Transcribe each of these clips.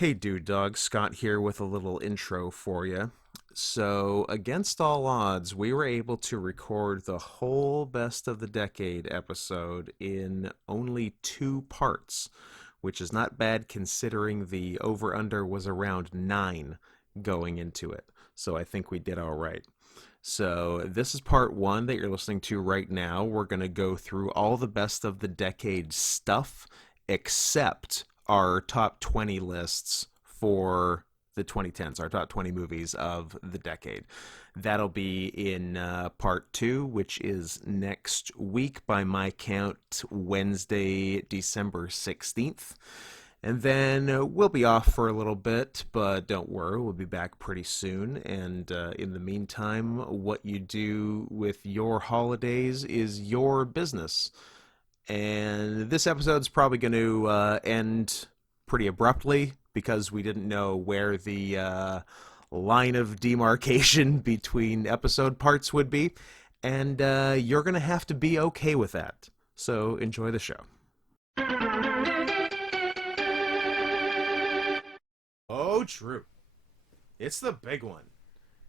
Hey dude dog, Scott here with a little intro for you. So, against all odds, we were able to record the whole Best of the Decade episode in only two parts, which is not bad considering the over under was around 9 going into it. So, I think we did all right. So, this is part one that you're listening to right now. We're going to go through all the Best of the Decade stuff except our top 20 lists for the 2010s, our top 20 movies of the decade. That'll be in part two, which is next week by my count, Wednesday, December 16th. And then we'll be off for a little bit, but don't worry, we'll be back pretty soon. And in the meantime, what you do with your holidays is your business. And this episode's probably going to end pretty abruptly because we didn't know where the line of demarcation between episode parts would be. And you're going to have to be okay with that. So enjoy the show. Oh, true. It's the big one.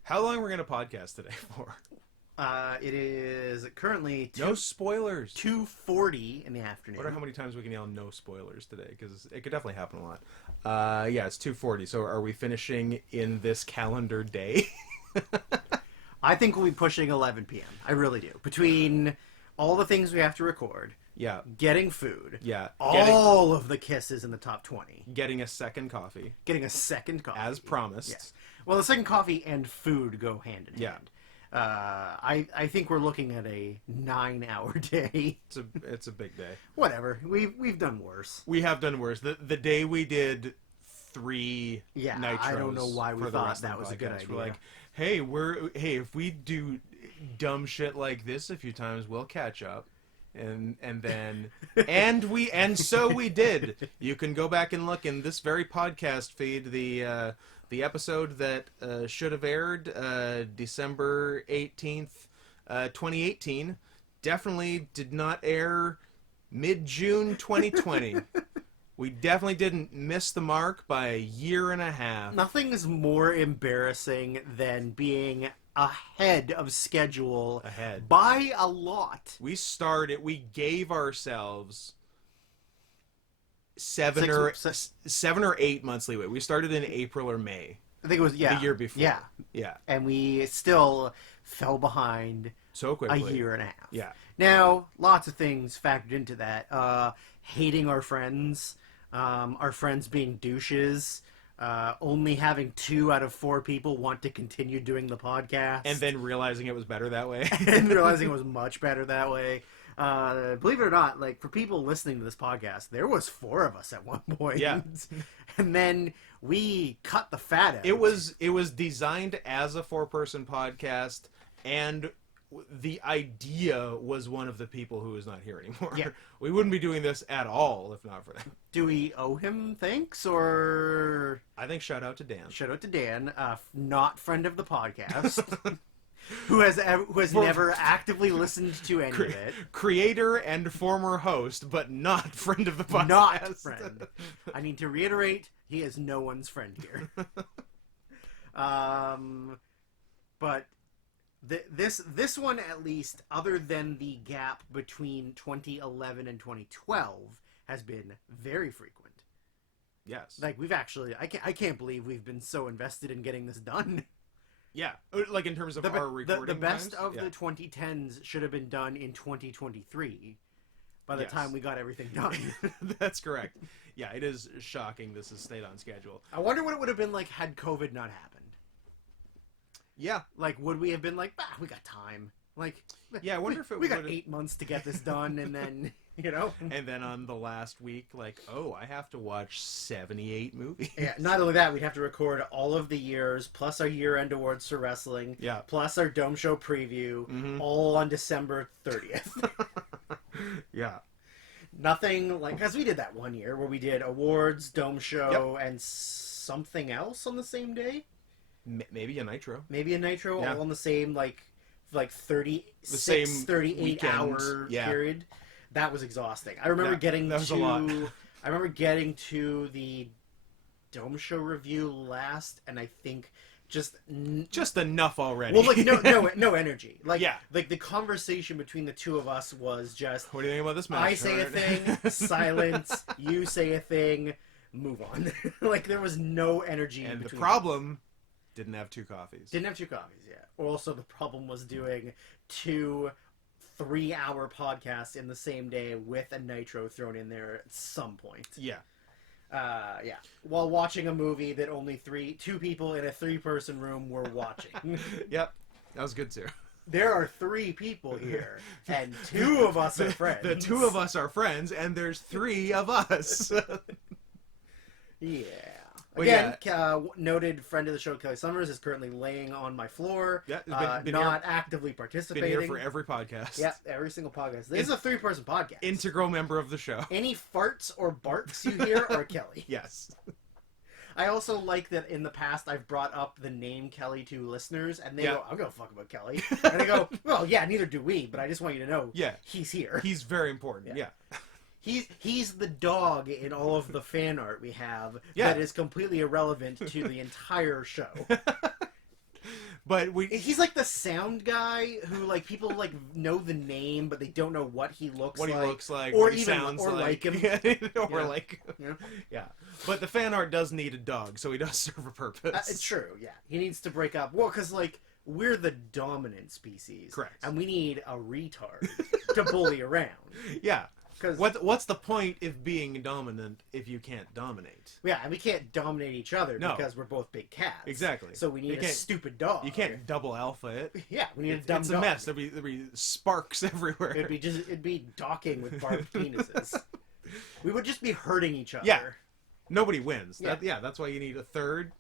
How long are we going to podcast today for? It is currently No spoilers. 2:40 in the I afternoon. wonder how many times we can yell no spoilers today, because it could definitely happen a lot. Yeah, it's 2:40. So are we finishing in this calendar day? I think we'll be pushing 11 p.m. I really do. Between all the things we have to record, Yeah, getting food, yeah. all of the kisses in the top 20, Getting a second coffee, getting a second coffee. as promised. Yes. Well, the second coffee and food go hand in Yeah. hand. I think we're looking at a 9-hour day. It's a big day. Whatever. We've done worse. We have done worse. The day we did 3 Yeah, nitros. I don't know why we for the thought wrestling that was a good podcast. idea. We're like, hey, if we do dumb shit like this a few times, we'll catch up. And then and so we did. You can go back and look in this very podcast feed, the episode that should have aired December 18th, 2018, definitely did not air mid-June 2020. We definitely didn't miss the mark by a year and a half. Nothing is more embarrassing than being ahead of schedule Ahead. by a lot. We gave ourselves Six- 7 or 8 months leeway. We started in April or May. I think it was, yeah. The year before. Yeah. Yeah. And we still fell behind So a quickly. year and a half. Yeah. Now, lots of things factored into that. Hating our friends being douches, only having 2 out of 4 people want to continue doing the podcast. And then realizing it was better that way. and realizing it was much better that way. Believe it or not, like, for people listening to this podcast, there was 4 of us at one point. Yeah. And then we cut the fat out. It was designed as a 4-person podcast, and the idea was one of the people who is not here anymore. Yeah. We wouldn't be doing this at all if not for that. Do we owe him thanks, or... I think shout out to Dan. Shout out to Dan, not friend of the podcast, who has never actively listened to any of it. Creator and former host, but not friend of the podcast. Not friend. I need to reiterate, he is no one's friend here. But this one, at least, other than the gap between 2011 and 2012, has been very frequent. Yes. Like, we've actually, I can't believe we've been so invested in getting this done. Yeah. Like in terms of our recording the best times? of the 2010s should have been done in 2023 by the Yes. time we got everything done. That's correct. Yeah, it is shocking this has stayed on schedule. I wonder what it would have been like had COVID not happened. Yeah. Like, would we have been like, we got time? Like, Yeah, I wonder if it we got would've- 8 months to get this done, and then, you know? And then on the last week, like, oh, I have to watch 78 movies. Yeah, not only that, we'd have to record all of the years, plus our year-end awards for wrestling, Yeah. plus our Dome Show preview, Mhm. all on December 30th. Yeah. Nothing like, because we did that one year where we did awards, Dome Show, and something else on the same day. Maybe a Nitro. Maybe a Nitro, Yeah. all on the same, like 36, same 38 weekend. hour Yeah. period. That was exhausting. I remember Yeah, getting that was to a lot. I remember getting to the Dome Show review last, and I think just enough already. well, like no energy. Like Yeah. like the conversation between the two of us was just What do you think about this match? I say a thing, silence. You say a thing, move on. Like there was no energy. And the between problem, didn't have 2 coffees. didn't have 2 coffees yet. Also, the problem was doing 2 3-hour podcasts in the same day with a nitro thrown in there at some point. Yeah. Yeah. While watching a movie that only 2 people in a 3-person room were watching. Yep. That was good too. There are 3 people here, and 2 of us are friends. The 2 of us are friends, and there's 3 of us. Yeah. Well, Again, noted friend of the show, Kelly Summers, is currently laying on my floor. Yeah, been not actively participating. Been here for every podcast. Yep, every single podcast. This is a 3-person podcast. Integral member of the show. Any farts or barks you hear are Kelly. Yes. I also like that in the past I've brought up the name Kelly to listeners, and they go, "I'm gonna fuck about Kelly," and I go, "Well, yeah, neither do we, but I just want you to know, he's here. He's very important. Yeah. He's the dog in all of the fan art we have that is completely irrelevant to the entire show." But he's like the sound guy who like people like know the name, but they don't know what he looks like, or what he even sounds like him, Yeah. But the fan art does need a dog, so he does serve a purpose. It's true. Yeah, he needs to break up. Well, because like we're the dominant species, correct, and we need a retard to bully around. Yeah. What's the point of being dominant if you can't dominate? Yeah, and we can't dominate each other because we're both big cats. Exactly. So we need a stupid dog. You can't double alpha it. Yeah, we need a dumb dog. It's a mess. There'd be sparks everywhere. It'd be docking with barbed penises. We would just be hurting each other. Yeah. Nobody wins. That's why you need a third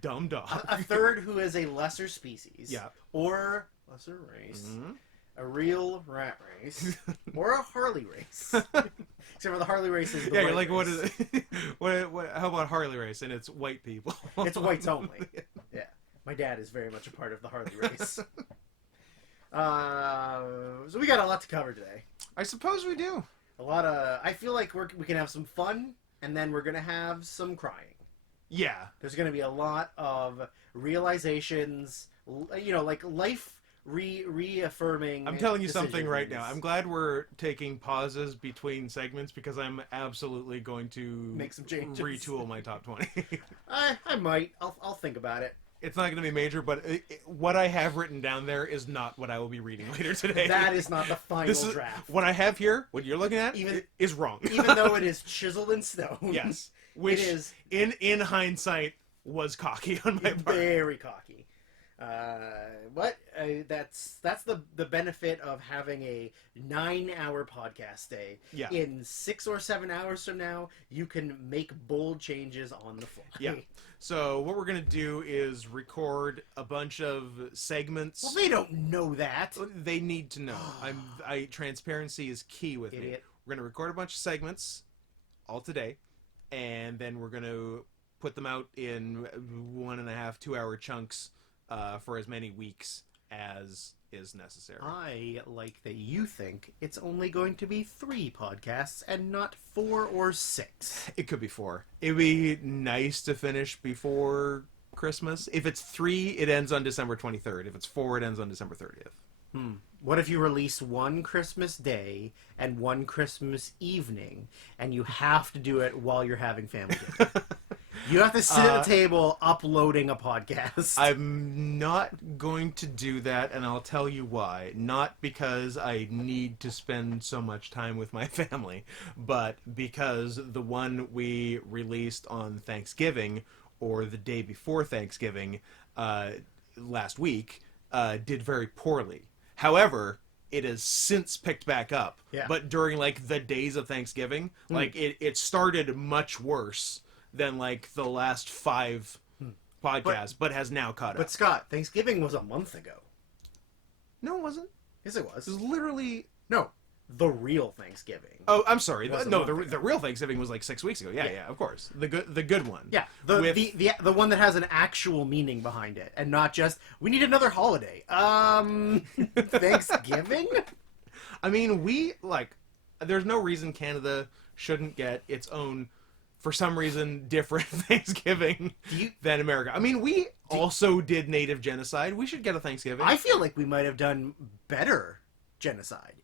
dumb dog. A third who is a lesser species. Yeah. Or lesser race. Mm-hmm. A real rat race, or a Harley race. Except for the Harley race is the you're white like, race. what is it? what? How about Harley race? And it's white people. It's whites only. Yeah, my dad is very much a part of the Harley race. So we got a lot to cover today. I suppose we do. I feel like we can have some fun, and then we're gonna have some crying. Yeah. There's gonna be a lot of realizations, like life. Reaffirming. I'm telling you something right now. I'm glad we're taking pauses between segments because I'm absolutely going to make some changes. Retool my top 20. I might. I'll think about it. It's not going to be major, but what I have written down there is not what I will be reading later today. That is not the final draft. What I have here, what you're looking at, is wrong. Even though it is chiseled in stone. Yes. Which, it is, in hindsight, was cocky on my part. Very cocky. That's the benefit of having a 9-hour podcast day. Yeah. In 6 or 7 hours from now, you can make bold changes on the fly. Yeah. So what we're gonna do is record a bunch of segments. Well, they don't know that. They need to know. Transparency is key with me. We're gonna record a bunch of segments, all today, and then we're gonna put them out in 1.5, 2-hour chunks. For as many weeks as is necessary. I like that you think it's only going to be 3 podcasts and not 4 or 6. It could be 4. It'd be nice to finish before Christmas. If it's 3, it ends on December 23rd. If it's 4, it ends on December 30th. What if you release one Christmas day and one Christmas evening, and you have to do it while you're having family dinner? You have to sit at the table uploading a podcast. I'm not going to do that, and I'll tell you why. Not because I need to spend so much time with my family, but because the one we released on Thanksgiving, or the day before Thanksgiving, last week, did very poorly. However, it has since picked back up. Yeah. But during, like, the days of Thanksgiving, like, it started much worse than like the last 5 podcasts, but has now caught up. But Scott, Thanksgiving was a month ago. No, it wasn't. Yes, it was. It was literally the real Thanksgiving. Oh, I'm sorry. The real Thanksgiving was like 6 weeks ago. Yeah, of course. The good one. Yeah, the one that has an actual meaning behind it, and not just we need another holiday. Thanksgiving. I mean, there's no reason Canada shouldn't get its own for some reason, different Thanksgiving you, than America. I mean, we also did native genocide. We should get a Thanksgiving. I feel like we might have done better genocide.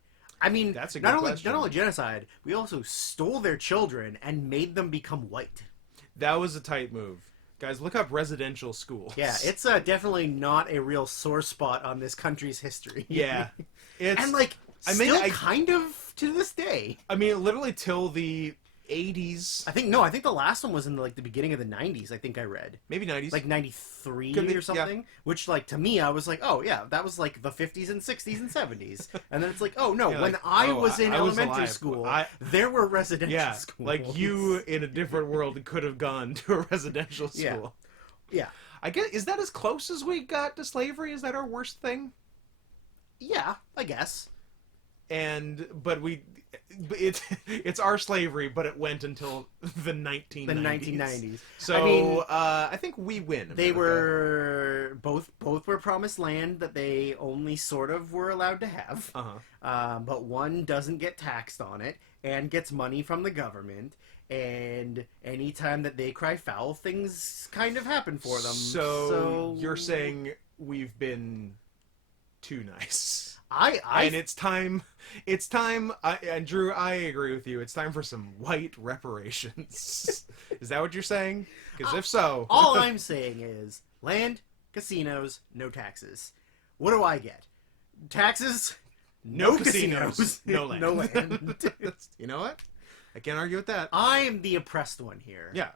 I mean, That's a not good only question. not only genocide, we also stole their children and made them become white. That was a tight move. Guys, look up residential schools. Yeah, it's definitely not a real sore spot on this country's history. Yeah. It's, And like, I mean, still kind of to this day. I mean, literally till the 80s, I think the last one was in like the beginning of the 90s. I think I read maybe 90s. like 93 Could be, or something. yeah. Which like to me, I was like, oh yeah, that was like the 50s and 60s and 70s. And then it's like, oh no, Yeah, when like, I oh, was in I was elementary alive. school, there were residential yeah, schools. like you in a different world could have gone to a residential Yeah. school. Yeah, I guess, is that as close as we got to slavery? Is that our worst thing? yeah, I guess. But it's our slavery, but it went until the 1990s. The 1990s. So I mean, I think we win. they America. were both were promised land that they only sort of were allowed to have. But one doesn't get taxed on it and gets money from the government. And anytime that they cry foul, things kind of happen for them. So you're saying we've been too nice. I And it's time. And Drew, I agree with you. It's time for some white reparations. Is that what you're saying? Because if so, all I'm saying is land, casinos, no taxes. What do I get? Taxes, no casinos, no land. no land. You know what? I can't argue with that. I am the oppressed one here. Yeah.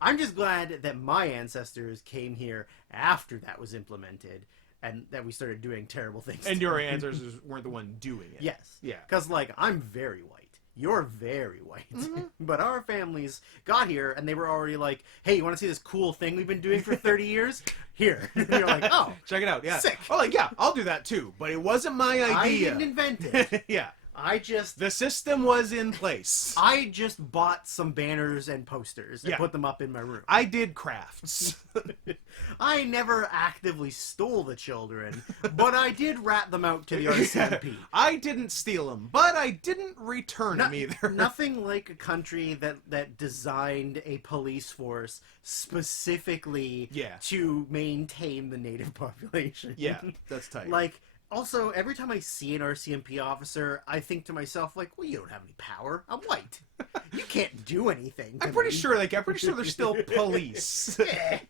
I'm just glad that my ancestors came here after that was implemented and that we started doing terrible things. And your ancestors weren't the one doing it. Yes. Yeah. Because, like, I'm very white. You're very white. Mm-hmm. But our families got here and they were already like, hey, you want to see this cool thing we've been doing for 30 years? Here. And you're like, oh. Check it out. Yeah. Sick. Oh, like, yeah, I'll do that too. But it wasn't my idea. I didn't invent it. Yeah. I just The system was in place. I just bought some banners and posters and Yeah. put them up in my room. I did crafts. I never actively stole the children, but I did rat them out to the RCMP. I didn't steal them, but I didn't return them either. Nothing like a country that designed a police force specifically Yeah. to maintain the native population. Yeah, that's tight. Like, also, every time I see an RCMP officer, I think to myself, like, well, you don't have any power. I'm white. You can't do anything. I'm pretty sure they're still police. Yeah.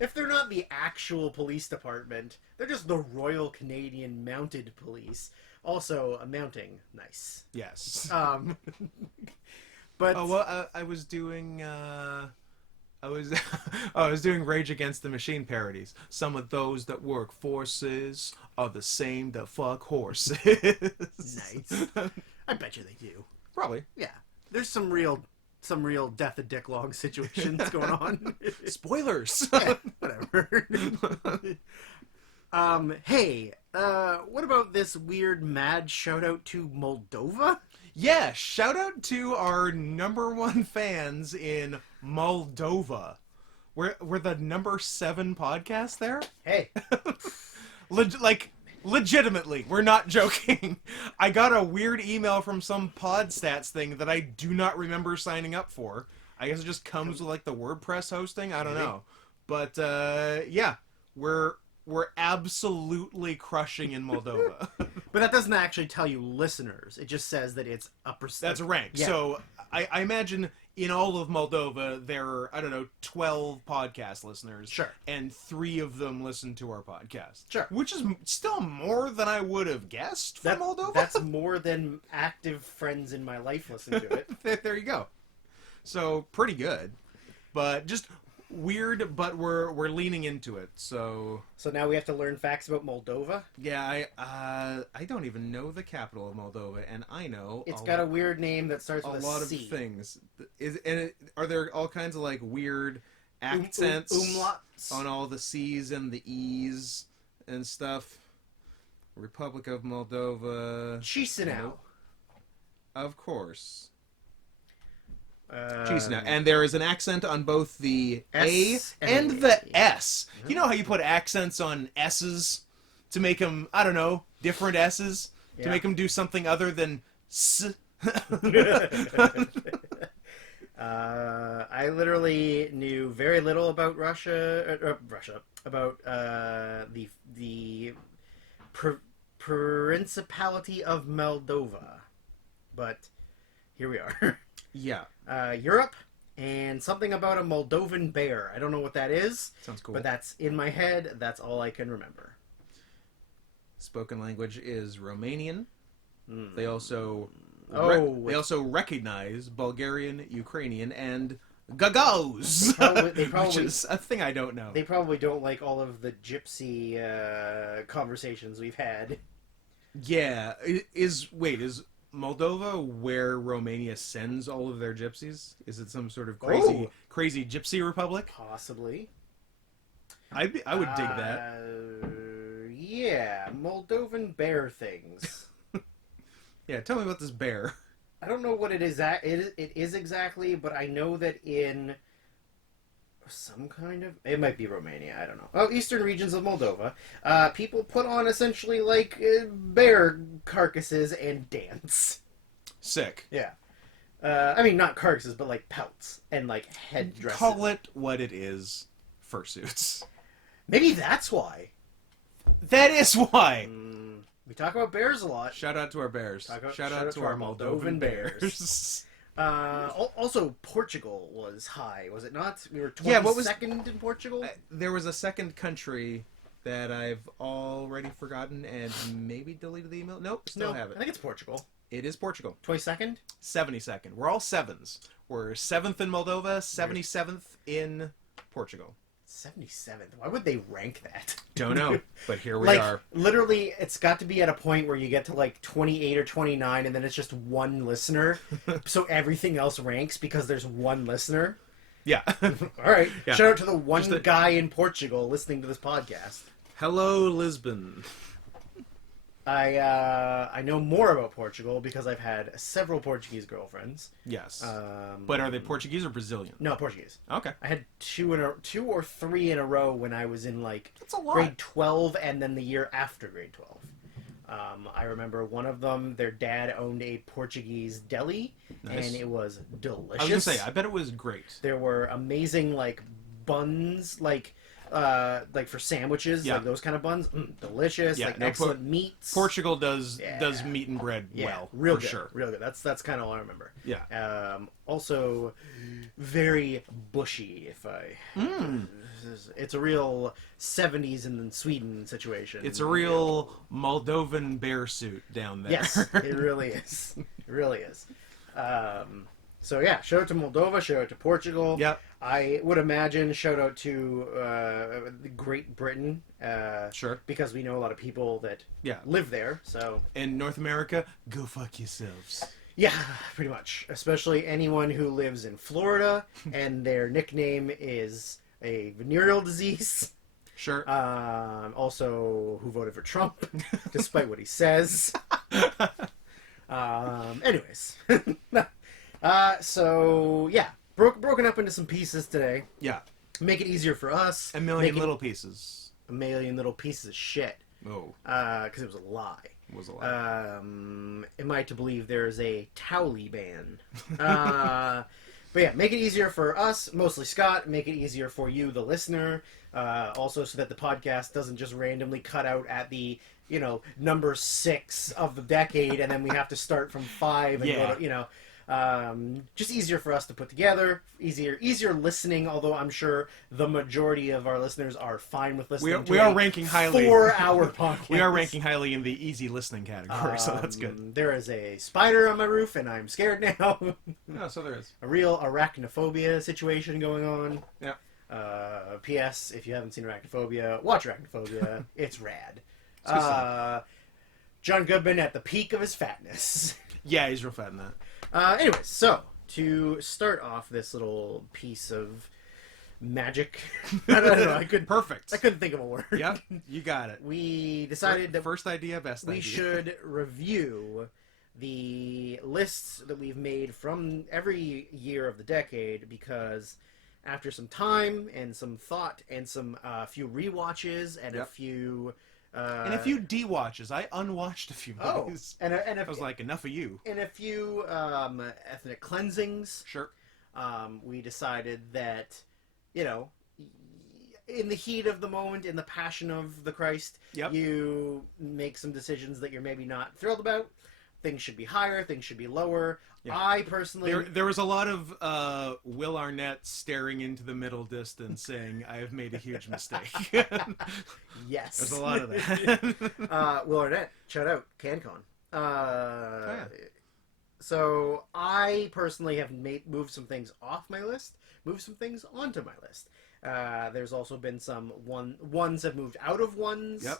If they're not the actual police department, they're just the Royal Canadian Mounted Police. Also, a mounting, nice. Yes. But Oh well, I was doing. I was I was doing Rage Against the Machine parodies. Some of those that work forces are the same that fuck horses. nice. I bet you they do. Probably. Yeah, there's some real death of Dick Long situations going on. Spoilers. Yeah, whatever. Hey, what about this weird mad shout out to Moldova? Yeah, shout out to our #1 fans in Moldova. We're the #7 podcast there. Hey, Legitimately, we're not joking. I got a weird email from some Podstats thing that I do not remember signing up for. I guess it just comes with like the WordPress hosting. I don't know, but yeah, we're absolutely crushing in Moldova. but that doesn't actually tell you listeners. It just says that it's upper. That's a rank. Yeah. So I imagine in all of Moldova there are, I don't know, 12 podcast listeners. Sure. And 3 of them listen to our podcast. Sure. Which is still more than I would have guessed from Moldova. That's more than active friends in my life listen to it. There you go. So pretty good. But just weird, but we're leaning into it. So So now we have to learn facts about Moldova. yeah, I don't even know the capital of Moldova, and I know It's got a weird name that starts a with lot a of C. things. Are there all kinds of like weird accents Umlauts. on all the C's and the E's and stuff? Republic of Moldova. Chisinau. Of course. Uh, Chisinau. And there is an accent on both the S A and and the A. S. You know how you put accents on S's to make them, I don't know, different S's? To Yeah. make them do something other than S? I literally knew very little about about the pr- Principality of Moldova, but here we are. Yeah. Europe, and something about a Moldovan bear. I don't know what that is, Sounds cool. but that's in my head. That's all I can remember. Spoken language is Romanian. Mm. They also Oh, recognize Bulgarian, Ukrainian, and Gagos, they probably which is a thing I don't know. they probably don't like all of the gypsy conversations we've had. Yeah, is Moldova where Romania sends all of their gypsies? Is it some sort of Oh. crazy gypsy republic? Possibly. I would dig that. Yeah, Moldovan bear things. Yeah, tell me about this bear. I don't know what it is. It is exactly, but I know that in some kind of, it might be Romania. I don't know. Oh, eastern regions of Moldova, people put on essentially like bear carcasses and dance. Sick. Yeah. I mean, not carcasses, but like pelts and like head dresses. Call it what it is. Fursuits. Maybe that's why. That is why. We talk about bears a lot. Shout out to our bears. Shout out to our Moldovan bears. Also, Portugal was high, was it not? We were 22nd in Portugal. There was a second country that I've already forgotten and maybe deleted the email. Nope, still have it. I think it's Portugal. It is Portugal. 22nd? 72nd. We're all sevens. We're 7th in Moldova, 77th in Portugal. 77th. Why would they rank that? Don't know, but here we like, are. Literally, it's got to be at a point where you get to like 28 or 29 and then it's just one listener. So everything else ranks because there's one listener. Yeah. All right. Yeah. Shout out to the one guy in Portugal listening to this podcast. Hello, Lisbon. I know more about Portugal because I've had several Portuguese girlfriends. Yes. But are they Portuguese or Brazilian? No, Portuguese. Okay. I had two or three in a row when I was in like That's a lot. grade 12 and then the year after grade 12. I remember one of them, their dad owned a Portuguese deli, Nice. and it was delicious. I was gonna say, I bet it was great. There were amazing like buns, like for sandwiches, Yeah. like those kind of buns, delicious. Yeah, like no, excellent meats. Portugal does Yeah. meat and bread Yeah, well, real for good, sure. real good. That's kind of all I remember. Yeah. Also, very bushy. If I, it's a real 70s in Sweden situation. It's a real Moldovan bear suit down there. Yes, it really is. It really is. So yeah, shout out to Moldova, shout out to Portugal. Yep. I would imagine shout out to Great Britain. Sure. Because we know a lot of people that Yeah. live there. So In North America, go fuck yourselves. yeah, pretty much. Especially anyone who lives in Florida and their nickname is a venereal disease. Sure. Also, who voted for Trump, despite what he says. Anyways. So, yeah. Broken up into some pieces today. Yeah. Make it easier for us. A million Make little pieces. A million little pieces of shit. Oh. Because it was a lie. Was a lot. Am I to believe there's a Towley ban? But yeah, make it easier for us, mostly Scott. Make it easier for you, the listener. Also, so that the podcast doesn't just randomly cut out at the number 6 of the decade, and then we have to start from 5 and go to just easier for us to put together. Easier listening. Although I'm sure the majority of our listeners are fine with listening. We are ranking highly. 4-hour podcast. We are ranking highly in the easy listening category, so that's good. There is a spider on my roof, and I'm scared now. No, so there is. A real arachnophobia situation going on. Yeah. P.S. If you haven't seen Arachnophobia, watch Arachnophobia. It's rad. It's good stuff. John Goodman at the peak of his fatness. Yeah, he's real fat in that. Anyways, so to start off this little piece of magic, I don't know. Perfect. I couldn't think of a word. Yep, you got it. We decided that First idea, best idea. we should review the lists that we've made from every year of the decade, because after some time and some thought and some few rewatches and a few de-watches. I unwatched a few movies. and I was like, enough of you. and a few ethnic cleansings. Sure. we decided that, you know, in the heat of the moment, in the passion of the Christ, Yep. you make some decisions that you're maybe not thrilled about. Things should be higher, things should be lower. Yeah. I personally... There was a lot of Will Arnett staring into the middle distance saying, I have made a huge mistake. Yes. There's a lot of that. Will Arnett, shout out, CanCon. Yeah. So I personally have moved some things off my list, moved some things onto my list. There's also been some ones have moved out of ones. Yep.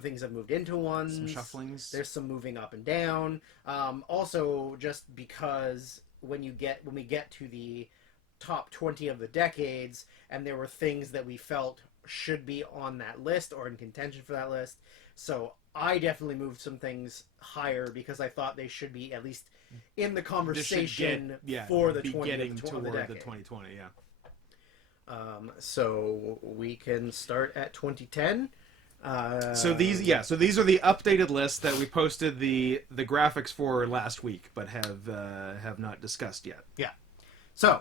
Things have moved into ones. Some shufflings. There's some moving up and down. Also, just because when we get to the top 20 of the decades, and there were things that we felt should be on that list or in contention for that list, so I definitely moved some things higher because I thought they should be at least in the conversation for the 20 getting of toward the the decade. 2020. Yeah. So we can start at 2010. So these are the updated lists that we posted the graphics for last week, but have not discussed yet. Yeah. So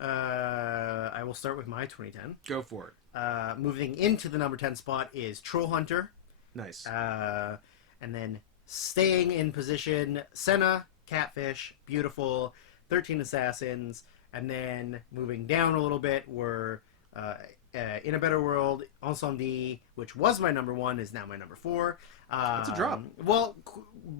I will start with my 2010. Go for it. Moving into the number 10 spot is Troll Hunter. Nice. And then staying in position, Senna, Catfish, Beautiful, 13 Assassins, and then moving down a little bit were In a Better World, Ensemble, which was my number 1, is now my number 4. That's a drop. Well,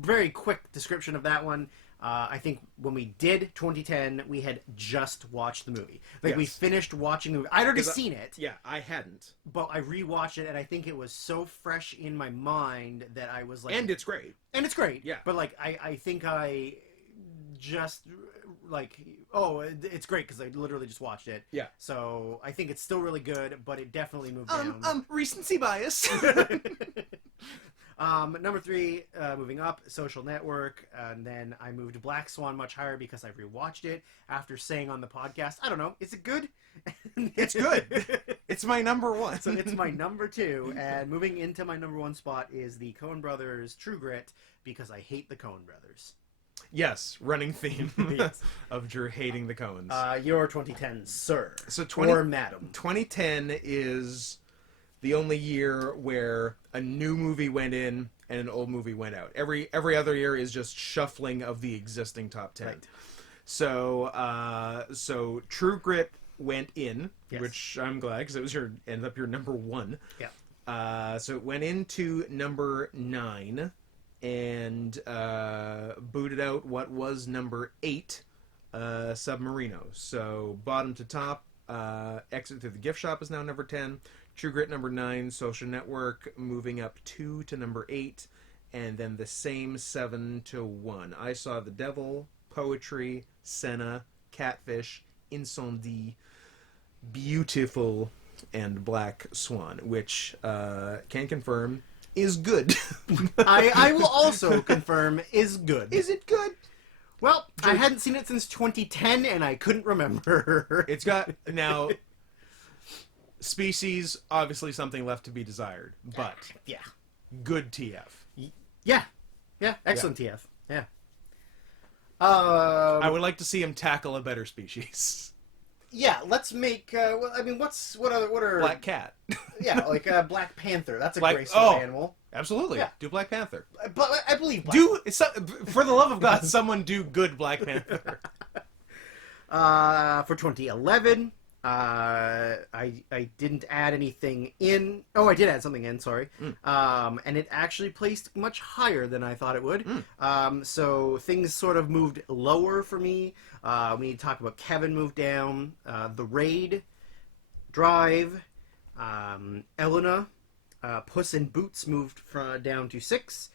very quick description of that one. I think when we did 2010, we had just watched the movie. Like, we finished watching the movie. I'd already seen it. Yeah, I hadn't. But I rewatched it, and I think it was so fresh in my mind that I was like... And it's great. And it's great. Yeah. But, like, I think I just, like... Oh, it's great, because I literally just watched it. Yeah. So, I think it's still really good, but it definitely moved down. Recency bias. Number 3, moving up, Social Network, and then I moved Black Swan much higher because I rewatched it after saying on the podcast, I don't know, is it good? It's good. It's my number 1. So it's my number 2, and moving into my number 1 spot is the Coen Brothers True Grit, because I hate the Coen Brothers. Yes, running theme Yes. of Drew hating the Coens. Your 2010, sir. So or madam. 2010 is the only year where a new movie went in and an old movie went out. Every other year is just shuffling of the existing top 10. Right. So True Grit went in, Yes. which I'm glad because it was ended up your number 1. Yeah. So it went into number 9 and booted out what was number 8, Submarino. So bottom to top, Exit Through the Gift Shop is now number 10. True Grit number 9, Social Network moving up 2 to number 8, and then the same 7 to 1. I Saw the Devil, Poetry, Senna, Catfish, Incendie, Beautiful, and Black Swan, which can confirm is good. I will also confirm is good. Is it good? Well, I hadn't seen it since 2010, and I couldn't remember. It's got now. Species, obviously something left to be desired, but Yeah. good TF. Yeah. Yeah. Excellent TF. Yeah. I would like to see him tackle a better species. Yeah. Let's make. Well, I mean, what are Black cat. Yeah, like Black Panther. That's a Black- graceful oh. animal. Absolutely. Yeah. Do Black Panther. But I believe Black For the love of God, someone do good Black Panther. For 2011, I didn't add anything in. Oh, I did add something in. Sorry. And it actually placed much higher than I thought it would. So things sort of moved lower for me. We need to talk about Kevin moved down. The Raid, Drive, Elena, Puss in Boots moved down to 6.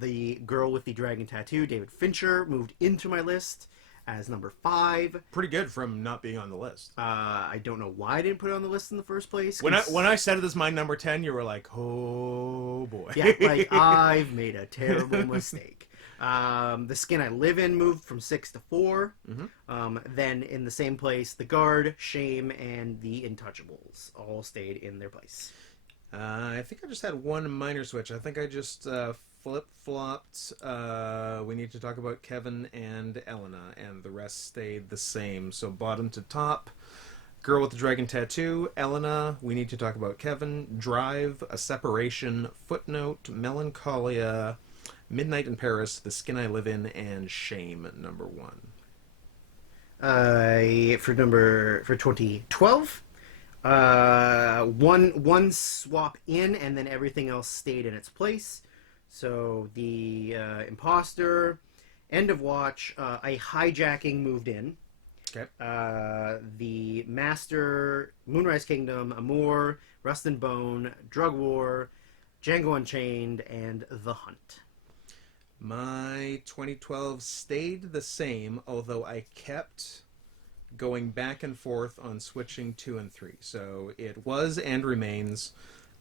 The Girl with the Dragon Tattoo, David Fincher, moved into my list as number 5. Pretty good from not being on the list. I don't know why I didn't put it on the list in the first place. When I said it as my number 10, you were like, oh boy. Yeah, like I've made a terrible mistake. The Skin I Live In moved from 6 to 4. Then in the same place, The Guard, Shame, and The Intouchables all stayed in their place. I think I just had one minor switch. I think I just flip-flopped. We need to talk about Kevin and Elena, and the rest stayed the same. So bottom to top, Girl with the Dragon Tattoo, Elena, we need to talk about Kevin, Drive, A Separation, Footnote, Melancholia, Midnight in Paris, The Skin I Live In, and Shame, number one. For 2012, one swap in, and then everything else stayed in its place. So the Imposter, End of Watch, a Hijacking moved in. Okay. The Master, Moonrise Kingdom, Amour, Rust and Bone, Drug War, Django Unchained, and The Hunt. My 2012 stayed the same, although I kept going back and forth on switching 2 and 3. So it was and remains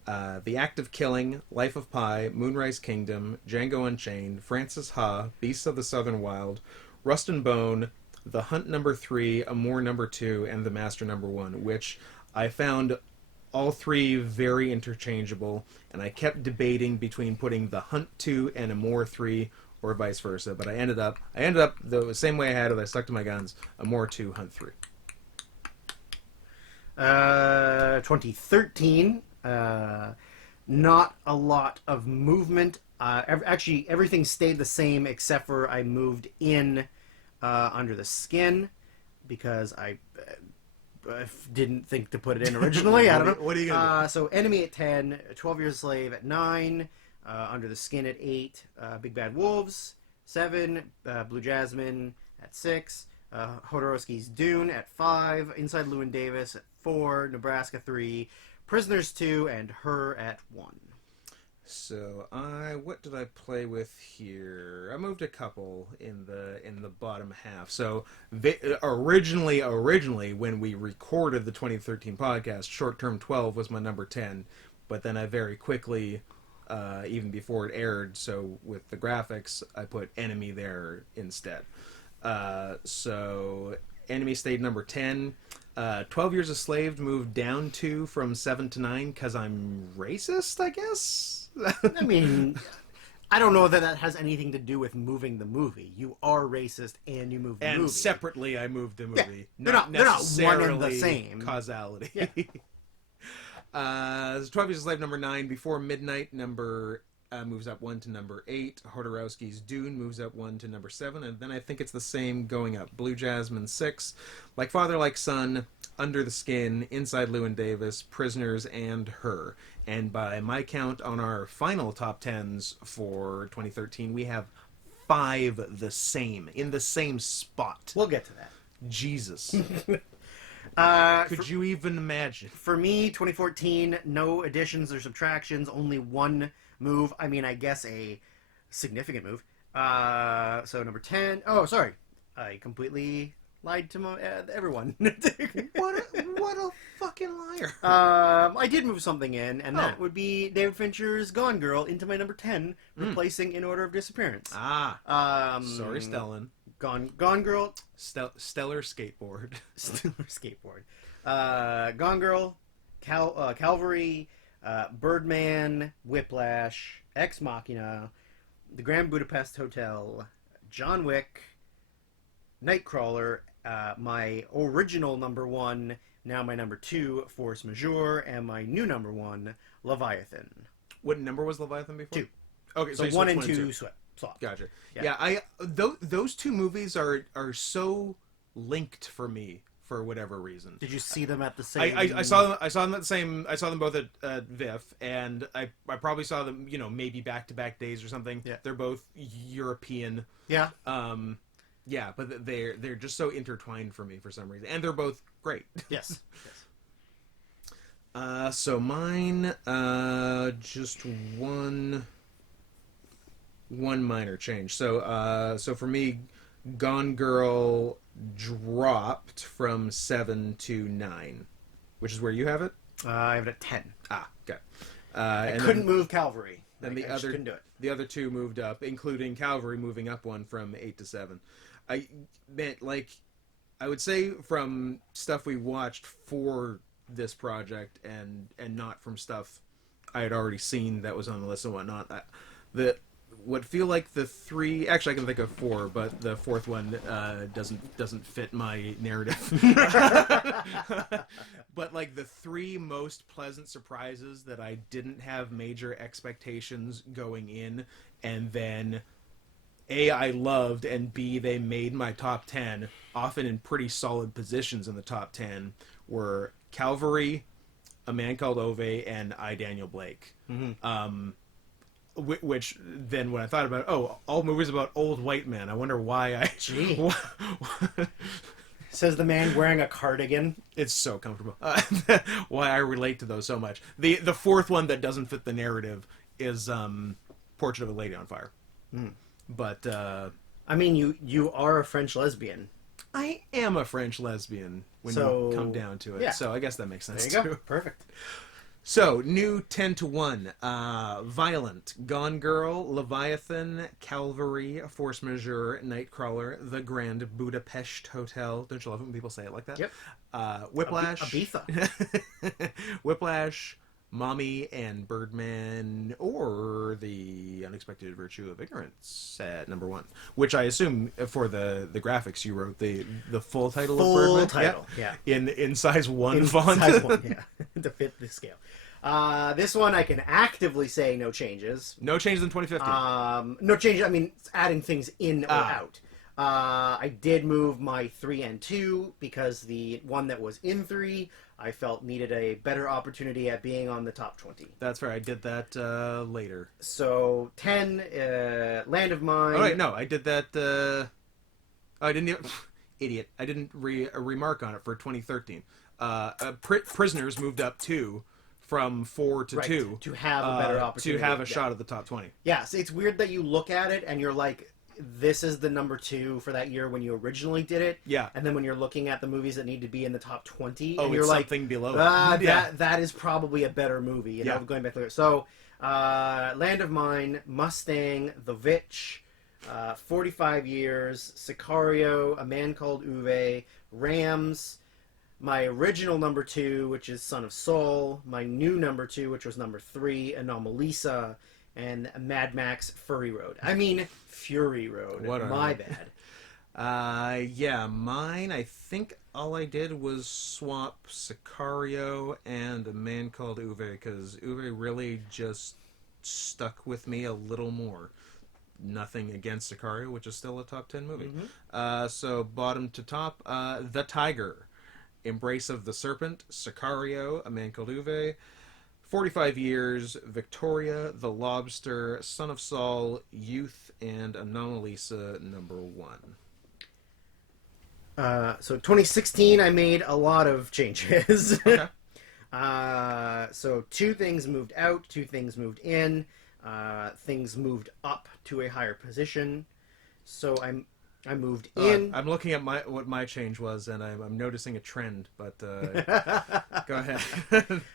The Act of Killing, Life of Pi, Moonrise Kingdom, Django Unchained, Francis Ha, Beasts of the Southern Wild, Rust and Bone, The Hunt number 3, Amour number 2, and The Master number 1, which I found all three very interchangeable, and I kept debating between putting The Hunt 2 and Amour 3 or vice versa, but I ended up the same way I had it. I stuck to my guns. Amour 2, Hunt 3. 2013, not a lot of movement. Actually, everything stayed the same except for I moved in Under the Skin because I didn't think to put it in originally. I don't know. What are you gonna do? So Enemy at 10, 12 Years a Slave at 9, Under the Skin at 8, Big Bad Wolves 7, Blue Jasmine at 6, Hodorowski's Dune at 5, Inside Llewyn Davis at 4, Nebraska 3, Prisoners 2, and Her at 1. So what did I play with here? I moved a couple in the bottom half. So originally when we recorded the 2013 podcast, Short Term 12 was my number 10, but then I very quickly, even before it aired, so with the graphics, I put Enemy there instead. So Enemy stayed number 10. 12 Years a Slave moved down 2 from 7 to 9 because I'm racist, I guess. I mean, I don't know that has anything to do with moving the movie. You are racist and you moved the movie. And separately, I moved the movie. Yeah, they're not one and the same. Causality. Yeah. 12 Years a Slave number 9. Before Midnight number moves up 1 to number 8. Hodorowski's Dune moves up 1 to number 7. And then I think it's the same going up. Blue Jasmine 6. Like Father, Like Son. Under the Skin. Inside Llewyn Davis. Prisoners, and Her. And by my count on our final top 10s for 2013, we have 5 the same, in the same spot. We'll get to that. Jesus. Could you even imagine? For me, 2014, no additions or subtractions, only one move. I mean, I guess a significant move. So number 10. Oh, sorry. I completely lied to everyone. What a fucking liar. I did move something in, and that Oh. would be David Fincher's Gone Girl into my number 10, replacing In Order of Disappearance. Sorry, Stellan. Gone Girl. Stellar Skateboard. Stellar Skateboard. Gone Girl, Calvary, Birdman, Whiplash, Ex Machina, The Grand Budapest Hotel, John Wick, Nightcrawler, my original number 1, now my number 2, Force Majeure, and my new number 1, Leviathan. What number was Leviathan before? 2. Okay, So you 1 switched and 2 swap. Gotcha. Yeah. Yeah, those two movies are so linked for me for whatever reason. Did you see them at the same? I saw them. I saw them at the same. I saw them both at VIF, and I probably saw them. Maybe back-to-back days or something. Yeah. They're both European. Yeah. Yeah, but they're just so intertwined for me for some reason, and they're both great. Yes. So mine, just one minor change. So for me, Gone Girl dropped from 7 to 9, which is where you have it. I have it at 10. Okay. I couldn't move Calvary. Then I just couldn't do it. The other two moved up, including Calvary moving up 1 from 8 to 7. I meant, like, I would say from stuff we watched for this project and not from stuff I had already seen that was on the list and whatnot. The what feel like the three, actually I can think of four, but the fourth one doesn't fit my narrative. But like the three most pleasant surprises that I didn't have major expectations going in, and then A, I loved, and B, they made my top 10, often in pretty solid positions in the top 10, were Calvary, A Man Called Ove, and I, Daniel Blake. Which then when I thought about it, oh, all movies about old white men. I wonder why I... Gee. Says the man wearing a cardigan. It's so comfortable. Why I relate to those so much. The fourth one that doesn't fit the narrative is Portrait of a Lady on Fire. But I mean, you are a French lesbian. I am a French lesbian when you come down to it. Yeah. So I guess that makes sense There you too. go. Perfect. So, new 10 to 1. Violent, Gone Girl, Leviathan, Calvary, Force Majeure, Nightcrawler, The Grand Budapest Hotel. Don't you love it when people say it like that? Yep. Whiplash. Ibiza. Whiplash, Mommy, and Birdman, or The Unexpected Virtue of Ignorance at number 1. Which I assume for the graphics you wrote the full title of Birdman? Title, yeah. In size 1 font? Size 1, yeah. To fit the scale. This one I can actively say no changes. No changes in 2015. No changes, I mean, adding things in or out. I did move my 3 and 2 because the one that was in 3 I felt needed a better opportunity at being on the top 20. That's fair. I did that later. So 10, Land of Mine. Oh wait, no, I did that. I didn't even. Idiot. I didn't remark on it for 2013. Prisoners moved up 2 from 4 to 2 to have a better opportunity to have a shot at the top 20. Yeah, so it's weird that you look at it and you're like, this is the number 2 for that year when you originally did it. Yeah. And then when you're looking at the movies that need to be in the top 20, Oh, and you're it's like, something below it. That is probably a better movie. You know, Yeah. going back to it. So, Land of Mine, Mustang, The Witch, 45 Years, Sicario, A Man Called Uwe, Rams, my original number 2, which is Son of Saul, my new number 2, which was number 3, Anomalisa, and Mad Max Fury Road. I mean, Fury Road. What My bad. Yeah, mine, I think all I did was swap Sicario and A Man Called Uwe, because Uwe really just stuck with me a little more. Nothing against Sicario, which is still a top 10 movie. So bottom to top, The Tiger, Embrace of the Serpent, Sicario, A Man Called Uwe, 45 Years, Victoria, The Lobster, Son of Saul, Youth, and Anomalisa number 1. So 2016, I made a lot of changes. Okay. So 2 things moved out, 2 things moved in, things moved up to a higher position. So I moved in. I'm looking at what my change was, and I'm noticing a trend. But go ahead.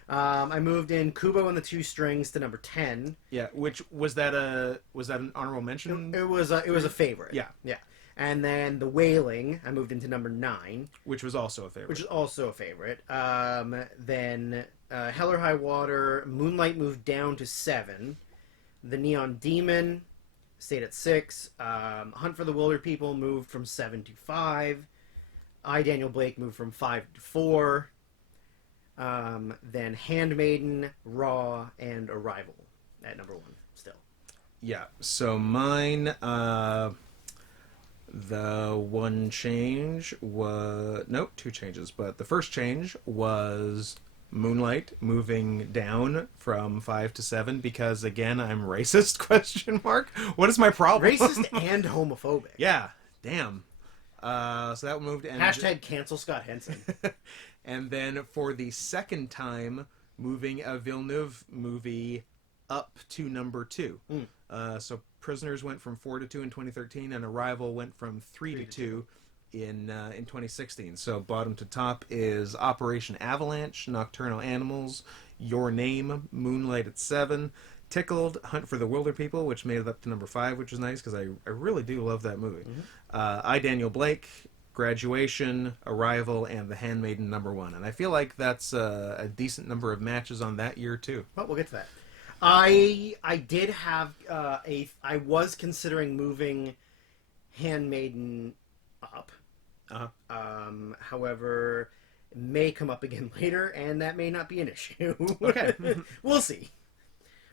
I moved in Kubo and the Two Strings to number 10. Yeah, which was that an honorable mention? It was a favorite. Yeah. Yeah. And then The Wailing, I moved into number 9. Which was also a favorite. Which is also a favorite. Then Hell or High Water, Moonlight moved down to 7. The Neon Demon stayed at 6. Hunt for the Wilder People moved from 7 to 5. I, Daniel Blake, moved from 5 to 4. Then Handmaiden, Raw, and Arrival at number 1 still. Yeah, so mine, the one change was... Nope, 2 changes. But the first change was Moonlight moving down from 5 to 7 because, again, I'm racist, question mark. What is my problem? Racist and homophobic. Yeah, damn. So that moved... And Hashtag cancel Scott Henson. And then for the second time, moving a Villeneuve movie up to number 2. So Prisoners went from 4 to 2 in 2013, and Arrival went from 3 to 2 in 2016. So bottom to top is Operation Avalanche, Nocturnal Animals, Your Name, Moonlight at 7, Tickled, Hunt for the Wilder People, which made it up to number 5, which is nice because I really do love that movie. I, Daniel Blake, Graduation, Arrival, and The Handmaiden number 1. And I feel like that's a decent number of matches on that year too. Well, we'll get to that. I did have I was considering moving Handmaiden up. Uh-huh. However, it may come up again later, and that may not be an issue. Okay. We'll see.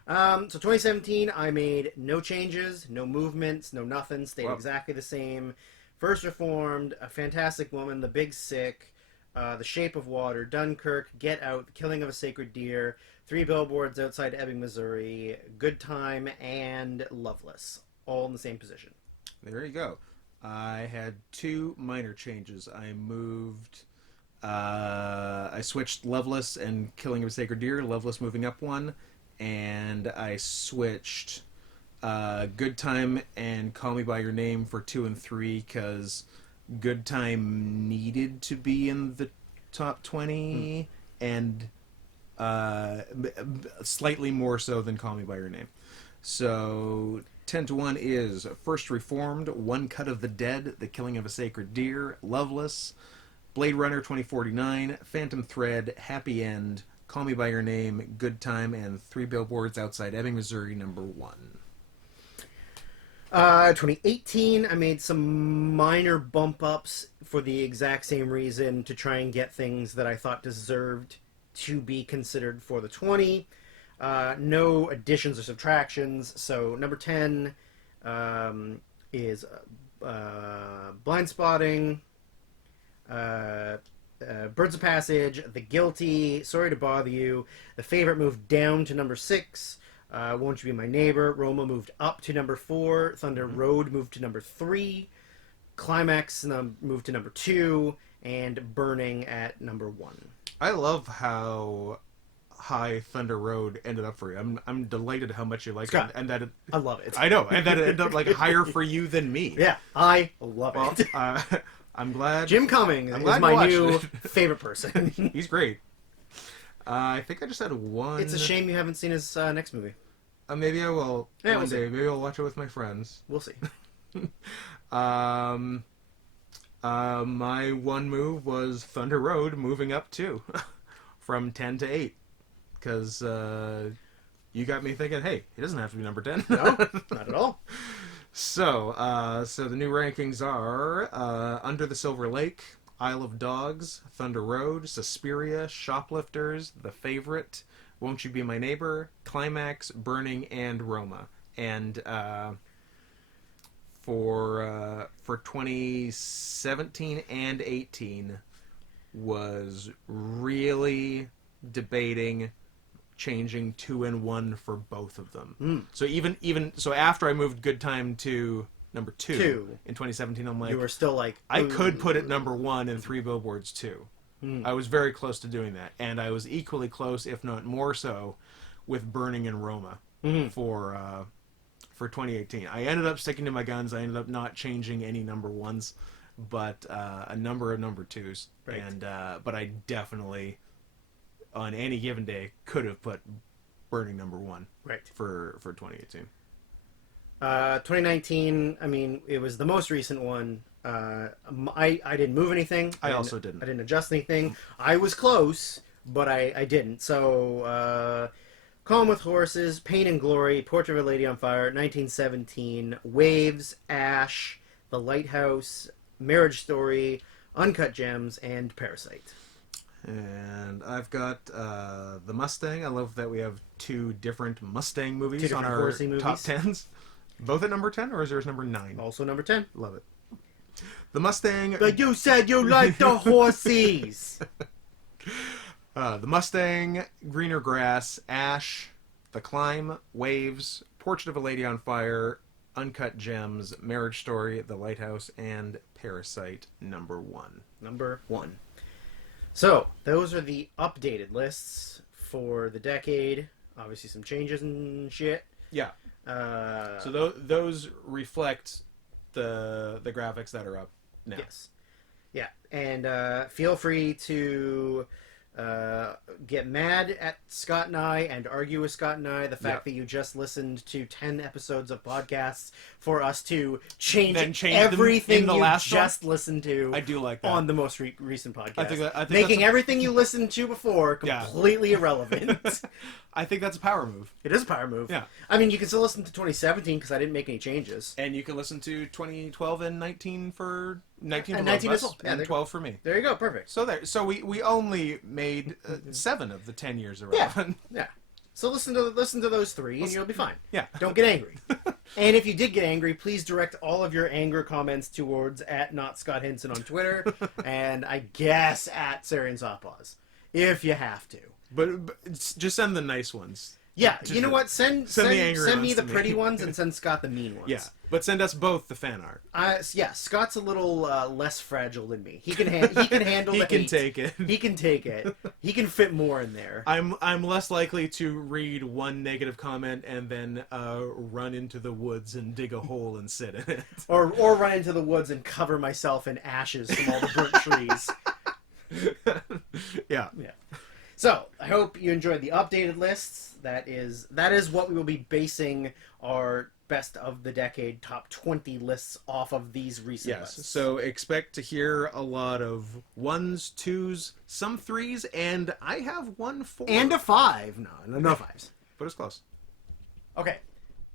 So 2017, I made no changes, no movements, no nothing. Stayed Wow. exactly the same. First Reformed, A Fantastic Woman, The Big Sick, The Shape of Water, Dunkirk, Get Out, The Killing of a Sacred Deer, Three Billboards Outside Ebbing, Missouri, Good Time, and Loveless. All in the same position. There you go. I had two minor changes. I switched Loveless and Killing of a Sacred Deer, Loveless moving up one, and I switched Good Time and Call Me By Your Name for 2 and 3 because Good Time needed to be in the top 20 and slightly more so than Call Me By Your Name. So 10 to 1 is First Reformed, One Cut of the Dead, The Killing of a Sacred Deer, Loveless, Blade Runner 2049, Phantom Thread, Happy End, Call Me By Your Name, Good Time, and Three Billboards Outside Ebbing, Missouri, number 1. 2018, I made some minor bump ups for the exact same reason to try and get things that I thought deserved to be considered for the 20. No additions or subtractions. So number 10 is Blind Spotting, Birds of Passage, The Guilty, Sorry to Bother You. The Favorite moved down to number 6. Won't You Be My Neighbor? Roma moved up to number 4. Thunder Road moved to number 3. Climax moved to number 2. And Burning at number 1. I love how high Thunder Road ended up for you. I'm delighted how much you like Scott, it, and that I love it. I know, and that it ended up like higher for you than me. Yeah, I love Well, it. I'm glad. Jim Cummings I'm is glad you my watched new it. favorite person. He's great. I think I just had one. It's a shame you haven't seen his next movie. Maybe I will Yeah, one we'll see. day. Maybe I'll watch it with my friends. We'll see. My one move was Thunder Road moving up too, from 10 to 8, because you got me thinking, hey, it doesn't have to be number 10. No, not at all. So the new rankings are Under the Silver Lake, Isle of Dogs, Thunder Road, Suspiria, Shoplifters, The Favorite, Won't You Be My Neighbor, Climax, Burning, and Roma. And for 2017 and 18 was really debating changing 2 and 1 for both of them. So even so, after I moved Good Time to number 2 in 2017, I'm like, You were still like, I could put it number 1 in Three Billboards too. I was very close to doing that, and I was equally close, if not more so, with Burning and Roma for 2018. I ended up sticking to my guns. I ended up not changing any number 1s, but a number of number 2s. Right. And but I definitely, on any given day, could have put Burning number 1 right. for 2018. 2019, I mean, it was the most recent one. I didn't move anything. I also didn't. I didn't adjust anything. I was close, but I didn't. So, Calm with Horses, Pain and Glory, Portrait of a Lady on Fire, 1917, Waves, Ash, The Lighthouse, Marriage Story, Uncut Gems, and Parasite. And I've got the Mustang. I love that we have 2 different Mustang movies Two different on our horsey movies. top 10s. Both at number 10, or is yours number 9? Also number 10. Love it. The Mustang. But you said you liked the horsies! The Mustang, Greener Grass, Ash, The Climb, Waves, Portrait of a Lady on Fire, Uncut Gems, Marriage Story, The Lighthouse, and Parasite, number 1. Number 1. So, those are the updated lists for the decade. Obviously some changes and shit. Yeah. So those reflect the graphics that are up now. Yes. Yeah, and feel free to get mad at Scott and I and argue with Scott and I the fact Yep. that you just listened to 10 episodes of podcasts for us to change, Then change them everything in the you last one? just listened to I do like that. on the most recent podcast. I think that's making a- everything you listened to before Yeah. completely irrelevant. I think that's a power move. It is a power move. Yeah. I mean, you can still listen to 2017 because I didn't make any changes. And you can listen to 2012 and 19 for 19 And for 19 both as of well. us, Yeah, and there- 12 for me. There you go. Perfect. So we only made 7 of the 10 years irrelevant. Yeah. So listen to those 3 and you'll be fine. Yeah. Don't get angry. And if you did get angry, please direct all of your anger comments towards at not Scott Hinson on Twitter and I guess at Sarian Softpaws. If you have to. But just send the nice ones. Yeah, you know what? Send the angry send me ones the to me. pretty ones and send Scott the mean ones. Yeah, but send us both the fan art. Yeah, Scott's a little less fragile than me. He can handle He the can hate. take it. He can take it. He can fit more in there. I'm less likely to read one negative comment and then run into the woods and dig a hole and sit in it. Or run into the woods and cover myself in ashes from all the burnt trees. Yeah. Yeah. So I hope you enjoyed the updated lists. That is what we will be basing our best of the decade top 20 lists off of these recent Yes. lists. So expect to hear a lot of 1s, 2s, some 3s, and I have 1 4. And a 5. No 5s. But it's close. Okay.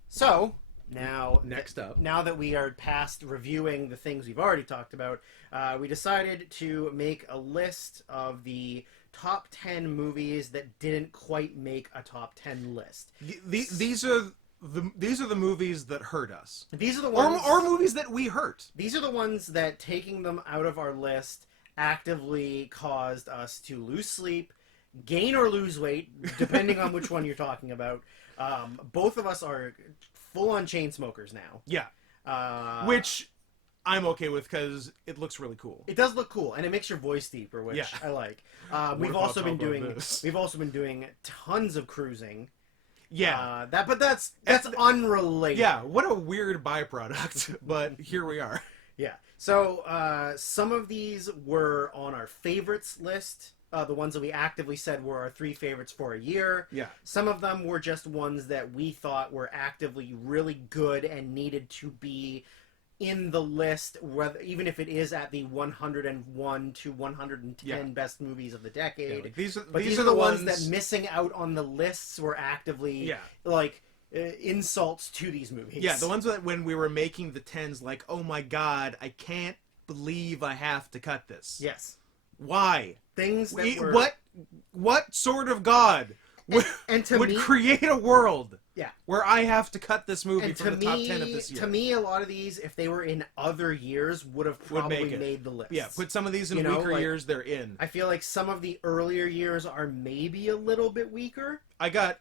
So now Next up. now that we are past reviewing the things we've already talked about, we decided to make a list of the top 10 movies that didn't quite make a top 10 list. These are the movies that hurt us, These are the ones, or movies that we hurt. these are the ones that taking them out of our list actively caused us to lose sleep, gain or lose weight, depending on which one you're talking about. Both of us are full-on chain smokers now. Yeah, which I'm okay with because it looks really cool. It does look cool, and it makes your voice deeper, which Yeah. I like. What We've if I'll also been talk about doing this? we've also been doing tons of cruising. Yeah, But that's unrelated. yeah. What a weird byproduct, but here we are. Yeah. So some of these were on our favorites list. The ones that we actively said were our 3 favorites for a year. Yeah. Some of them were just ones that we thought were actively really good and needed to be in the list, whether even if it is at the 101 to 110 best movies of the decade. Yeah, like these These are the ones that missing out on the lists were actively like insults to these movies. Yeah, the ones that when we were making the 10s, like, oh my god, I can't believe I have to cut this. Yes. Why? Things that were... What sort of god would, and to would me, create a world yeah, where I have to cut this movie and from the top 10 of this year? To me, a lot of these, if they were in other years, would have probably made the list. Yeah, put some of these in You know, weaker like, years, they're in. I feel like some of the earlier years are maybe a little bit weaker. I got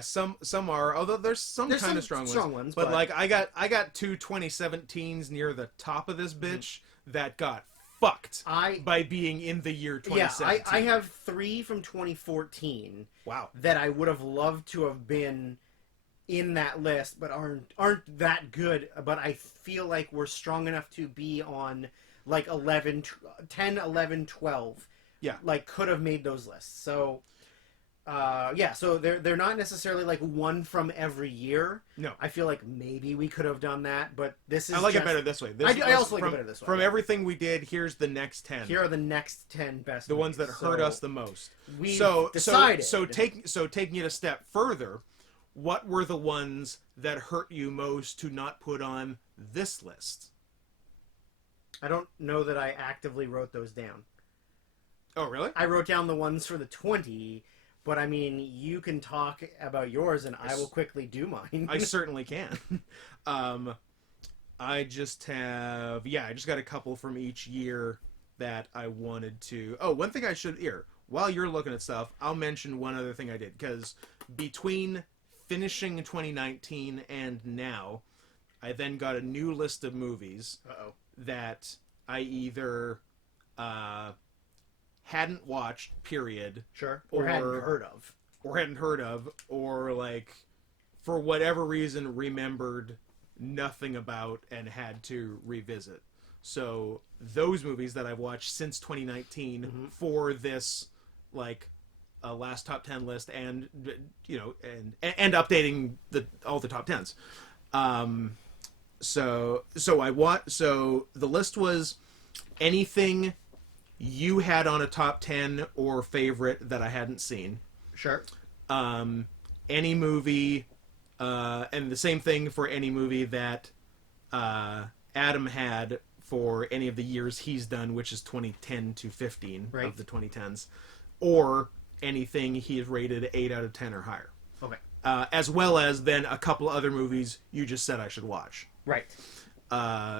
some are, although there's kind some of strong ones, but but like I got 2 2017s near the top of this bitch that got fucked by being in the year 2017. I have 3 from 2014. Wow. That I would have loved to have been in that list, but aren't that good. But I feel like we're strong enough to be on like 10, 11, 12. Yeah. Like could have made those lists. So so they're not necessarily like one from every year. No. I feel like maybe we could have done that, but this is I like it better this way. I also like it better this way. From everything we did, here's the next 10. Here are the next 10 best the ones that movies. hurt us the most. We decided. decided. So taking it a step further, what were the ones that hurt you most to not put on this list? I don't know that I actively wrote those down. Oh, really? I wrote down the ones for the 20, but I mean, you can talk about yours and I will quickly do mine. I certainly can. I just got a couple from each year that I wanted to... Oh, one thing I should... Here, while you're looking at stuff, I'll mention one other thing I did, because between finishing 2019 and now, I then got a new list of movies that I either hadn't watched, period. Sure. Or hadn't heard of. Or like, for whatever reason, remembered nothing about and had to revisit. So those movies that I've watched since 2019 for this like a last top 10 list, and and updating all the top 10s. So the list was anything you had on a top 10 or favorite that I hadn't seen. Sure. Any movie, and the same thing for any movie that Adam had for any of the years he's done, which is 2010 to 15 Right. of the 2010s, or anything he has rated 8 out of 10 or higher. Okay. As well as then a couple other movies you just said I should watch. Right.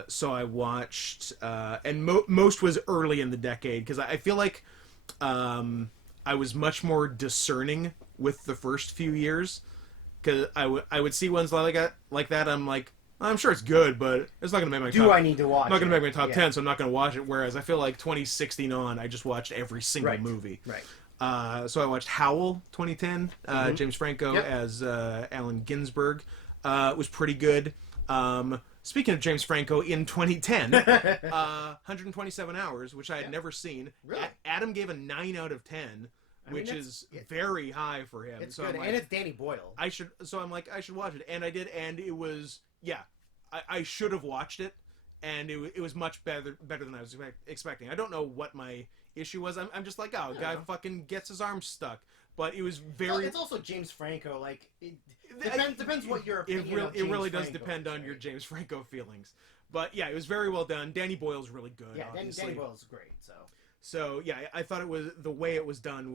So I watched, and most was early in the decade, because I feel like I was much more discerning with the first few years, because I would see ones like that. I'm like, I'm sure it's good, but it's not going to make my Do top, I need to watch not going to it? make my top Yeah. 10, so I'm not going to watch it. Whereas I feel like 2016 on, I just watched every single Right. movie. Right. So I watched Howl 2010, James Franco Yep. as Allen Ginsberg. Was pretty good. Speaking of James Franco, in 2010, 127 Hours, which I had never seen. Really? Adam gave a 9 out of 10, which that's- is very high for him. It's so good, I'm like, and it's Danny Boyle. I should watch it, and I did, and it was, I should have watched it, and it was much better than I was expecting. I don't know what my issue was. I'm just like, oh, a guy fucking gets his arm stuck, but it was very. It's also James Franco. Like, it depends what your It opinion of really, James does Franco depend is, on your right? James Franco feelings. But yeah, it was very well done. Danny Boyle's really good. Yeah, obviously. Danny Boyle's great. So yeah, I thought it was, the way it was done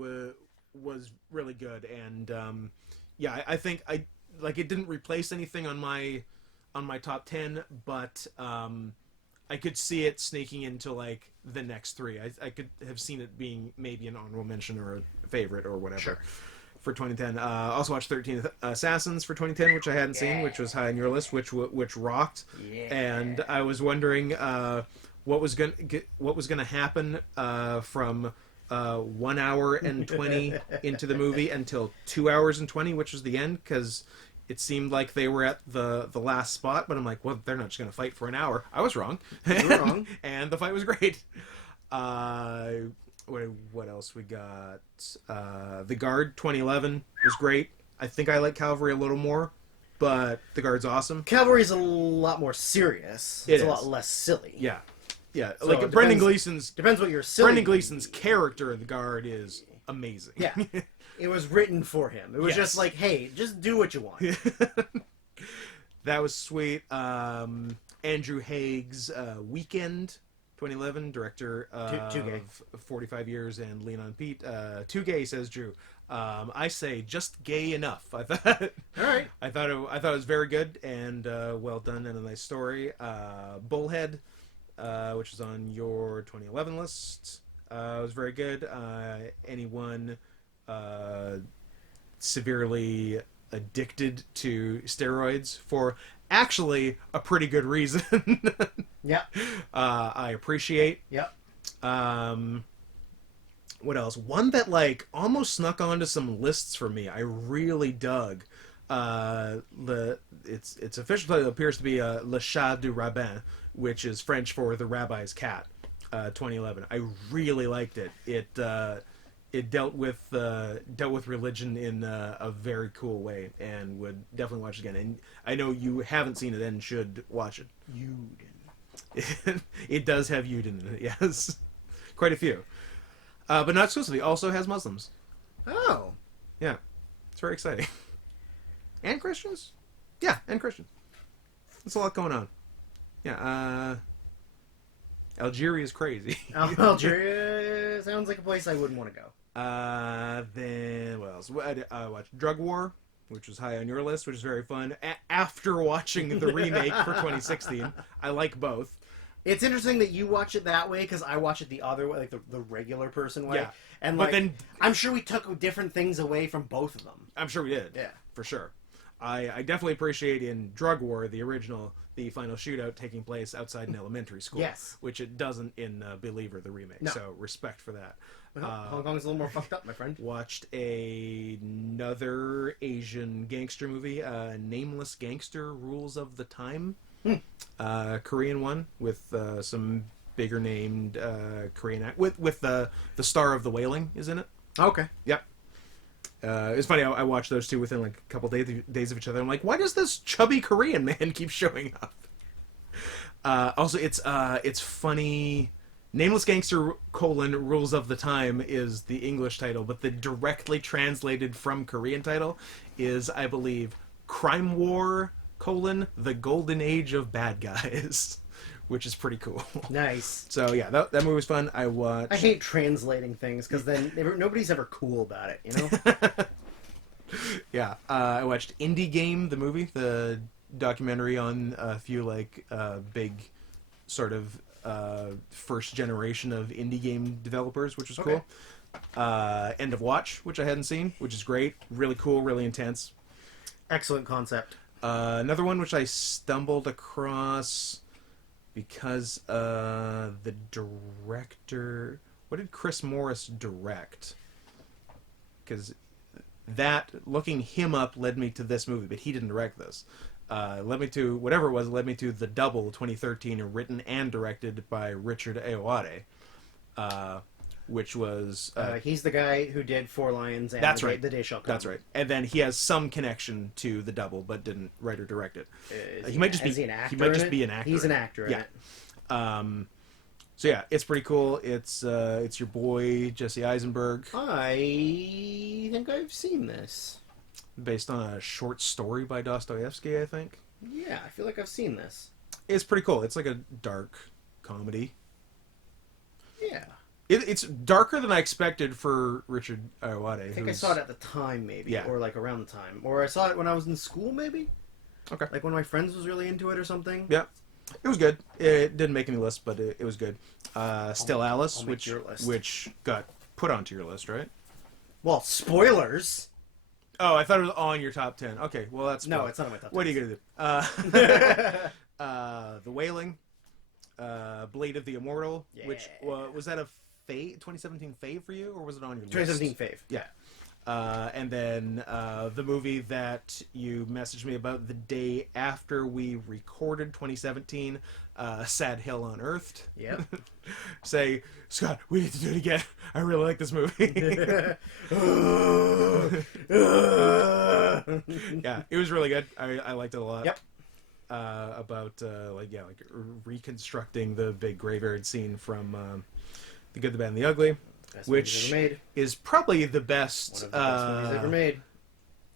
was really good, and I think it didn't replace anything on my top 10, but I could see it sneaking into like the next 3. I could have seen it being maybe an honorable mention or a favorite or whatever. Sure. For 2010, also watched 13 Assassins for 2010, which I hadn't seen, which was high on your list, which rocked. Yeah. And I was wondering what was gonna happen from 1 hour and 20 into the movie until 2 hours and 20, which was the end, because it seemed like they were at the last spot. But I'm like, well, they're not just gonna fight for an hour. I was wrong. You were wrong. And the fight was great. What else we got? The Guard 2011 was great. I think I like Cavalry a little more, but The Guard's awesome. Cavalry's a lot more serious. It It's a is. lot less silly. Yeah. So Like it Brendan depends- Gleeson's Depends what your silly. Brendan Gleeson's character in The Guard is amazing. Yeah. It was written for him. It was Yes. just like, hey, just do what you want. That was sweet. Andrew Haig's Weekend 2011, director Too gay. of 45 Years and Lean on Pete. Too gay, says Drew. I say just gay enough. I thought. All right. I thought it was very good and well done and a nice story. Bullhead, which is on your 2011 list, was very good. Anyone severely addicted to steroids for actually a pretty good reason. Yeah. I appreciate. Yep. What else? One that like almost snuck onto some lists for me. I really dug. Its official title appears to be Le Chat du Rabbin, which is French for the Rabbi's Cat. 2011. I really liked it. It dealt with religion in a very cool way, and would definitely watch it again. And I know you haven't seen it and should watch it. It does have Yudin in it, yes. Quite a few. But not exclusively. Also has Muslims. Oh. Yeah. It's very exciting. And Christians? Yeah, and Christians. There's a lot going on. Yeah, Algeria is crazy. Algeria sounds like a place I wouldn't want to go. Then, what else? I watched Drug War, which was high on your list, which is very fun. After watching the remake for 2016, I like both. It's interesting that you watch it that way, because I watch it the other way, like the regular person way. Yeah. And But like, then- I'm sure we took different things away from both of them. I'm sure we did. Yeah. For sure. I definitely appreciate in Drug War, the original, the final shootout taking place outside an elementary school. Yes. Which it doesn't in Believer, the remake. No. So respect for that. Hong Kong's a little more fucked up, my friend. Watched another Asian gangster movie, Nameless Gangster: Rules of the Time. Korean one with some bigger named Korean with the star of The Wailing is in it. Okay. Yep. It's funny. I watched those two within like a couple days of each other. I'm like, why does this chubby Korean man keep showing up? Also, it's funny. Nameless Gangster: Rules of the Time is the English title, but the directly translated from Korean title is, I believe, Crime War: The Golden Age of Bad Guys, which is pretty cool. Nice. So yeah, that movie was fun. I watched. I hate translating things because then nobody's ever cool about it, you know? Yeah, I watched Indie Game, the movie, the documentary on a few like big sort of first generation of indie game developers, which was cool. End of Watch, which I hadn't seen, which is great, really cool, really intense. Excellent concept. Another one which I stumbled across because the director, what did Chris Morris direct? Because that, looking him up, led me to this movie, but he didn't direct this. Led me to whatever it was. Led me to The Double, 2013, written and directed by Richard Ayoade, which was He's the guy who did Four Lions and that's right. The Day Shall Come. That's right. And then he has some connection to The Double, but didn't write or direct it. He might just be an actor. He might just be an actor. He's an actor. In Yeah. it. So yeah, it's pretty cool. It's your boy Jesse Eisenberg, I think I've seen this. based on a short story by Dostoevsky, I think. Yeah, I feel like I've seen this. It's pretty cool. It's like a dark comedy. Yeah. It's darker than I expected for Richard Ayoade. I think I saw it at the time, maybe. Yeah. Or like around the time. Or I saw it when I was in school, maybe? Okay. Like when my friends was really into it or something. Yeah. It was good. It didn't make any list, but it was good. Still Alice, I'll make your list. which got put onto your list, right? Well, spoilers. Oh, I thought it was on your top 10. Okay, well that's No, cool. it's not on my top 10. What are you gonna do? The Wailing, Blade of the Immortal, which was that a 2017 fave for you, or was it on your list? 2017 fave. Yeah. And then the movie that you messaged me about the day after we recorded 2017, Sad Hill Unearthed. Yep. Say, Scott, we need to do it again. I really like this movie. Yeah, it was really good. I liked it a lot. Yep. About like reconstructing the big graveyard scene from The Good, the Bad, and the Ugly. Best Which movies ever made. is probably the best. One of the best movies ever made.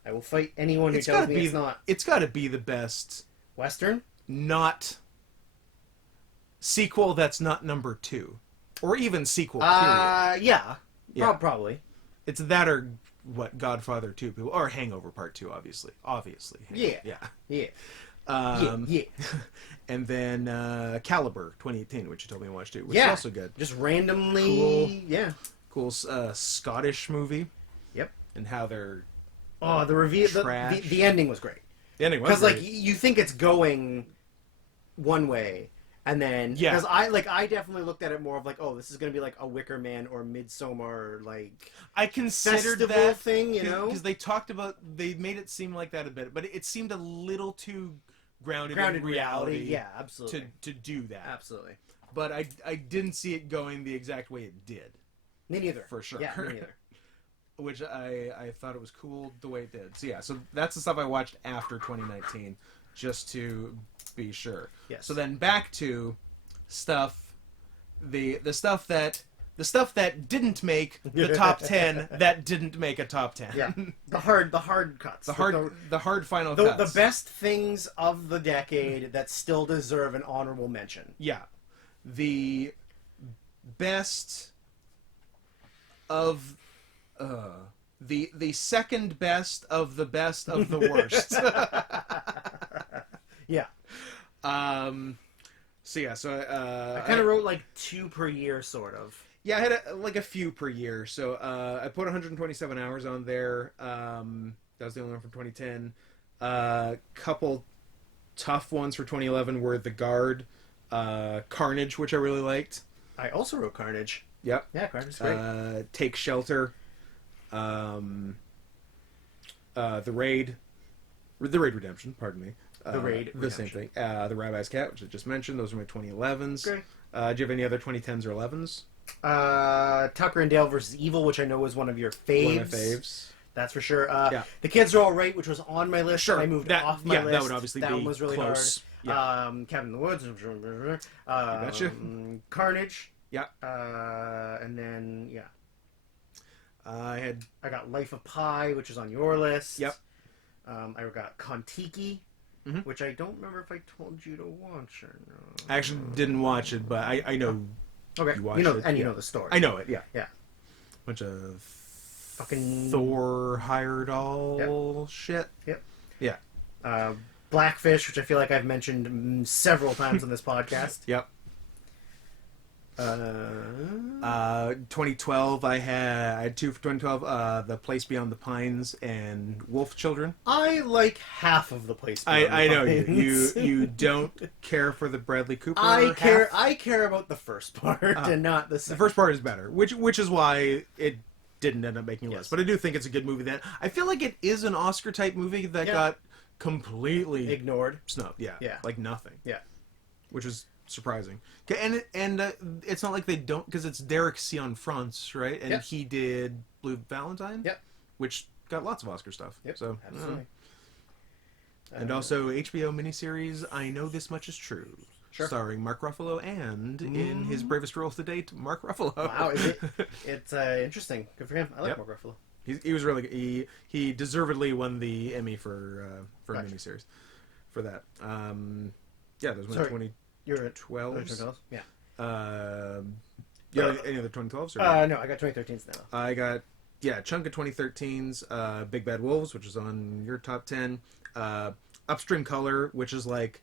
I will fight anyone who It's tells gotta me be. it's not. It's got to be the best. Western? Not sequel. That's not number 2, or even sequel. Period. Yeah. Yeah. Probably. It's that or what? Godfather 2, people, or Hangover Part 2, obviously. Yeah. Yeah. Yeah. Yeah. And then Caliber 2018, which you told me to watch too, which is Yeah. also good. Just randomly. Cool. Yeah. Cool Scottish movie. Yep. And how they're Oh, the reveal. Trash. The ending was great. the ending was Because like great. you think it's going one way, and then Yeah. because I definitely looked at it more of like, oh, this is gonna be like a Wicker Man or Midsommar like I considered festival that thing, you know? because they made it seem like that a bit, but it seemed a little too grounded Grounded in reality. Yeah, absolutely. To do that. Absolutely. But I didn't see it going the exact way it did, Me neither. for sure. Yeah, me neither. Which I thought it was cool the way it did. So yeah, so that's the stuff I watched after 2019, just to be sure. Yes. So then back to stuff, the stuff that didn't make the top 10 that didn't make a top 10. Yeah. The hard cuts. the hard final the cuts. best things of the decade that still deserve an honorable mention. Yeah. The best of the second best of the worst. Yeah. So yeah, I kind of wrote like 2 per year, sort of. yeah, I had like a few per year. So I put 127 hours on there. That was the only one from 2010. Couple tough ones for 2011 were The Guard, Carnage, which I really liked. I also wrote Carnage. Yep. Yeah, Carnage is great. Take Shelter. The Raid Redemption, pardon me. The Raid The same thing. The Rabbi's Cat, which I just mentioned. Those are my 2011s. Great. Do you have any other 2010s or 11s? Tucker and Dale versus Evil, which I know was one of your faves. One of my faves. That's for sure. Yeah. The Kids Are All Right, which was on my list, Sure. and I moved That- off my yeah, list. that would obviously that be one was really close. hard. Cabin in the Woods. Gotcha. Carnage. Yeah. And then I got Life of Pi, which is on your list. Yep. I got Kon-Tiki, Mhm. which I don't remember if I told you to watch or not. actually didn't watch it, but I know Okay, you watched know, it, and you yeah. know the story. I know it. Yeah. Yeah. Bunch of Fucking Thor hired all shit. Yep. Yeah. Blackfish, which I feel like I've mentioned several times on this podcast. Yep. 2012. I had two for 2012. The Place Beyond the Pines and Wolf Children. I like half of the place. I know you. Pines. You don't care for the Bradley Cooper. I care. half. I care about the first part and not the The second. first part is better, which is why it didn't end up making a Yes. list. But I do think it's a good movie. That I feel like it is an Oscar type movie that Yeah. got completely Ignored. snubbed. Yeah. Yeah. Like nothing. Yeah. Which is surprising. Okay, and it's not like they don't, because it's Derek Cianfrance, right? And Yep. he did Blue Valentine. Yep. Which got lots of Oscar stuff. Yep. So Absolutely. and also HBO miniseries I Know This Much Is True. Sure. Starring Mark Ruffalo and in his bravest role to date, Mark Ruffalo. Wow. It's interesting. Good for him. I like Yep. Mark Ruffalo. He was really good. He deservedly won the Emmy for a Gotcha. miniseries for that. Yeah, there's one Sorry. 2012s. You're at 2012? Yeah. Yeah, any other 2012s? No, I got 2013s now. I got chunk of 2013s. Big Bad Wolves, which is on your top 10. Upstream Color, which is like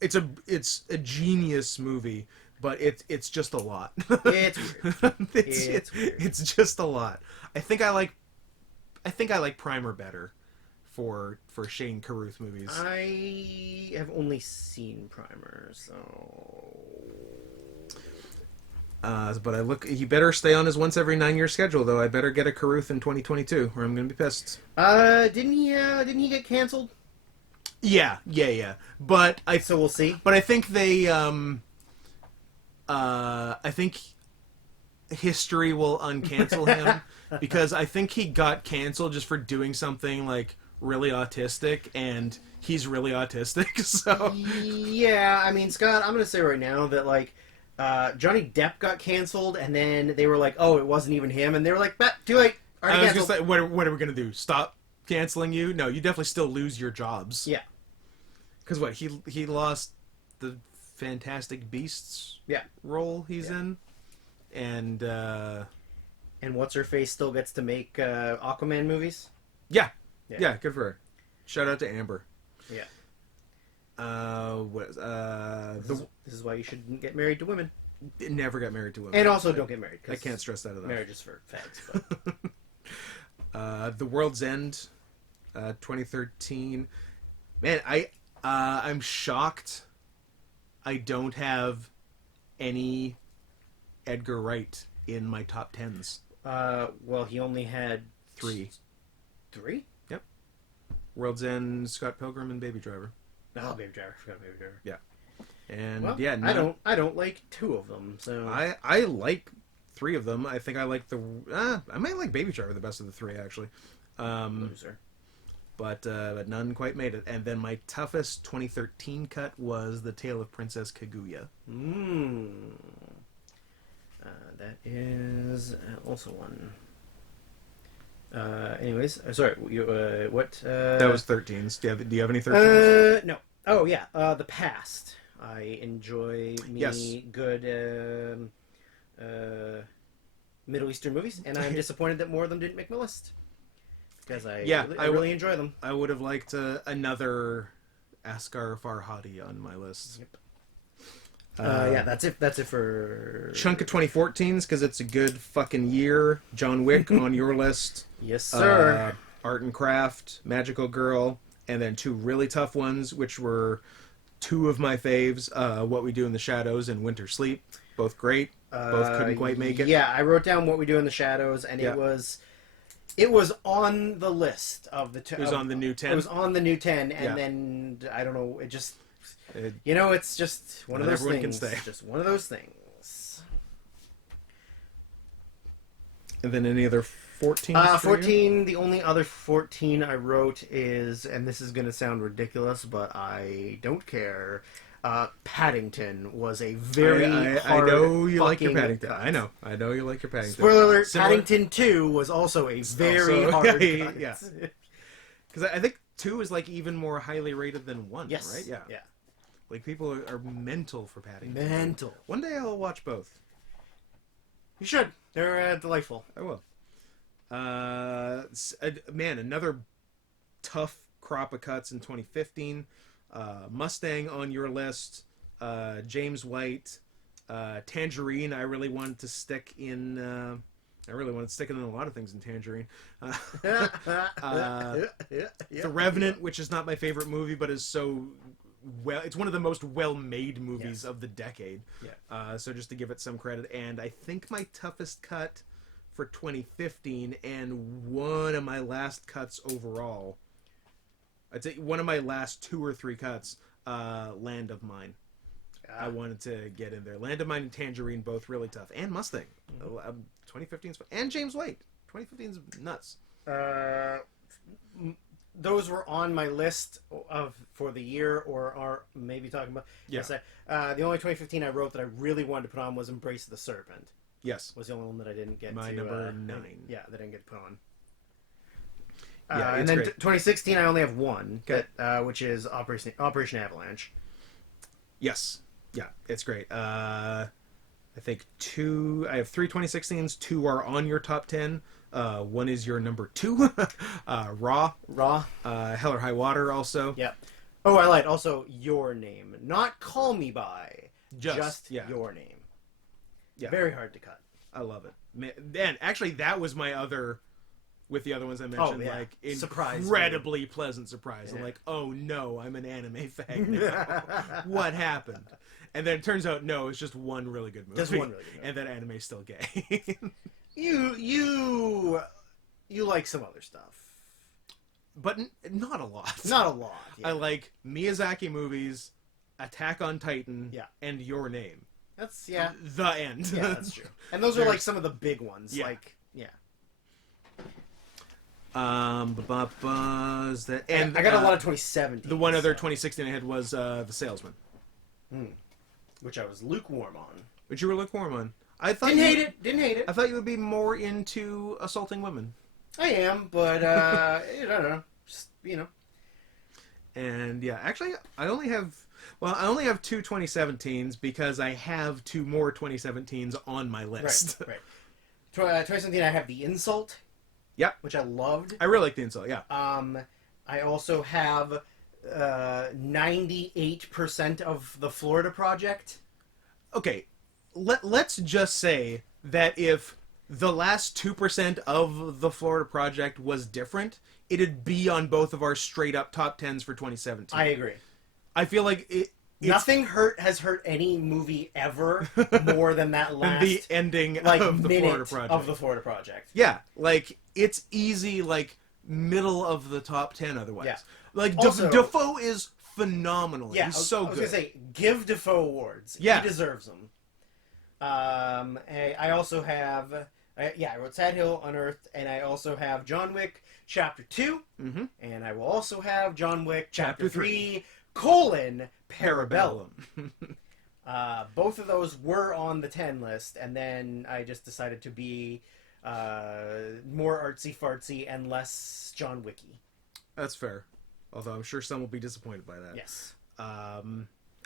it's a genius movie, but it's just a lot. It's weird. it's weird. It's just a lot. I think I like Primer better for Shane Carruth movies. I have only seen Primer, so But he better stay on his once every 9-year schedule, though. I better get a Carruth in 2022, or I'm gonna be pissed. didn't he get canceled? Yeah. But So we'll see. I think they I think history will uncancel him because I think he got canceled just for doing something like really autistic, and he's really autistic. So Yeah, I mean, Scott, I'm gonna say right now that like Johnny Depp got canceled, and then they were like, "Oh, it wasn't even him," and they were like, "But too late." I Already was canceled. just like, what are we gonna do? Stop canceling you? No, you definitely still lose your jobs. Yeah. Because what he lost the Fantastic Beasts Yeah. role he's in, and And what's her face still gets to make Aquaman movies. yeah, Yeah. good for her. Shout out to Amber. Yeah. This is why you shouldn't get married to women, Never got married to women. and also don't get married. I can't stress that enough. Marriage is for fags. But The World's End, 2013. Man, I'm shocked. I don't have any Edgar Wright in my top 10s. well, he only had 3. 3. World's End, Scott Pilgrim, and Baby Driver. Oh, Baby Driver. I forgot Baby Driver. And Well, yeah, I don't like 2 of them. So I like 3 of them. I think I like I might like Baby Driver the best of the 3 actually. loser. But none quite made it. And then my toughest 2013 cut was The Tale of Princess Kaguya. That is also one. Anyways, sorry. What? That was 13s. Do you have any 13s? No. Oh yeah. The Past. I enjoy Yes. good Middle Eastern movies, and I'm disappointed that more of them didn't make my list because I really enjoy them. I would have liked another Asghar Farhadi on my list. Yep. Yeah, that's it. That's it for Chunk of 2014s because it's a good fucking year. John Wick on your list. Yes, sir. Art and Craft, Magical Girl, and then 2 really tough ones, which were 2 of my faves. What We Do in the Shadows and Winter Sleep. Both great. Both couldn't quite make it. Yeah, I wrote down What We Do in the Shadows, and Yeah. it was on the list of the. It was on the new 10. It was on the new 10, and Yeah. then I don't know. It just It- it's just one of Not those everyone can things. stay. Just one of those things. And then any other 14? 14, the only other 14 I wrote is, and this is going to sound ridiculous, but I don't care. Paddington was a very I hard know you like your fucking Paddington. cut. I know you like your Paddington. Spoiler alert, Similar- Paddington 2 was also a very Also- hard yeah, cut. yeah. Because I think 2 is like even more highly rated than 1, Yes. right? Yeah. Yeah. Like people are mental for Paddington. Mental. One day I'll watch both. You should. They're delightful. I will. Man, another tough crop of cuts in 2015. Mustang on your list. James White. Tangerine. I really wanted to stick in. I really wanted to stick it in a lot of things in Tangerine. The Revenant, which is not my favorite movie, but is so well. It's one of the most well-made movies of the decade. Yeah. So just to give it some credit, and I think my toughest cut for 2015, and one of my last cuts overall. I'd say one of my last 2 or 3 cuts. Land of Mine. I wanted to get in there. Land of Mine and Tangerine, both really tough. And Mustang. 2015's and James White. 2015's nuts. Those were on my list for the year, or are maybe talking about. Yeah. Yes, the only 2015 I wrote that I really wanted to put on was Embrace the Serpent. Yes. Was the only one that I didn't get My to. number 9. Yeah, that didn't get put on. Yeah, and it's then great. 2016, I only have one, Okay. which is Operation Avalanche. Yes. Yeah, it's great. I think 2. I have 3 2016s. 2 are on your top 10. 1 is your number 2. Raw. Raw. Hell or High Water also. Yeah. Oh, I lied. Also, Your Name, not Call Me By. Just yeah. Your Name. Yeah. Very hard to cut. I love it. Man, actually, that was my other, with the other ones I mentioned, yeah. like Surprise incredibly pleasant surprise. I'm Yeah. like, oh no, I'm an anime fag now. What happened? And then it turns out, no, it's just one really good movie. Just one really good movie. And that anime's still gay. You like some other stuff. But not a lot. Not a lot. I Yeah. like Miyazaki movies, Attack on Titan, Yeah. and Your Name. That's yeah. The end. Yeah, that's true. And those are like There's- some of the big ones. Yeah. Like yeah. Buzz that and I got a lot of 2017. the one other so, 2016 I had was The Salesman, which I was lukewarm on. which you were lukewarm on. I thought Didn't you, hate it. Didn't hate it. I thought you would be more into assaulting women. I am, but I don't know. Just And yeah, actually, I only have 2 2017s because I have 2 more 2017s on my list. Right. 2017, I have The Insult. Yep. Which I loved. I really like the insult. Yeah. I also have 98% of the Florida Project. Okay, let's just say that if the last 2% of the Florida Project was different, it'd be on both of our straight up top 10s for 2017. I agree. I feel like it's Nothing has hurt any movie ever more than that last the ending like of the minute Florida Project. of the Florida Project. Yeah, like it's easy, like middle of the top 10 otherwise. Yeah. Like Also- Defoe is phenomenal. Yeah, He's I was so gonna good. say, give Defoe awards. Yeah. He deserves them. I also have, I wrote Sad Hill Unearthed, and I also have John Wick Chapter 2, and I will also have John Wick Chapter 3, Parabellum. Both of those were on the 10 list, and then I just decided to be more artsy-fartsy and less John Wicky. That's fair. Although I'm sure some will be disappointed by that. Yes.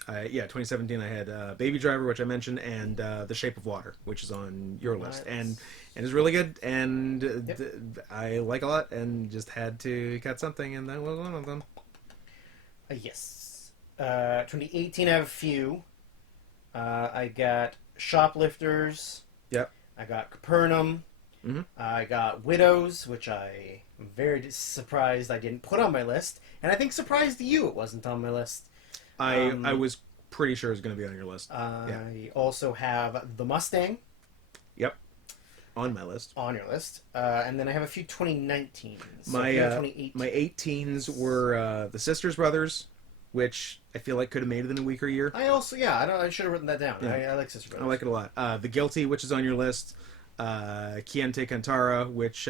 2017 I had Baby Driver, which I mentioned, and The Shape of Water, which is on your list, and is really good, and I like a lot, and just had to cut something, and that was one of them. Yes. 2018 I have a few. I got Shoplifters. Yep. I got Capernaum. I got Widows, which I am very surprised I didn't put on my list, and I think surprised you it wasn't on my list. I was pretty sure it was going to be on your list. I also have The Mustang Yep. On my list. on your list, and then I have a few 2019s. So My here are 2018. my 18s were The Sisters Brothers, which I feel like could have made it in a weaker year. I also I should have written that down. Yeah. I like Sister I Brothers. like it a lot. The Guilty, which is on your list. Chiente Cantara, which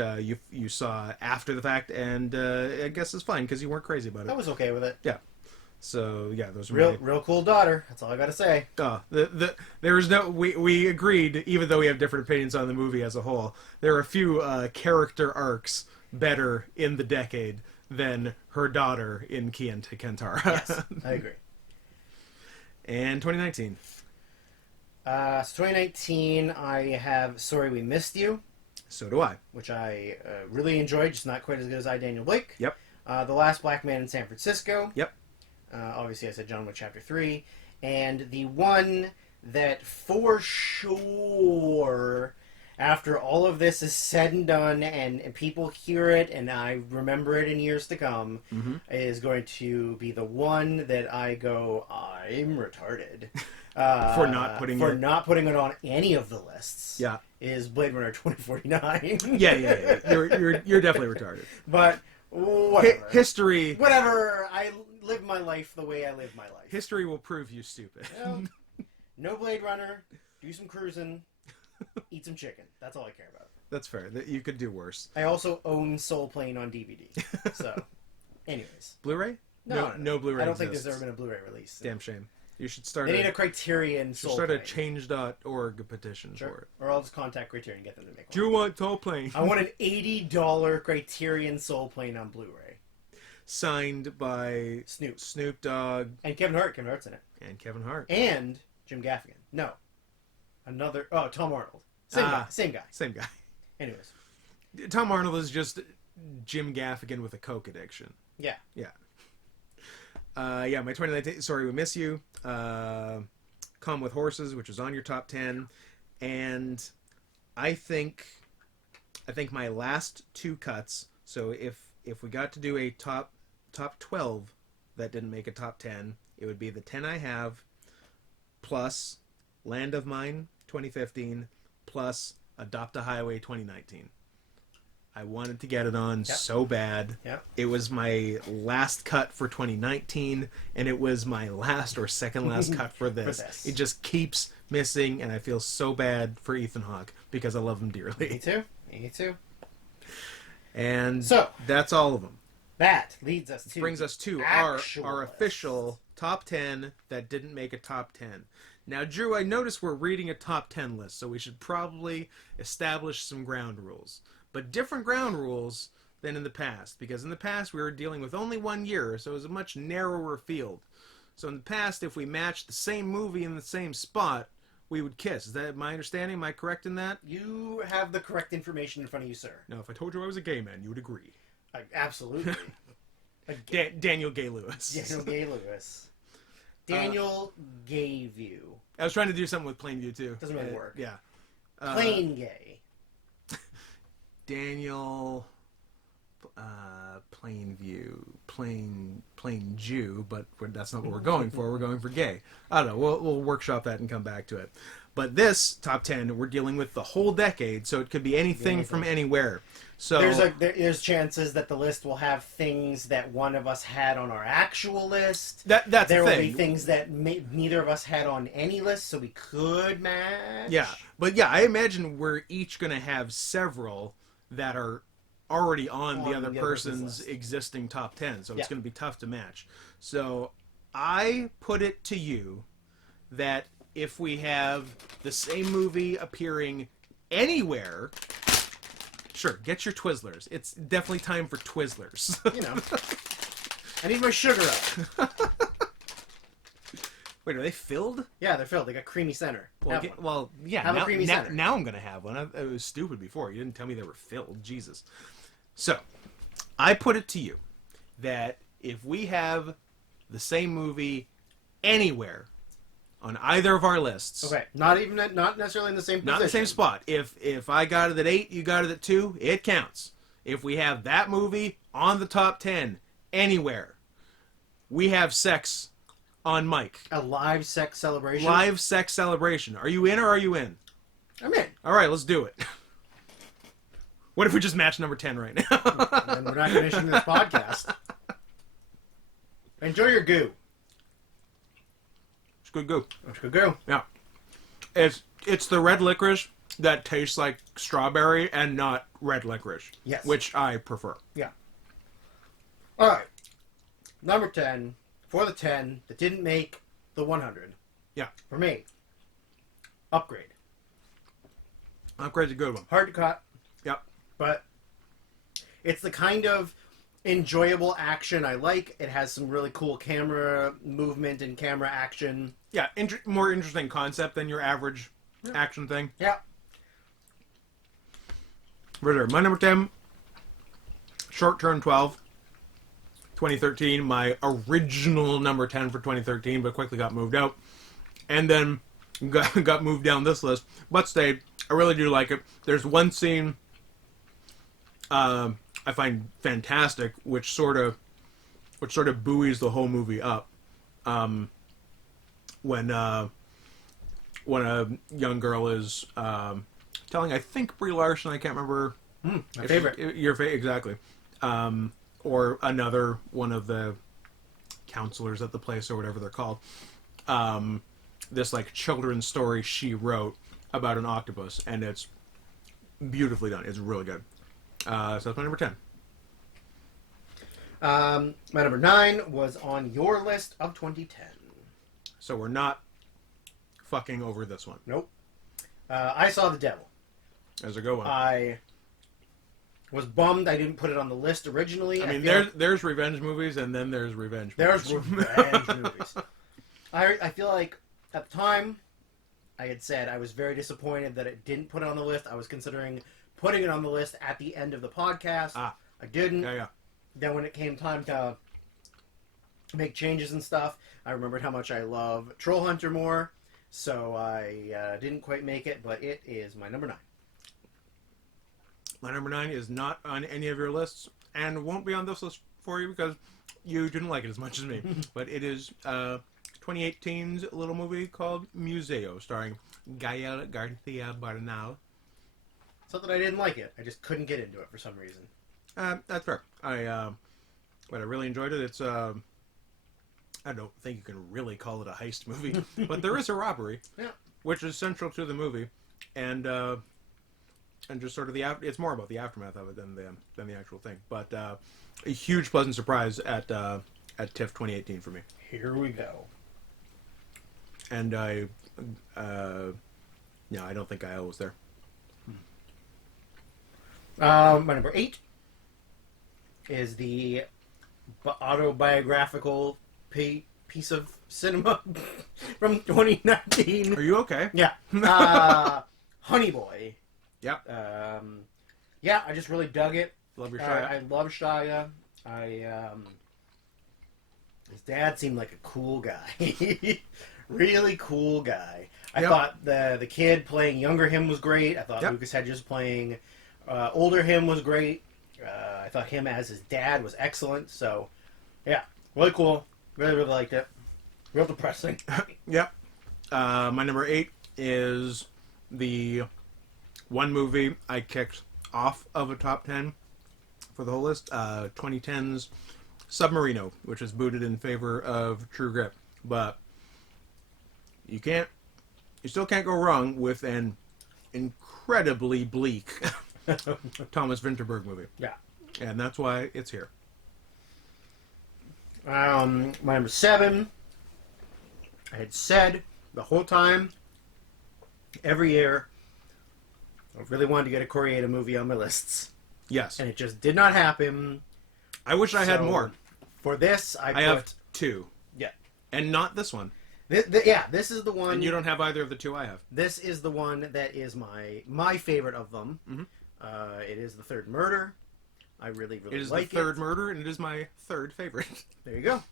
you saw after the fact, and I guess is fine because you weren't crazy about I it. was okay with it. Yeah. So yeah, those are Real cool daughter. That's all I gotta say. there is no we agreed, even though we have different opinions on the movie as a whole. There are a few character arcs better in the decade than her daughter in Chiente Cantara. Yes, I agree. And 2019. So 2019, I have Sorry We Missed You, So do I. which I really enjoyed, just not quite as good as I, Daniel Blake. Yep. The Last Black Man in San Francisco. Yep. Obviously, I said John Wick Chapter 3. And the one that for sure, after all of this is said and done, and people hear it, and I remember it in years to come, is going to be the one that I go, I'm retarded. For not putting not putting it on any of the lists. Yeah. Is Blade Runner 2049. Yeah. You're definitely retarded. But whatever. History. Whatever. I live my life the way I live my life. History will prove you stupid. Well, no Blade Runner. Do some cruising. Eat some chicken. That's all I care about. That's fair. You could do worse. I also own Soul Plane on DVD. So, anyways. Blu-ray? No Blu-ray. I don't think exists. there's ever been a Blu-ray release. Damn shame. You should start. They need a Criterion should Soul start a Plane. change.org petition for Sure. it. Or I'll just contact Criterion and get them to make one. Do you want Soul Plane? I want an $80 Criterion Soul Plane on Blu-ray. Signed by Snoop Dogg and Kevin Hart. Kevin Hart's in it. and Kevin Hart. And Jim Gaffigan. No. Another... Oh, Tom Arnold. Same guy. Same guy. Anyways. Tom Arnold is just Jim Gaffigan with a coke addiction. Yeah. Yeah. My 2019... Sorry, We Miss You. Come With Horses, which was on your top 10. And I think my last two cuts... So if we got to do a top 12 that didn't make a top 10, it would be the 10 I have plus Land of Mine 2015 plus Adopt a Highway 2019. I wanted to get it on so bad. Yep. It was my last cut for 2019, and it was my last or second last cut for this. It just keeps missing, and I feel so bad for Ethan Hawke because I love him dearly. Me too. And so that's all of them. That leads us to brings us to our official top 10 that didn't make a top 10. Now, Drew, I notice we're reading a top 10 list, so we should probably establish some ground rules. But different ground rules than in the past, because in the past we were dealing with only 1 year, so it was a much narrower field. So in the past, if we matched the same movie in the same spot, we would kiss. Is that my understanding? Am I correct in that? You have the correct information in front of you, sir. Now, if I told you I was a gay man, you would agree. Absolutely. Daniel Gay-Lewis. Daniel Gay-Lewis. Daniel Gayview. I was trying to do something with Plainview, too. Doesn't really work. Yeah. Plain gay. Daniel... Plainview, plain Jew, but that's not what we're going for. We're going for gay. I don't know. We'll workshop that and come back to it. But this top 10, we're dealing with the whole decade, so it could be anything from anywhere. So there's chances that the list will have things that one of us had on our actual list. That's there the will thing. be things that neither of us had on any list, so we could match. Yeah, but yeah, I imagine we're each going to have several that are already on the other person's existing top 10, so it's going to be tough to match. So I put it to you that if we have the same movie appearing anywhere, sure, get your Twizzlers. It's definitely time for Twizzlers. You know, I need my sugar up. Wait, are they filled? Yeah, they're filled. They got creamy center. Well, yeah. Have a creamy center. Now I'm going to have one. It was stupid before. You didn't tell me they were filled. Jesus. So, I put it to you that if we have the same movie anywhere on either of our lists, Okay, not necessarily in the same position. not in the same spot. If I got it at 8, you got it at 2, it counts. If we have that movie on the top 10 anywhere, we have sex on mic. A live sex celebration. Live sex celebration. Are you in or are you in? I'm in. All right, let's do it. What if we just match number 10 right now? And we're not finishing this podcast. Enjoy your goo. It's good goo. It's good goo. Yeah. It's the red licorice that tastes like strawberry and not red licorice. Yes. Which I prefer. Yeah. All right. Number 10 for the 10 that didn't make the 100. Yeah. For me, Upgrade. Upgrade's a good one. Hard to cut, Yep. but it's the kind of enjoyable action I like. It has some really cool camera movement and camera action. Yeah, more interesting concept than your average action thing. Yeah. Right. My number 10, Short Term 12, 2013. My original number 10 for 2013, but quickly got moved out. And then got moved down this list, but stayed. I really do like it. There's one scene I find fantastic, which sort of buoys the whole movie up. When a young girl is telling, I think, Brie Larson, I can't remember. My favorite. Exactly. Or another one of the counselors at the place or whatever they're called. This like children's story she wrote about an octopus, and it's beautifully done. It's really good. So that's my number 10. My number 9 was on your list of 2010. So we're not fucking over this one. Nope. I Saw the Devil. There's a good one. I was bummed I didn't put it on the list originally. I mean, feel there's revenge movies, and then there's revenge there's movies. revenge movies. I feel like at the time I had said I was very disappointed that it didn't put it on the list. I was considering putting it on the list at the end of the podcast. I didn't. Yeah. Then when it came time to make changes and stuff, I remembered how much I love Troll Hunter more, so I didn't quite make it, but it is my number 9. My number 9 is not on any of your lists, and won't be on this list for you because you didn't like it as much as me. But it is 2018's little movie called Museo, starring Gael Garcia Bernal. It's not that I didn't like it, I just couldn't get into it for some reason. That's fair. But I really enjoyed it. It's I don't think you can really call it a heist movie, but there is a robbery, which is central to the movie, and just sort of it's more about the aftermath of it than the actual thing. But a huge pleasant surprise at TIFF 2018 for me. Here we go. And I don't think I was there. My number 8 is the autobiographical piece of cinema from 2019. Are you okay? Yeah. Honey Boy. Yep. Yeah, I just really dug it. Love your Shia. I love Shia. His dad seemed like a cool guy. Really cool guy. I thought the kid playing younger him was great. I thought Lucas Hedges playing older him was great. I thought him as his dad was excellent. So, yeah, really cool. Really, really liked it. Real depressing. Yep. My number 8 is the one movie I kicked off of a top 10 for the whole list. 2010's Submarino, which is booted in favor of True Grit. But you still can't go wrong with an incredibly bleak Thomas Vinterberg movie. Yeah. And that's why it's here. My number 7, I had said the whole time, every year, I really wanted to get a Koreeda movie on my lists. Yes. And it just did not happen. I wish I had more. For this, I have 2. Yeah. And not this one. This is the one. And you don't have either of the 2 I have. This is the one that is my favorite of them. Mm-hmm. It is The Third Murder. I really, really like it. It is the third murder, and it is my third favorite. There you go.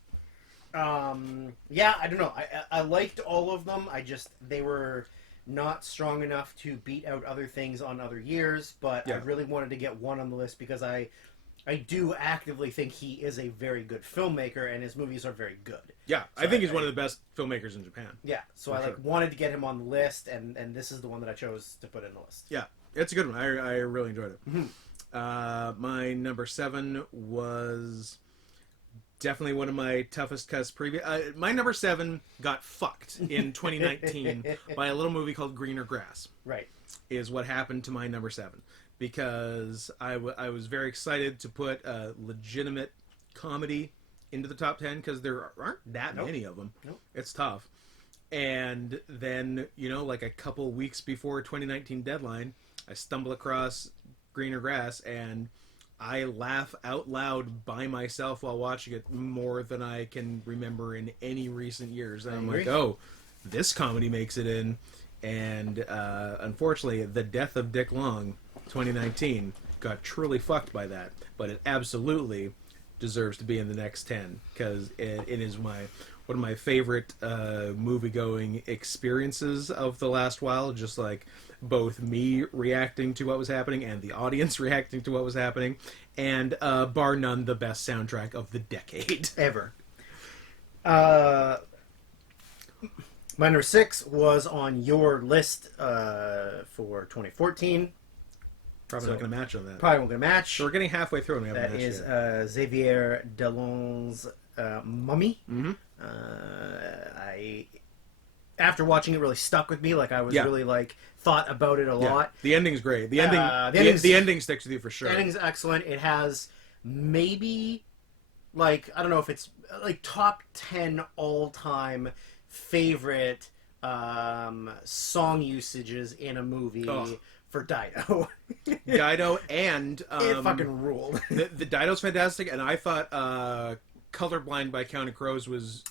Yeah, I don't know. I liked all of them. They were not strong enough to beat out other things on other years, but I really wanted to get one on the list because I do actively think he is a very good filmmaker, and his movies are very good. Yeah, so I think he's one of the best filmmakers in Japan. Yeah, so I wanted to get him on the list, and this is the one that I chose to put in the list. Yeah, it's a good one. I really enjoyed it. Mm-hmm. My number 7 was definitely one of my toughest cuts previous. My number 7 got fucked in 2019 by a little movie called Greener Grass. Right. is what happened to my number 7, because I was very excited to put a legitimate comedy into the top 10 because there aren't that Nope. many of them. Nope. It's tough. And then, like a couple weeks before 2019 deadline, I stumble across Greener Grass, and I laugh out loud by myself while watching it more than I can remember in any recent years. And I'm like, oh, this comedy makes it in. And unfortunately, the death of Dick Long, 2019, got truly fucked by that. But it absolutely deserves to be in the next 10 because it is one of my favorite movie-going experiences of the last while. Just like both me reacting to what was happening and the audience reacting to what was happening, and bar none, the best soundtrack of the decade ever. My number 6 was on your list for 2014. Probably not going to match on that. Probably won't going to match. So we're getting halfway through and we haven't That matched is yet. Xavier Dolan's Mummy. Mm-hmm. After watching it, really stuck with me. Like I was really like thought about it a lot. The ending's great. The ending sticks with you for sure. The ending's excellent. It has maybe like I don't know if it's like top 10 all time favorite song usages in a movie for Dido. Dido and it fucking ruled. the Dido's fantastic, and I thought Colorblind by Counting Crows was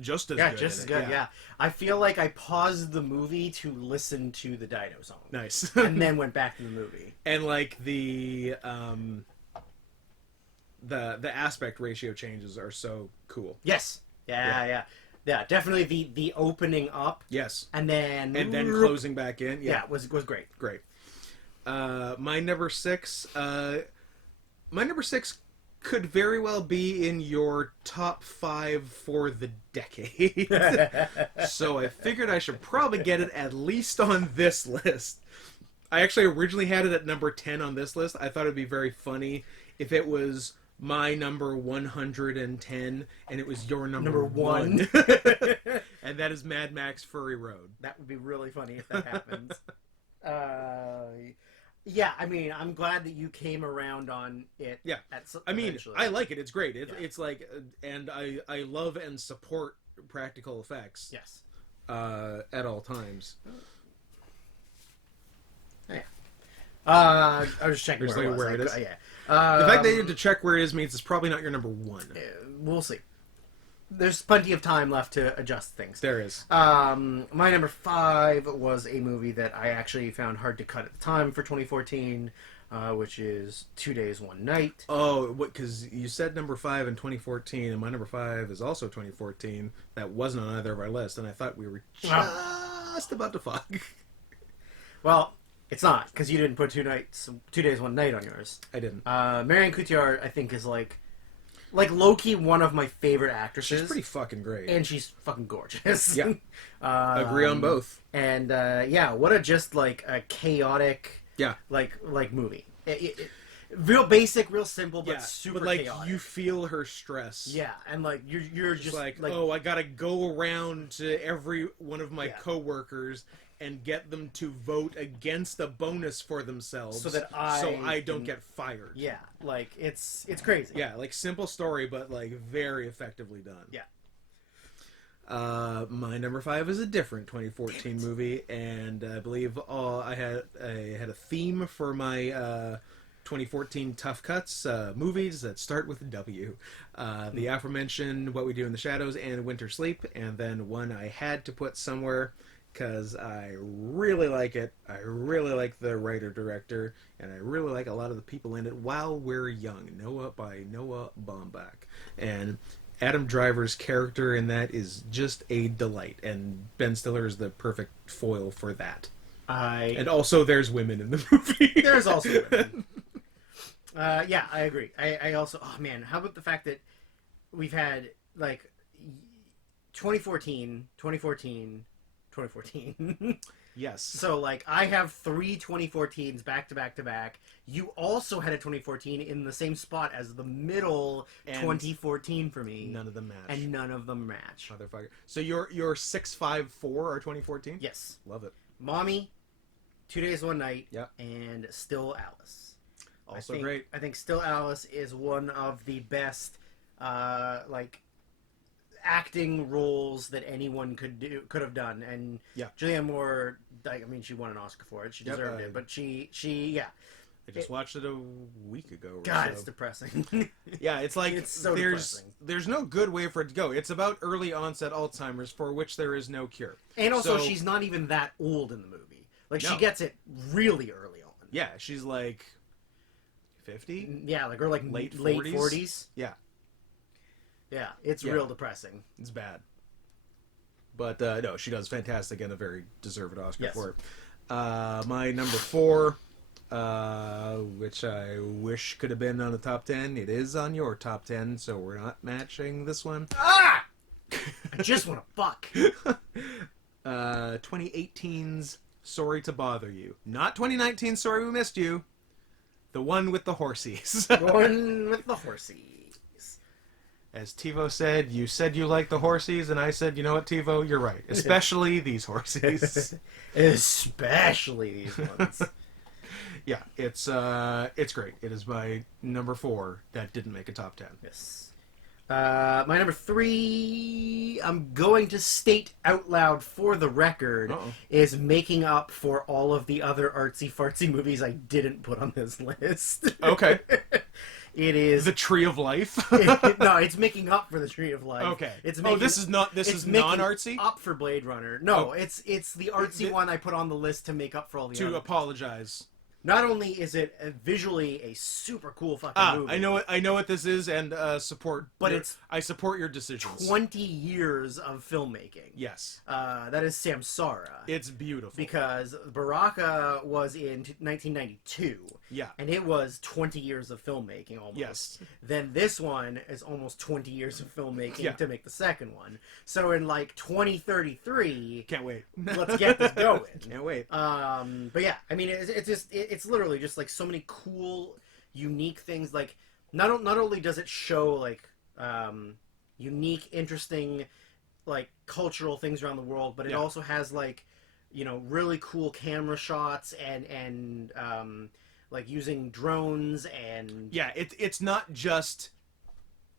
just as good. Just as good. Yeah, I feel like I paused the movie to listen to the Dido song. Nice. And then went back to the movie. And like the aspect ratio changes are so cool. Yes. Yeah. Definitely the opening up. Yes. And then closing back in. Yeah, was great. Great. My number 6. My number 6 could very well be in your top 5 for the decade. So I figured I should probably get it at least on this list. I actually originally had it at number 10 on this list. I thought it'd be very funny if it was my number 110 and it was your number 1. And that is Mad Max Fury Road. That would be really funny if that happens. Yeah, I mean, I'm glad that you came around on it. Yeah, eventually. I like it. It's great. It's like, and I love and support practical effects. Yes. At all times. Yeah. I was just checking where it is. Yeah. The fact that you had to check where it is means it's probably not your number 1. We'll see. There's plenty of time left to adjust things. There is. My number 5 was a movie that I actually found hard to cut at the time for 2014, which is 2 Days, One Night. Oh, because you said number 5 in 2014, and my number 5 is also 2014. That wasn't on either of our lists, and I thought we were just about to fuck. Well, it's not, because you didn't put 2 Days, One Night on yours. I didn't. Marion Cotillard, I think, is like low-key one of my favorite actresses. She's pretty fucking great. And she's fucking gorgeous. Yeah. Agree on both. And, what a just, like, a chaotic, yeah, like movie. Real basic, real simple, but super but, like, chaotic. you feel her stress. Yeah, and, like, you're just like, oh, I gotta go around to every one of my coworkers and get them to vote against a bonus for themselves so that I don't get fired. Yeah, like it's crazy. Yeah, like simple story, but like very effectively done. Yeah. My number 5 is a different 2014 movie, and I believe I had a theme for my 2014 Tough Cuts movies that start with a W. The aforementioned What We Do in the Shadows and Winter Sleep, and then one I had to put somewhere because I really like it. I really like the writer-director, and I really like a lot of the people in it. While We're Young, by Noah Baumbach. And Adam Driver's character in that is just a delight, and Ben Stiller is the perfect foil for that. And also there's women in the movie. There's also women. Yeah, I agree. I also... Oh, man, how about the fact that we've had, like, 2014... 2014. Yes. So, like, I have 3 2014s back to back to back. You also had a 2014 in the same spot as the middle and 2014 for me. None of them match. And none of them match. Motherfucker. So your 654 are 2014? Yes. Love it. Mommy, 2 Days, One Night, Yep. and Still Alice. Also great. I think Still Alice is one of the best, like, acting roles that anyone could have done. And Yeah. Julianne Moore, I mean, she won an Oscar for it. She Yep, deserved it. But yeah. I just watched it a week ago. Or God, so. it's depressing. Yeah, it's like It's so there's depressing. there's no good way for it to go. It's about early onset Alzheimer's for which there is no cure. And also, So- she's not even that old in the movie. Like, she No. gets it really early on. Yeah, she's like 50. Yeah, like, or like Late late 40s? 40s. Yeah, Yeah, it's Yeah. real depressing. it's bad. But no, she does fantastic and a very deserved Oscar Yes. for it. My number 4, which I wish could have been on the top 10. It is on your top 10, so we're not matching this one. Ah! I just want to fuck. 2018's Sorry to Bother You. Not 2019 Sorry We Missed You. The one with the horsies. Going with the horsies. As TiVo said, you said you like the horsies, and I said, you know what, TiVo, you're right. Especially these horsies. Especially these ones. Yeah, it's great. It is my number 4 that didn't make a top 10. Yes. My number 3, I'm going to state out loud for the record, Uh-oh. is making up for all of the other artsy-fartsy movies I didn't put on this list. Okay. It is... The Tree of Life. No, it's making up for the Tree of Life. Okay. It's Oh, making, this is not. This it's is making non-artsy. up for Blade Runner. No, Oh. it's the artsy one I put on the list to make up for all the To other. apologize. Not only is it visually a super cool fucking movie, I know what this is, and support. But it's I support your decisions. 20 years of filmmaking. Yes, That is Samsara. it's beautiful. Because Baraka was in 1992. Yeah. And it was 20 years of filmmaking almost. Yes. Then this one is almost 20 years of filmmaking Yeah. to make the second one. So in like 2033, Can't wait. let's get this going. Can't wait. But yeah, I mean, it's literally just like so many cool, unique things. Like not only does it show like unique, interesting, like cultural things around the world, but it Yeah. also has like, you know, really cool camera shots and like using drones and Yeah, it's not just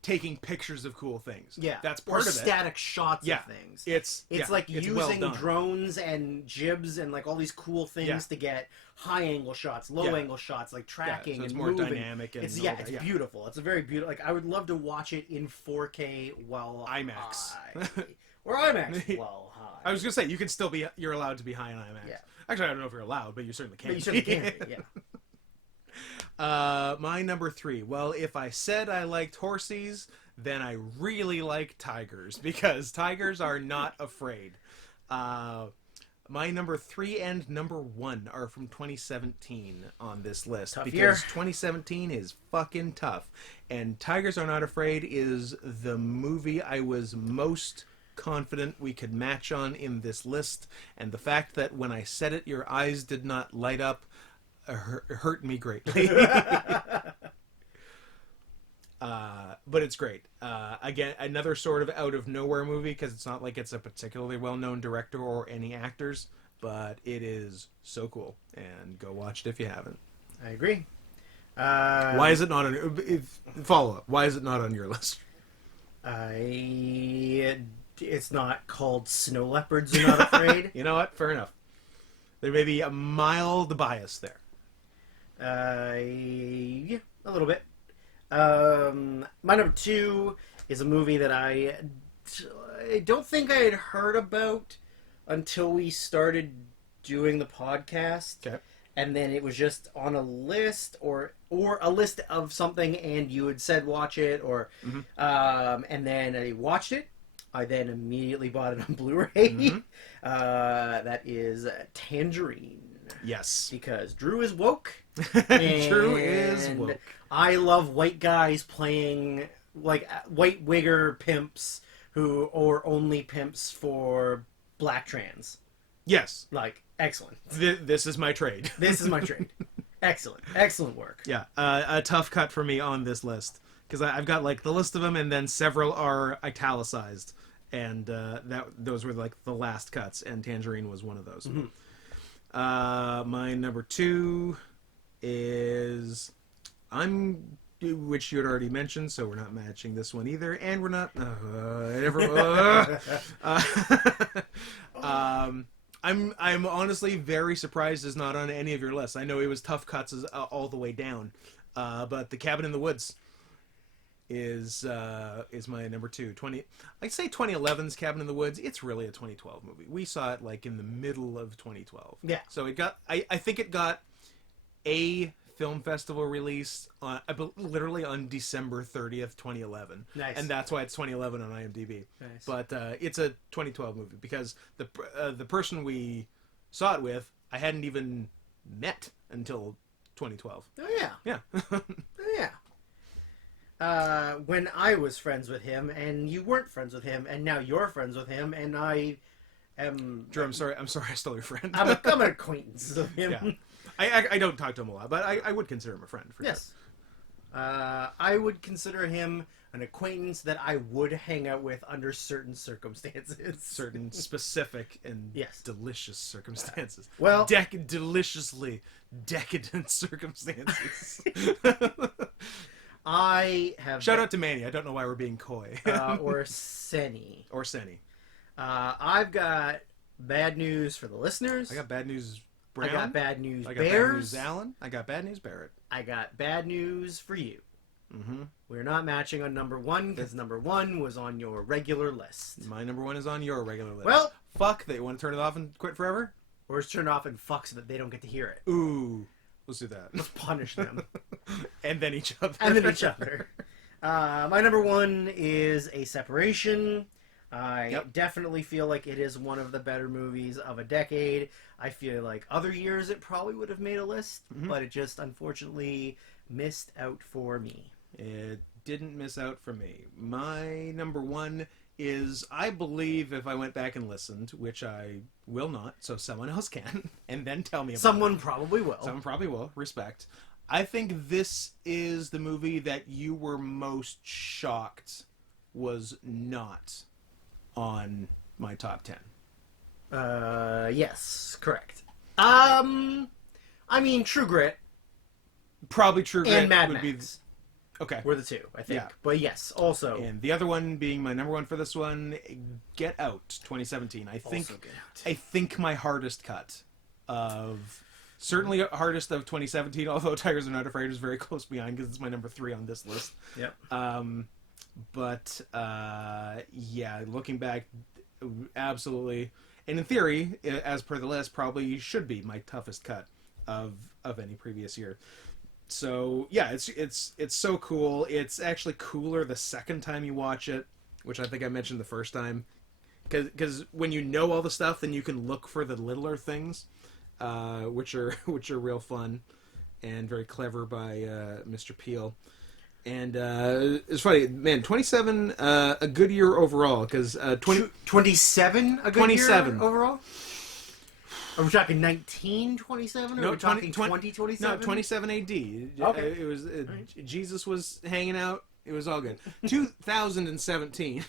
taking pictures of cool things. yeah, that's or part of it. static shots Yeah. of things. It's Like it's well using done. drones and jibs and like all these cool things Yeah. to get high angle shots, low Yeah. angle shots, like tracking so it's and more moving. dynamic and It's all yeah, that, it's beautiful. It's a very beautiful. Like I would love to watch it in 4K while IMAX. high. Or IMAX while high. I was gonna say you can still be. You're allowed to be high in IMAX. Yeah. Actually, I don't know if you're allowed, but you certainly can. But you certainly can. Be, yeah. My number 3. Well, if I said I liked horsies, then I really like tigers because tigers are not afraid. My number 3 and number 1 are from 2017 on this list Tough because year. 2017 is fucking tough. And Tigers Are Not Afraid is the movie I was most confident we could match on in this list, and the fact that when I said it your eyes did not light up hurt me greatly. But it's great. Again, another sort of out of nowhere movie because it's not like it's a particularly well-known director or any actors, but it is so cool, and go watch it if you haven't. I agree. Why is it not on follow up? Why is it not on your list? It's not called Snow Leopards Are Not Afraid. You know what? Fair enough. There may be a mild bias there. Yeah, a little bit. My number 2 is a movie that I don't think I had heard about until we started doing the podcast. Okay. And then it was just on a list or a list of something, and you had said watch it, or and then I watched it. I then immediately bought it on Blu-ray. That is Tangerine. Yes. Because Drew is woke. Drew is and woke. I love white guys playing like white wigger pimps who or only pimps for black trans. Yes. Like excellent. This is my trade. This is my trade. Excellent work. Yeah. A tough cut for me on this list because I've got like the list of them, and then several are italicized, and those were like the last cuts, and Tangerine was one of those. My number 2 is which you had already mentioned, so we're not matching this one either, and we're not. I'm honestly very surprised it's not on any of your lists. I know it was tough cuts all the way down, but The Cabin in the Woods is my number 2. I'd say 2011's Cabin in the Woods. It's really a 2012 movie. We saw it like in the middle of 2012. Yeah. So it got. I think it got a film festival release literally on December 30th, 2011. Nice. And that's why it's 2011 on IMDb. Nice. But it's a 2012 movie because the person we saw it with, I hadn't even met until 2012. Oh, yeah. Yeah. Oh, yeah. When I was friends with him, and you weren't friends with him, and now you're friends with him, and I am... Drew, I'm sorry I stole your friend. I'm an acquaintance of him. Yeah. I don't talk to him a lot, but I would consider him a friend. For Yes. I would consider him an acquaintance that I would hang out with under certain circumstances. Certain specific and Yes. delicious circumstances. Well- deliciously decadent circumstances. I have... Shout out to Manny. I don't know why we're being coy. or Senny. Or Senny. I've got bad news for the listeners. I got bad news, Brown. I got bad news, I got Bears. bad news, Allen. I got bad news, Barrett. I got bad news for you. Mm-hmm. We're not matching on number 1 because number 1 was on your regular list. My number 1 is on your regular list. Well, fuck. They want to turn it off and quit forever? or it's turned off and fuck so that they don't get to hear it. Ooh. Let's do that. Let's punish them. And then each other. And then each other. My number 1 is A Separation. I definitely feel like it is one of the better movies of a decade. I feel like other years it probably would have made a list, but it just unfortunately missed out for me. It didn't miss out for me. My number 1 is, I believe if I went back and listened, which I will not, so someone else can, and then tell me about Someone it. probably will. Someone probably will. Respect. I think this is the movie that you were most shocked was not on my top 10. Yes, correct. I mean, True Grit Probably True Grit and Mad would Max be... Okay. were the two, I think. Yeah. But yes, also... And the other one being my number 1 for this one, Get Out 2017. I think Also Get Out. I think my hardest cut of certainly hardest of 2017. Although Tigers Are Not Afraid is very close behind because it's my number 3 on this list. Yep. Yeah, looking back, absolutely, and in theory, as per the list, probably should be my toughest cut of any previous year. So yeah, it's so cool. It's actually cooler the second time you watch it, which I think I mentioned the first time, because when you know all the stuff, then you can look for the littler things, which are real fun and very clever by Mr. Peel. And it's funny, man. 27, a good year overall, because 27 a good 27 year overall? Are we talking 1927 or are we talking 2027? No, 27 AD. Okay. It was Jesus was hanging out. It was all good. 2017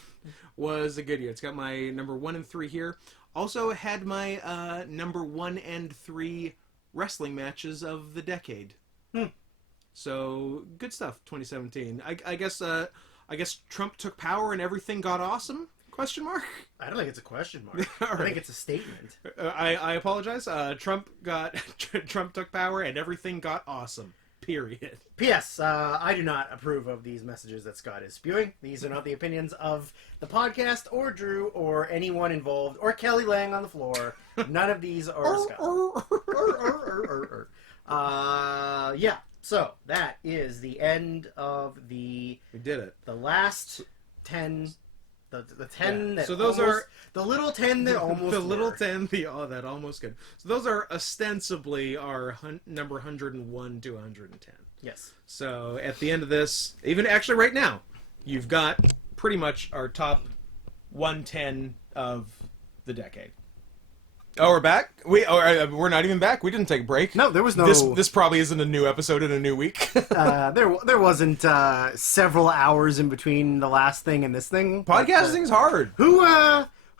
was a good year. It's got my number 1 and 3 here. Also had my number 1 and 3 wrestling matches of the decade. So good stuff. 2017. I guess Trump took power and everything got awesome? Question mark. I don't think it's a question mark. All I think right. it's a statement. I apologize. Trump took power and everything got awesome. Period. P.S. I do not approve of these messages that Scott is spewing. These are not the opinions of the podcast or Drew or anyone involved or Kelly laying on the floor. None of these are Scott. Yeah. So that is the end of We did it. the last 10. The 10 Yeah. that So those almost, are the little 10 that almost the little were. 10. That almost good. So those are ostensibly our number 101 to 110. Yes. So at the end of this, even actually right now, you've got pretty much our top 110 of the decade. Oh, we're back? We're not even back? We didn't take a break? No, there was no... This probably isn't a new episode in a new week. there wasn't several hours in between the last thing and this thing. Podcasting's hard. Who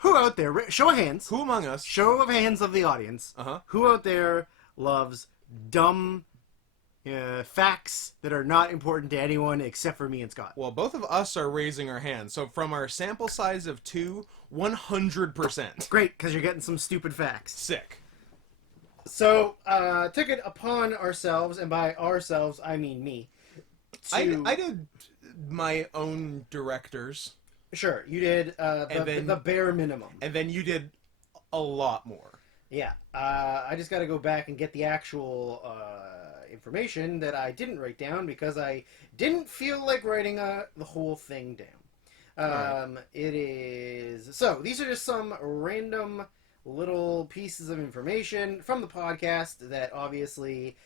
Who out there? Show of hands. Who among us? Show of hands of the audience. Uh-huh. Who out there loves dumb facts that are not important to anyone except for me and Scott? Well, both of us are raising our hands. So from our sample size of 2, 100%. Great, because you're getting some stupid facts. Sick. So, took it upon ourselves, and by ourselves, I mean me. I did my own directors. Sure, you did the bare minimum. And then you did a lot more. Yeah, I just got to go back and get the actual information that I didn't write down because I didn't feel like writing the whole thing down. Right. It is... So, these are just some random little pieces of information from the podcast that obviously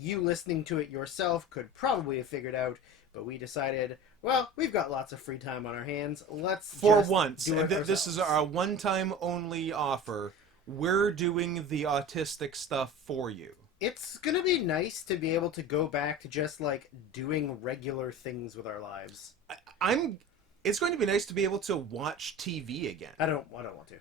you listening to it yourself could probably have figured out, but we decided, well, we've got lots of free time on our hands. Let's For just once. do it This is ourselves. our one-time only offer. We're doing the autistic stuff for you. It's gonna be nice to be able to go back to just like doing regular things with our lives. It's going to be nice to be able to watch TV again. I don't want to.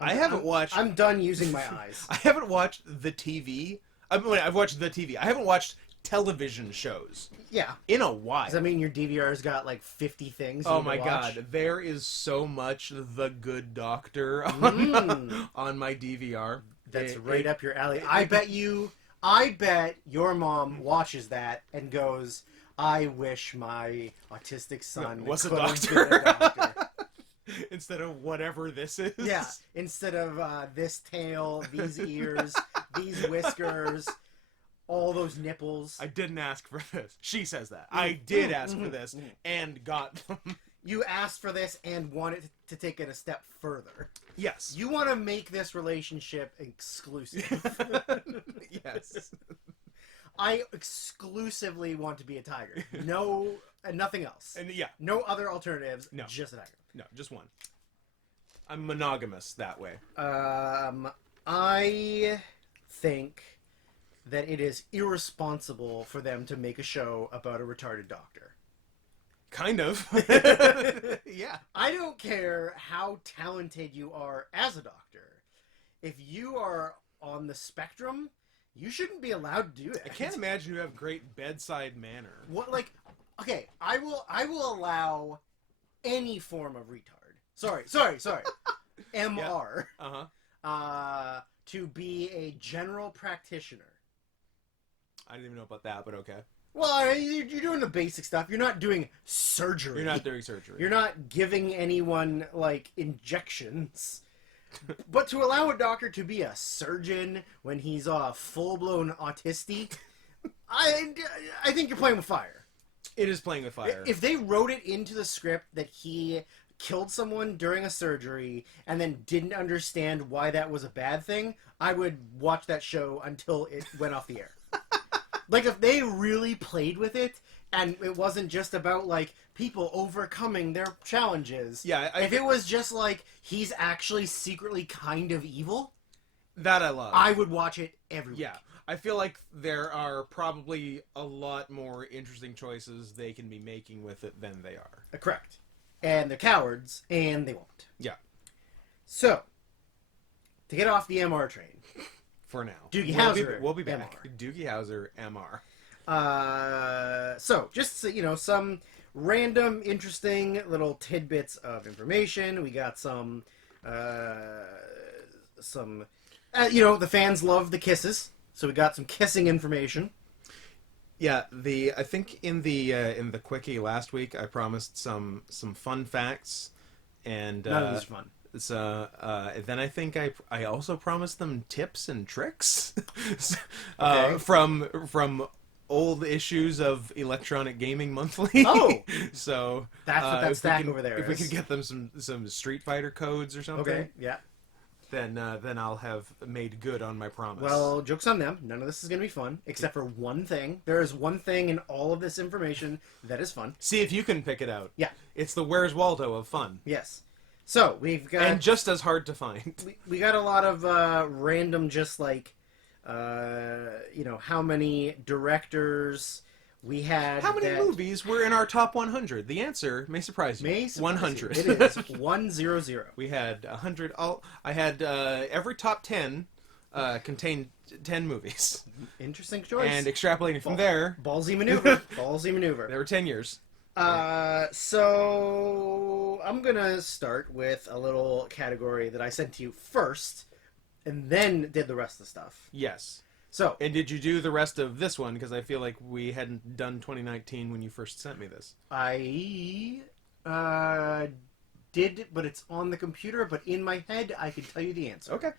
I haven't watched... I'm done using my eyes. I haven't watched the TV. I mean, I've watched the TV. I haven't watched television shows Yeah. in a while. Does that mean your DVR's got like 50 things? Oh you my need to watch? god, there is so much The Good Doctor on, on my DVR. That's right up your alley. I bet your mom watches that and goes, I wish my autistic son Was a could have doctor." been a doctor. Instead of whatever this is. Yeah, instead of this tail, these ears, these whiskers, all those nipples. I didn't ask for this. She says that. I did ask for this and got them. You asked for this and wanted to take it a step further. Yes. You want to make this relationship exclusive. Yes. I exclusively want to be a tiger. No, and nothing else. And yeah, No other alternatives. No. Just a tiger. no, just one. I'm monogamous that way. I think that it is irresponsible for them to make a show about a retarded doctor. Kind of. Yeah. I don't care how talented you are as a doctor. If you are on the spectrum, you shouldn't be allowed to do that. I can't imagine you have great bedside manner. What, like, okay, I will allow any form of retard. Sorry. MR. Uh-huh. To be a general practitioner. I didn't even know about that, but okay. Well, you're doing the basic stuff. You're not doing surgery. You're not doing surgery. You're not giving anyone, like, injections. But to allow a doctor to be a surgeon when he's full-blown autistic, I think you're playing with fire. It is playing with fire. If they wrote it into the script that he killed someone during a surgery and then didn't understand why that was a bad thing, I would watch that show until it went off the air. Like, if they really played with it, and it wasn't just about, like, people overcoming their challenges. Yeah, if it was just, like, he's actually secretly kind of evil, that I love. I would watch it every week. Yeah. I feel like there are probably a lot more interesting choices they can be making with it than they are. Correct. And they're cowards, and they won't. Yeah. So, to get off the MR train. For now. Doogie Howser, We'll be back. MR. Doogie Howser, MR. So, just, some random, interesting little tidbits of information. We got the fans love the kisses, so we got some kissing information. Yeah, I think in the quickie last week I promised some fun facts, and None of this is fun. So then I think I also promised them tips and tricks Okay. from old issues of Electronic Gaming Monthly. Oh! So That's what that if we stack can- over there If we is. could get them some Street Fighter codes or something, Okay, yeah. then I'll have made good on my promise. Well, joke's on them. None of this is going to be fun, except for one thing. There is one thing in all of this information that is fun. see if you can pick it out. Yeah. It's the Where's Waldo of fun. Yes. So, we've got... And just as hard to find. we got a lot of random, just like, how many directors We had How many that movies were in our top 100? The answer may surprise you. May surprise 100. you. It is 100. We had 100. I had every top 10 contained 10 movies. Interesting choice. And extrapolating from there, Ballsy maneuver. Ballsy maneuver. there were 10 years. So I'm gonna start with a little category that I sent to you first, and then did the rest of the stuff. Yes. So And did you do the rest of this one? Because I feel like we hadn't done 2019 when you first sent me this. I did, but it's on the computer. But in my head, I can tell you the answer. Okay.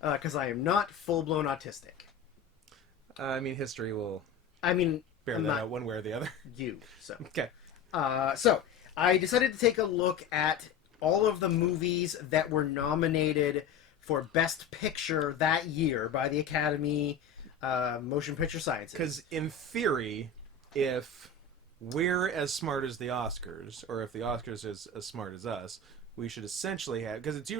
Because I am not full-blown autistic. I mean, history will I mean, bear I'm that not out one way or the other. you. So, Okay. so I decided to take a look at all of the movies that were nominated for Best Picture that year by the Academy Motion Picture Sciences. Because in theory, if we're as smart as the Oscars, or if the Oscars is as smart as us, we should essentially have, because it's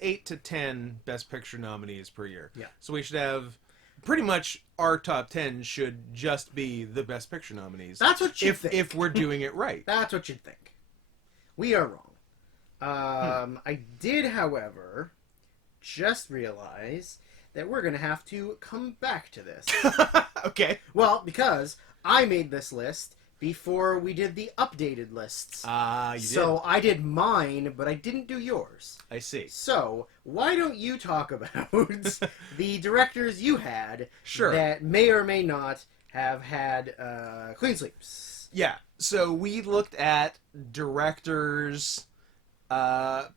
8 to 10 Best Picture nominees per year. Yeah. So we should have pretty much our top 10 should just be the Best Picture nominees. That's what you if think. if we're doing it right. That's what you'd think. We are wrong. I did, however, just realize that we're going to have to come back to this. Okay. Well, because I made this list before we did the updated lists. You So I did mine, but I didn't do yours. did. I see. So why don't you talk about the directors you had Sure. that may or may not have had clean sweeps? Yeah. So we looked at directors that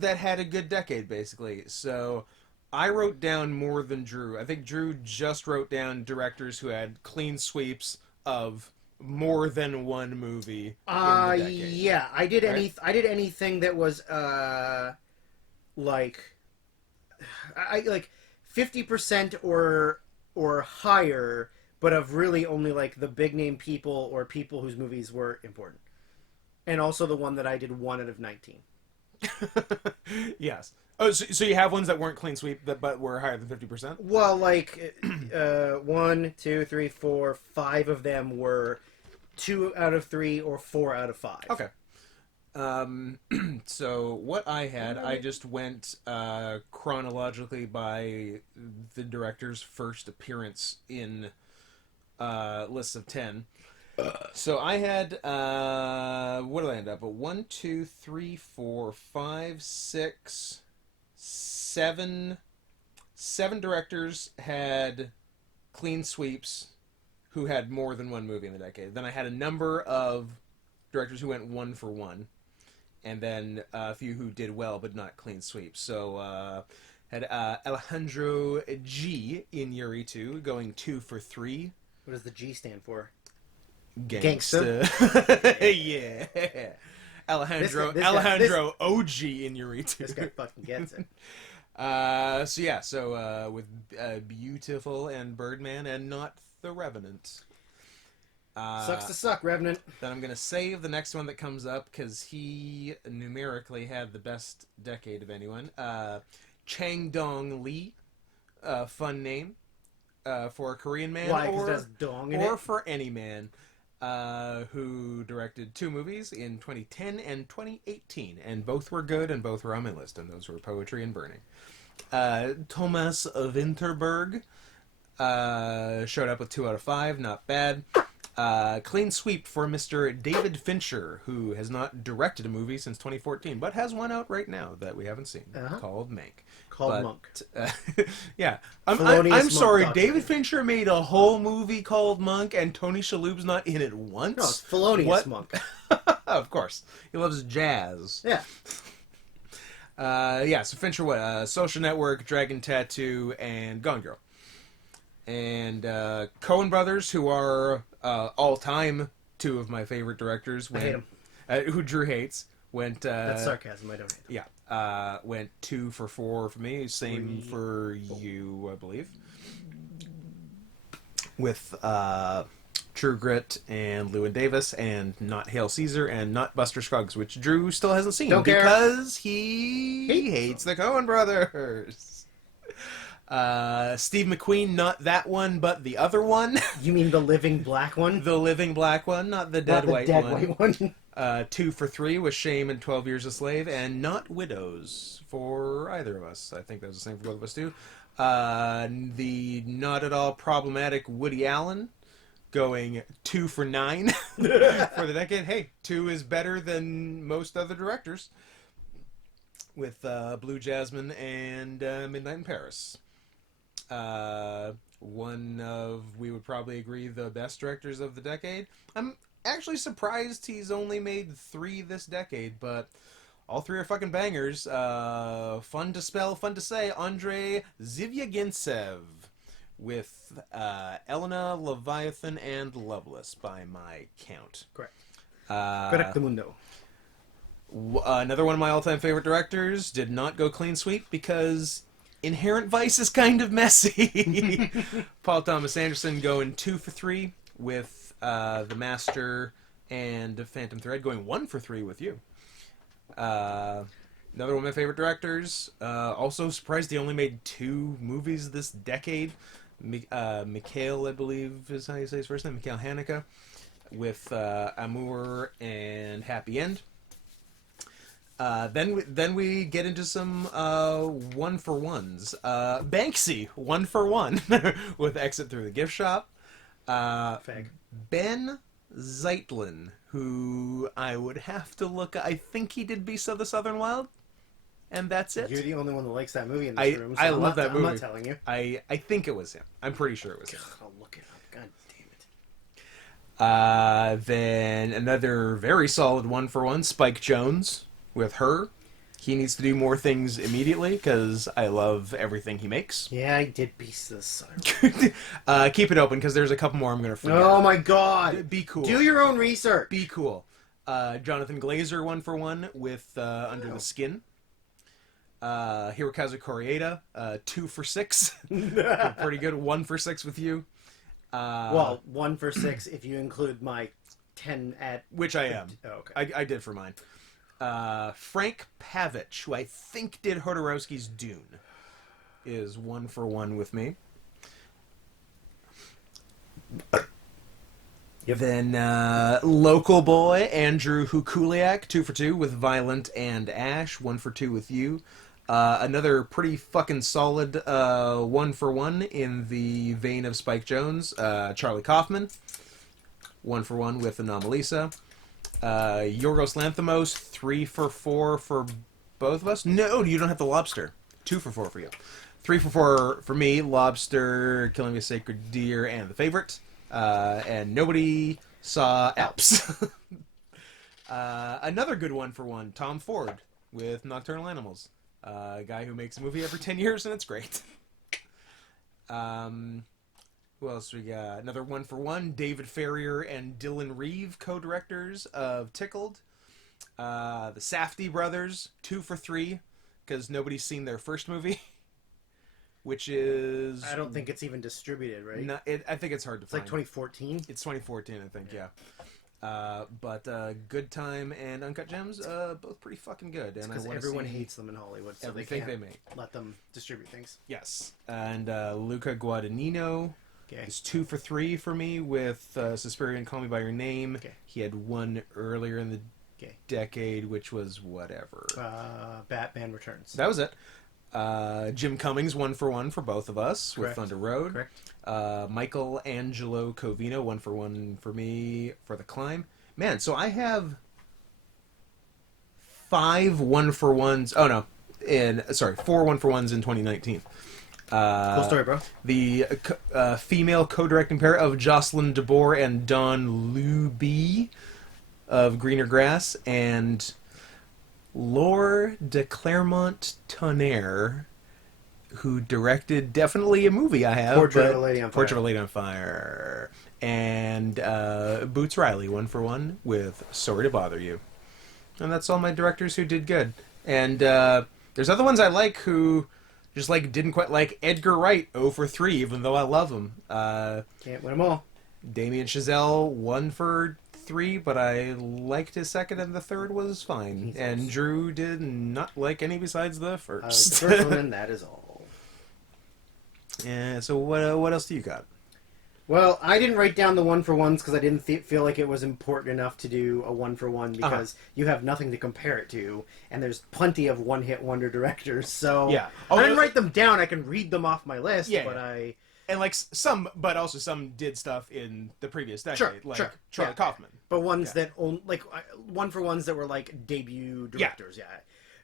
had a good decade, basically. So I wrote down more than Drew. I think Drew just wrote down directors who had clean sweeps of more than one movie in the decade. Yeah, I did Right? I did anything that was like 50% or higher, but of really only like the big name people or people whose movies were important. And also the one that I did 1 out of 19. Yes. Oh, so you have ones that weren't clean sweep, but were higher than 50%? Well, like 1, 2, 3, 4, 5 of them were 2 out of 3 or 4 out of 5. Okay. So what I had, I just went chronologically by the director's first appearance in lists of 10. So I had what did I end up with? 1, 2, 3, 4, 5, 6, 7. 7 directors had clean sweeps who had more than one movie in the decade. Then I had a number of directors who went 1 for 1, and then a few who did well but not clean sweeps. So had Alejandro G. Iñárritu going 2 for 3. What does the G stand for? Gangsta. Yeah. Alejandro This guy- Alejandro OG Iñárritu. This guy fucking gets it. So with Beautiful and Birdman and not The Revenant. Sucks to suck, Revenant. Then I'm gonna save the next one that comes up because he numerically had the best decade of anyone. Chang Dong Lee, fun name for a Korean man, Why? Because it has dong in or it? for any man, who directed 2 movies in 2010 and 2018, and both were good and both were on my list, and those were Poetry and Burning. Thomas Vinterberg showed up with 2 out of 5, not bad. Clean sweep for Mr. David Fincher, who has not directed a movie since 2014, but has one out right now that we haven't seen, called Mank. Called Monk. Yeah. I'm Felonious sorry, Monk David documentary. Fincher made a whole movie called Monk, and Tony Shalhoub's not in it once? No, it's Felonious What? Monk. Of course. He loves jazz. Yeah. So Fincher, what? Social Network, Dragon Tattoo, and Gone Girl. And Coen Brothers, who are all-time 2 of my favorite directors, I hate 'em. Who Drew hates, went... That's sarcasm. I don't hate them. Yeah, went 2 for 4 for me. Same 3, for you, I believe. With True Grit and Llewyn Davis, and not Hail Caesar, and not Buster Scruggs, which Drew still hasn't seen Don't care. because he hates the Coen Brothers. Steve McQueen, not that one, but the other one. You mean the living black one? The living black one, not the dead Not the white dead one. white one. 2 for 3 with Shame and 12 Years a Slave, and not Widows for either of us. I think that was the same for both of us, too. The not at all problematic Woody Allen, going 2 for 9 for the decade. Hey, 2 is better than most other directors, with Blue Jasmine and Midnight in Paris. One of, we would probably agree, the best directors of the decade. I'm actually surprised he's only made 3 this decade, but all 3 are fucking bangers. Fun to spell, fun to say. Andrei Zvyagintsev with Elena, Leviathan, and Loveless by my count. Correct. Uh, Correctamundo. Another one of my all-time favorite directors did not go clean sweep because Inherent Vice is kind of messy. Paul Thomas Anderson going 2 for 3 with The Master and Phantom Thread, going 1 for 3 with you. Another one of my favorite directors. Also surprised he only made 2 movies this decade. Mikhail, I believe is how you say his first name, Mikhail Haneke, with Amour and Happy End. Then we get into some 1-for-1s. Banksy, 1 for 1 with Exit Through the Gift Shop. Fag. Ben Zeitlin, who I would have to look. I think he did Beasts of the Southern Wild, and that's it. You're the only one that likes that movie in this room. So I I'm love not, that movie. I'm not telling you. I think it was him. I'm pretty sure it was him. I'll look it up. God damn it. Then another very solid 1-for-1, Spike Jonze with Her. He needs to do more things immediately because I love everything he makes. Yeah, I did Beast of the Sun. Keep it open because there's a couple more I'm going to forget. Oh my god! Be cool. Do your own research. Be cool. Jonathan Glazer 1-for-1 with Under the Skin. Hirokazu Koreeda 2 for 6. Pretty good. 1 for 6 with you. Well, 1 for 6 if you include my 10 at... Which I am. Oh, okay. I did for mine. Frank Pavich, who I think did Hodorowski's Dune, is 1-for-1 with me. Yep. Then local boy Andrew Hukuliak, 2 for 2 with Violent and Ash, 1 for 2 with you. Another pretty fucking solid 1-for-1 in the vein of Spike Jonze, Charlie Kaufman, 1-for-1 with Anomalisa. Yorgos Lanthimos, 3 for 4 for both of us. No, you don't have the Lobster. 2 for 4 for you. 3 for 4 for me. Lobster, Killing Me a Sacred Deer, and The Favorite. And nobody saw Alps. Another good 1-for-1, Tom Ford with Nocturnal Animals. A guy who makes a movie every 10 years, and it's great. Who else we got? Another 1-for-1, David Farrier and Dylan Reeve, co-directors of Tickled. The Safdie brothers, 2 for 3, because nobody's seen their first movie, which is... I don't think it's even distributed, right? I think it's hard to It's find. like 2014? It's 2014, I think, yeah. But Good Time and Uncut Gems, both pretty fucking good. Because everyone hates them in Hollywood, so they everything can't they make. let them distribute things. Yes. And Luca Guadagnino Okay. is 2 for 3 for me with Suspiria and Call Me By Your Name. Okay. He had one earlier in the Okay. decade, which was whatever. Batman Returns. That was it. Jim Cummings, 1-for-1 for both of us with Correct. Thunder Road. Correct. Michael Angelo Covino, 1-for-1 for me for The Climb. Man, so I have 5 1-for-1s. Oh no, 4 1-for-1s in 2019. Cool story, bro. The female co-directing pair of Jocelyn DeBoer and Don Luby of Greener Grass, and Laure de Clermont-Tonnerre, who directed definitely a movie I have. Portrait of a Lady on Fire. Portrait of a Lady on Fire. And Boots Riley, 1-for-1 with Sorry to Bother You. And that's all my directors who did good. And there's other ones I like who just didn't quite like. Edgar Wright, 0 for 3, even though I love him. Can't win them all. Damien Chazelle, 1 for 3, but I liked his second, and the third was fine. And Drew did not like any besides the The first. first one, and that is all. And so what else do you got? Well, I didn't write down the one for ones because I didn't feel like it was important enough to do a one for one because you have nothing to compare it to, and there's plenty of one hit wonder directors. So Yeah. I didn't write them down. I can read them off my list, Yeah, but yeah. And like some, but also some did stuff in the previous decade, Sure, like sure. Charlie Yeah. Kaufman. but ones that like one for ones that were like debut directors. Yeah.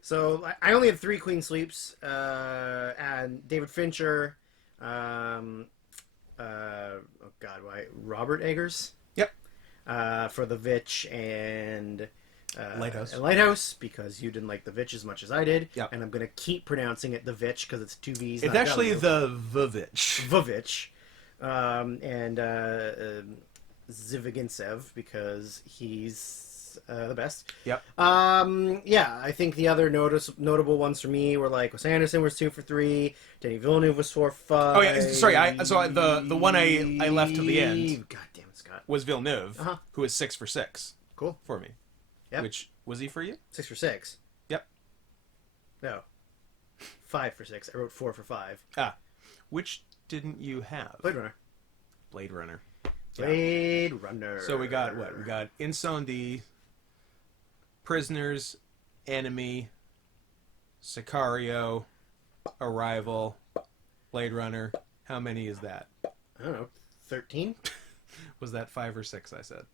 So I only had 3 Queen Sleeps, and David Fincher. Oh God, why Robert Eggers? Yep. For The Vitch and Lighthouse. and Lighthouse, because you didn't like The Vitch as much as I did. Yep. And I'm gonna keep pronouncing it The Vitch because it's 2 V's. It's not actually W. the Vivitch. The Vitch, and Zivagintsev because he's the best. Yep. Yeah, I think the other notable ones for me were like Wes Anderson was 2 for 3, Denis Villeneuve was 4 for 5. Oh yeah, sorry. The one I left to the end God damn it, Scott. was Villeneuve, Uh-huh. who was 6 for 6 Cool. for me. Yep. Which was he for you? 6 for 6. Yep. No. 5 for 6. I wrote 4 for 5. Which didn't you have? Blade Runner. Blade Runner. Blade Runner. So we got what? We got Incendie, Prisoners, Enemy, Sicario, Arrival, Blade Runner. How many is that? I don't know. 13? Was that 5 or 6? I said.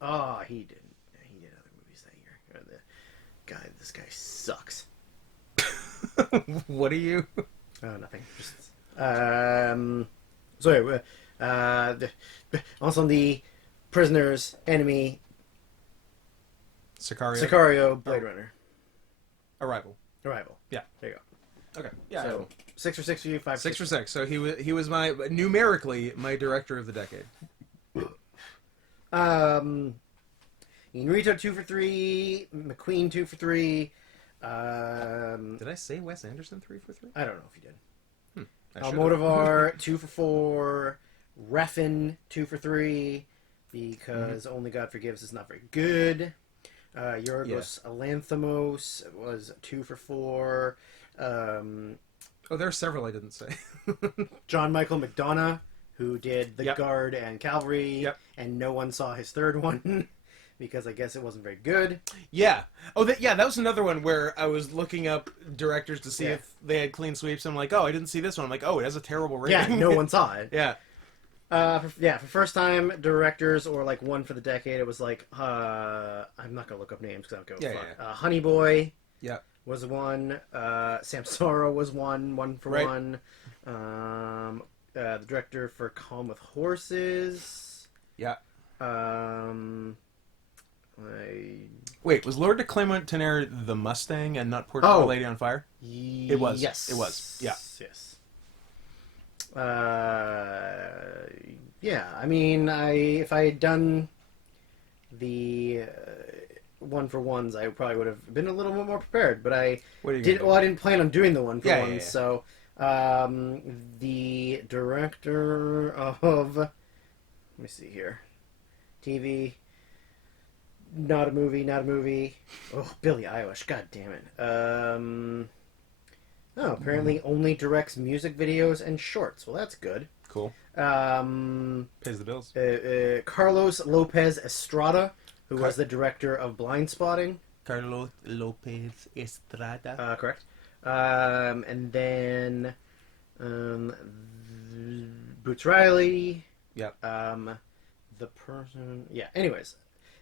Oh, he didn't. He did other movies that year. God, this guy sucks. What are you? Oh, nothing. Just, sorry. Also, the Prisoners, Enemy, Sicario, Blade Runner, Arrival. Arrival. Yeah. There you go. Okay. Yeah. So 6 for 6 for you. 5 for 6 for 6. So he was my numerically my director of the decade. Inarito 2 for 3. McQueen 2 for 3. Did I say Wes Anderson 3 for 3? I don't know if you did. I should've. Almodovar 2 for 4. Refn 2 for 3 because Only God Forgives is not very good. Yorgos Lanthimos was 2 for 4. Oh, there are several I didn't say. John Michael McDonough, who did The Guard and Cavalry, and no one saw his third one because I guess it wasn't very good. Yeah. Oh, that was another one where I was looking up directors to see if they had clean sweeps. And I'm like, oh, I didn't see this one. I'm like, oh, it has a terrible rating. Yeah, no one saw it. Yeah. For first time directors or like one for the decade, it was like I'm not gonna look up names because I don't give a fuck. Yeah. Honey Boy Yeah. was one. Samsara was one for Right. one. The director for Calm with Horses. Yeah. Wait, was Lord de Clement Tonnerre the Mustang and not Portrait of a Lady on Fire? It was. Yes. It was. Yeah. Yes. Yeah. I mean, if I had done the one for ones, I probably would have been a little bit more prepared. But I didn't. Well, I didn't plan on doing the one for ones. Yeah. So the director of, let me see here, TV. Not a movie. Oh, Billie Eilish. God damn it. Apparently only directs music videos and shorts. Well, that's good. Cool. Pays the bills. Carlos Lopez Estrada, who was the director of Blind Spotting. Carlos Lopez Estrada. Correct. And then Boots Riley. Yep. The person. Yeah. Anyways.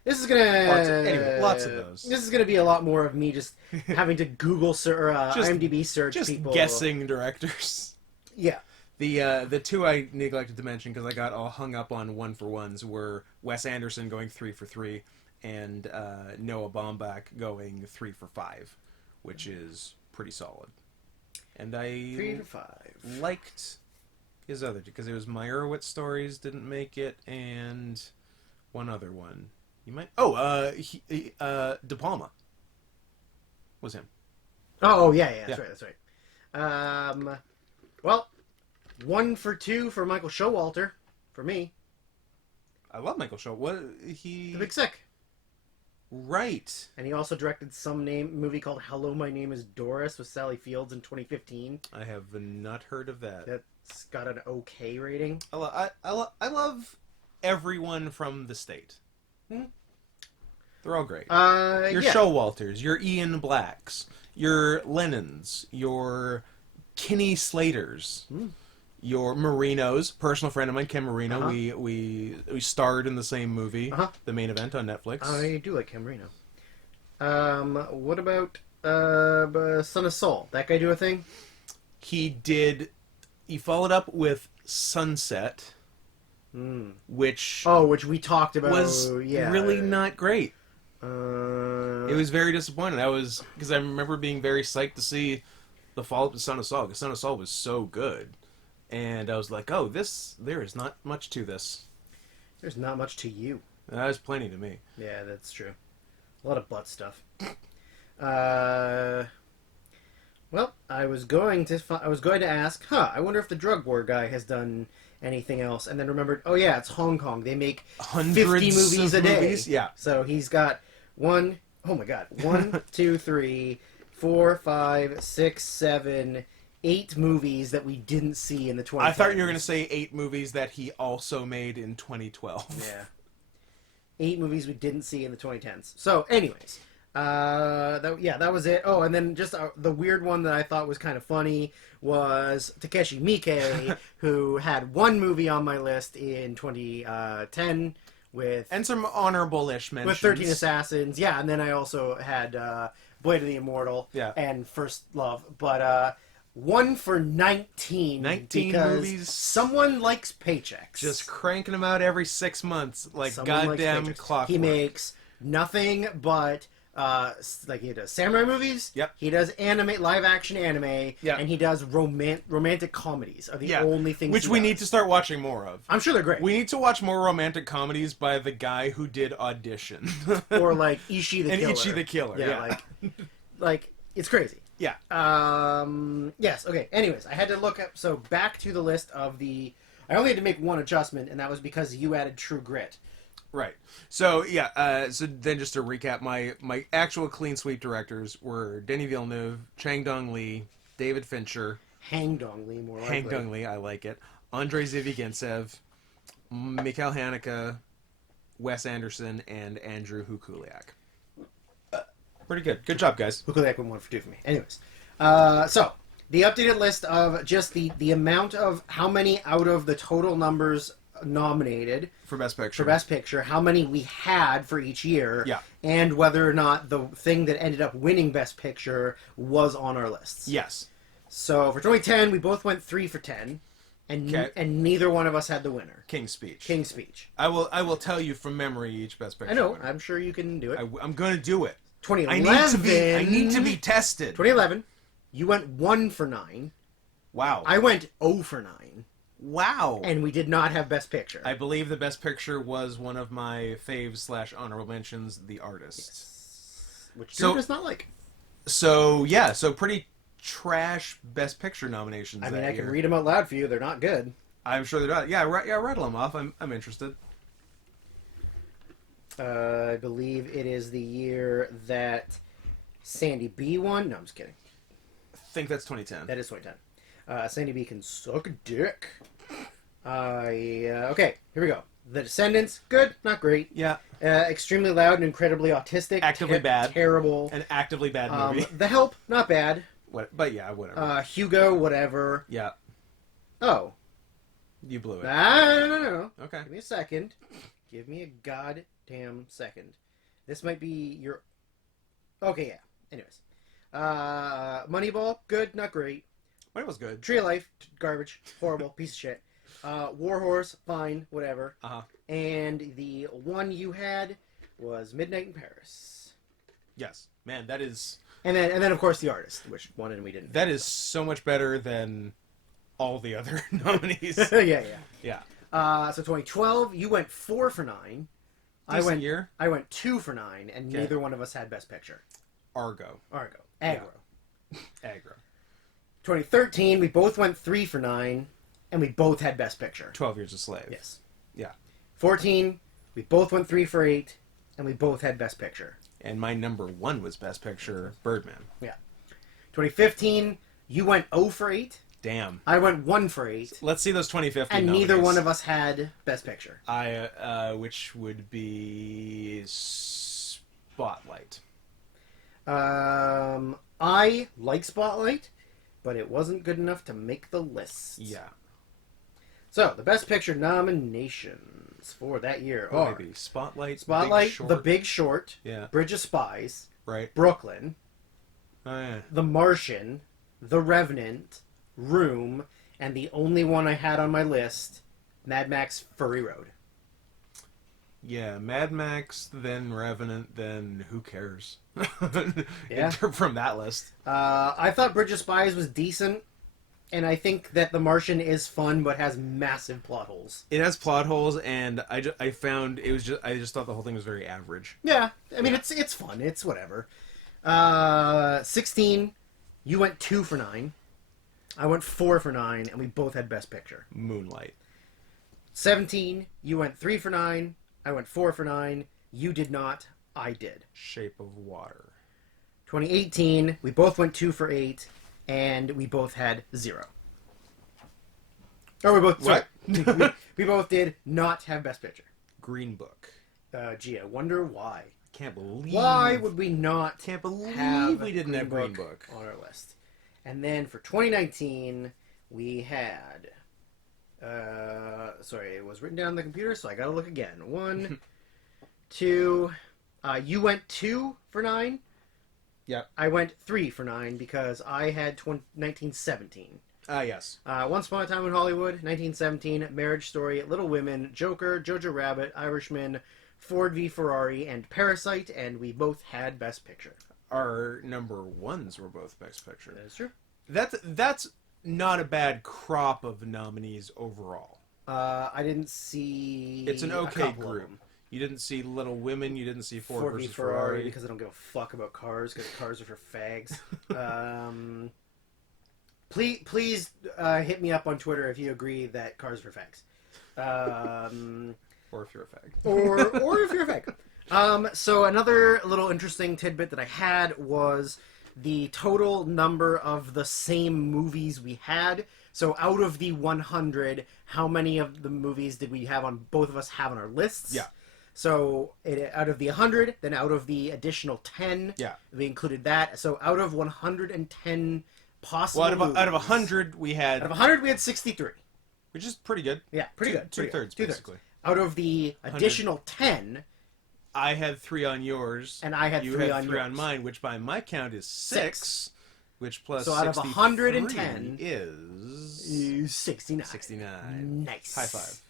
This is gonna lots of those. This is gonna be a lot more of me just having to Google IMDb search just people. Guessing directors. Yeah. The two I neglected to mention because I got all hung up on one for ones were Wes Anderson going 3 for 3 and Noah Baumbach going 3 for 5, which is pretty solid. And I 3 to 5 liked his other because it was Meyerowitz Stories didn't make it and one other one. You might. Oh, De Palma was him. Oh yeah. That's right. Well, 1 for 2 for Michael Showalter for me. I love Michael Shaw. What he? The Big Sick. Right. And he also directed some movie called Hello, My Name is Doris with Sally Fields in 2015. I have not heard of that. That's got an okay rating. I love everyone from the state. Hmm? They're all great. Your yeah. Showalters, your Ian Blacks, your Lennons, your Kinney Slaters, your Marinos. Personal friend of mine, Ken Marino. Uh-huh. We starred in the same movie, Uh-huh. The Main Event on Netflix. I do like Camerino. What about Son of Soul? That guy do a thing? He did. He followed up with Sunset, which Which we talked about. was really not great. It It was very disappointing. I was because I remember being very psyched to see the follow up to Son of Saul because Son of Saul was so good, and I was like, "Oh, there is not much to this." There's not much to you. There's plenty to me. Yeah, that's true. A lot of butt stuff. Well, I was going to ask, I wonder if the drug war guy has done anything else, and then remembered, oh yeah, it's Hong Kong. They make 50 Hundreds movies of a day. movies? Yeah. So he's got 1, 2, 3, 4, 5, 6, 7, 8 movies that we didn't see in the 2010s. I thought you were going to say 8 movies that he also made in 2012. Yeah. 8 movies we didn't see in the 2010s. So, anyways, that was it. Oh, and then just the weird one that I thought was kind of funny was Takeshi Miike, who had one movie on my list in 2010 with And some honorable-ish mentions. with 13 Assassins. Yeah, and then I also had Blade of the Immortal and First Love. But 1 for 19. 19 because movies. someone likes paychecks. Just cranking them out every 6 months like Someone likes goddamn paychecks. clockwork. He makes nothing but like he does samurai movies. Yep. He does live action anime. Yep. And he does romantic comedies. Are the only things which he we does. need to start watching more of. I'm sure they're great. We need to watch more romantic comedies by the guy who did Audition. Or like Ishii the and Killer. Ichi the Killer. Yeah. like it's crazy. Yeah. Yes. Okay. Anyways, I had to look up. So back to the list of the. I only had to make one adjustment, and that was because you added True Grit. Right. So yeah. So then, just to recap, my actual clean sweep directors were Denis Villeneuve, Chang Dong Lee, David Fincher, Hang Dong Lee, more likely. Hang Dong Lee. I like it. Andrei Zivigintsev, Mikhail Haneke, Wes Anderson, and Andrew Hukuliak. Pretty good. Good job, guys. Hukuliak went 1 for 2 for me. Anyways, so the updated list of just the amount of how many out of the total numbers nominated For Best Picture. how many we had for each year, Yeah. and whether or not the thing that ended up winning Best Picture was on our lists. Yes. So for 2010, we both went 3 for 10, and Okay. and neither one of us had the winner. King's Speech. King's Speech. I will tell you from memory each Best Picture I know. winner. I'm sure you can do it. I'm going to do it. 2011. I need to be tested. 2011. You went 1 for 9. Wow. I went 0 for 9. Wow. And we did not have Best Picture. I believe the Best Picture was one of my faves / honorable mentions, The Artist. Which So- Drew does not like. So yeah, so pretty trash Best Picture nominations. I mean, that I can year. read them out loud for you. They're not good. I'm sure they're not. Yeah, rattle them off. I'm interested. I believe it is the year that Sandy B won. No, I'm just kidding. I think that's 2010. That is 2010. Sandy B can suck a dick. Okay, here we go. The Descendants, good, not great. Yeah, Extremely loud and incredibly autistic. Actively bad. Terrible. an actively bad movie. The Help, not bad. But yeah, whatever. Hugo, whatever. Yeah, Oh. you blew it. No. Okay. Give me a second. Give me a goddamn second. This might be your... Okay, yeah. Anyways. Moneyball, good, not great. But it was good. Tree of Life, garbage, horrible, piece of shit. War Horse, fine, whatever. Uh huh. And the one you had was Midnight in Paris. Yes, man, that is And then of course The Artist, which won and we didn't. that is so much better than all the other nominees. yeah. Yeah. So 2012, you went 4 for 9. Decent year. I went 2 for 9, and Okay. neither one of us had Best Picture. Argo. Aggro. Aggro. 2013, we both went 3 for 9, and we both had Best Picture. 12 Years a Slave. Yes. Yeah. 14, we both went 3 for 8, and we both had Best Picture. And my number 1 was Best Picture, Birdman. Yeah. 2015, you went 0 for 8. Damn. I went 1 for 8. Let's see those 2015 And nominees. neither one of us had Best Picture. Which would be Spotlight. I like Spotlight, but it wasn't good enough to make the list. Yeah. So, the Best Picture nominations for that year are Maybe Spotlight, Spotlight, Big Short. The Big Short, Yeah. Bridge of Spies, Right. Brooklyn, Oh, yeah. The Martian, The Revenant, Room, and the only one I had on my list, Mad Max Fury Road. Yeah, Mad Max, then Revenant, then who cares? Yeah. From that list. I thought Bridge of Spies was decent, and I think that The Martian is fun but has massive plot holes. It has plot holes, and I found it was I just thought the whole thing was very average. Yeah, I mean it's fun. It's whatever. 16, you went 2 for 9. I went 4 for 9, and we both had Best Picture. Moonlight. 17, you went 3 for 9. I went 4 for 9. You did not. I did. Shape of Water. 2018, we both went 2 for 8, and we both had 0. Or we both... What? Sorry. we both did not have Best Picture. Green Book. Gee, I wonder why. Can't believe. Why would we not Can't believe have we didn't have Green Book on our list? And then for 2019, we had... sorry, it was written down on the computer, so I gotta look again. 1, 2... you went 2 for 9. Yep. I went 3 for 9 because I had 1917. Yes. Once Upon a Time in Hollywood, 1917, Marriage Story, Little Women, Joker, Jojo Rabbit, Irishman, Ford v Ferrari, and Parasite, and we both had Best Picture. Our number 1s were both Best Picture. That is true. That's not a bad crop of nominees overall. I didn't see. It's an a okay couple of group. them. You didn't see Little Women. You didn't see Ford Ford v versus Ferrari Ferrari. because I don't give a fuck about cars because cars are for fags. Please hit me up on Twitter if you agree that cars are for fags. Or if you're a fag. or if you're a fag. So another little interesting tidbit that I had was the total number of the same movies we had. So out of the 100, how many of the movies did we have on both of us have on our lists? Yeah. So out of the 100, then out of the additional 10, Yeah. we included that. So out of 110 possible Well, movies, out of 100, we had... out of 100, we had 63. Which is pretty good. Yeah, pretty good. Two-thirds, basically. Out of the additional 10, I had 3 on yours. and I had you 3 had on 3 yours. on mine, which by my count is 6. Which plus So out of 63 110 is 69. 69. Nice. High five.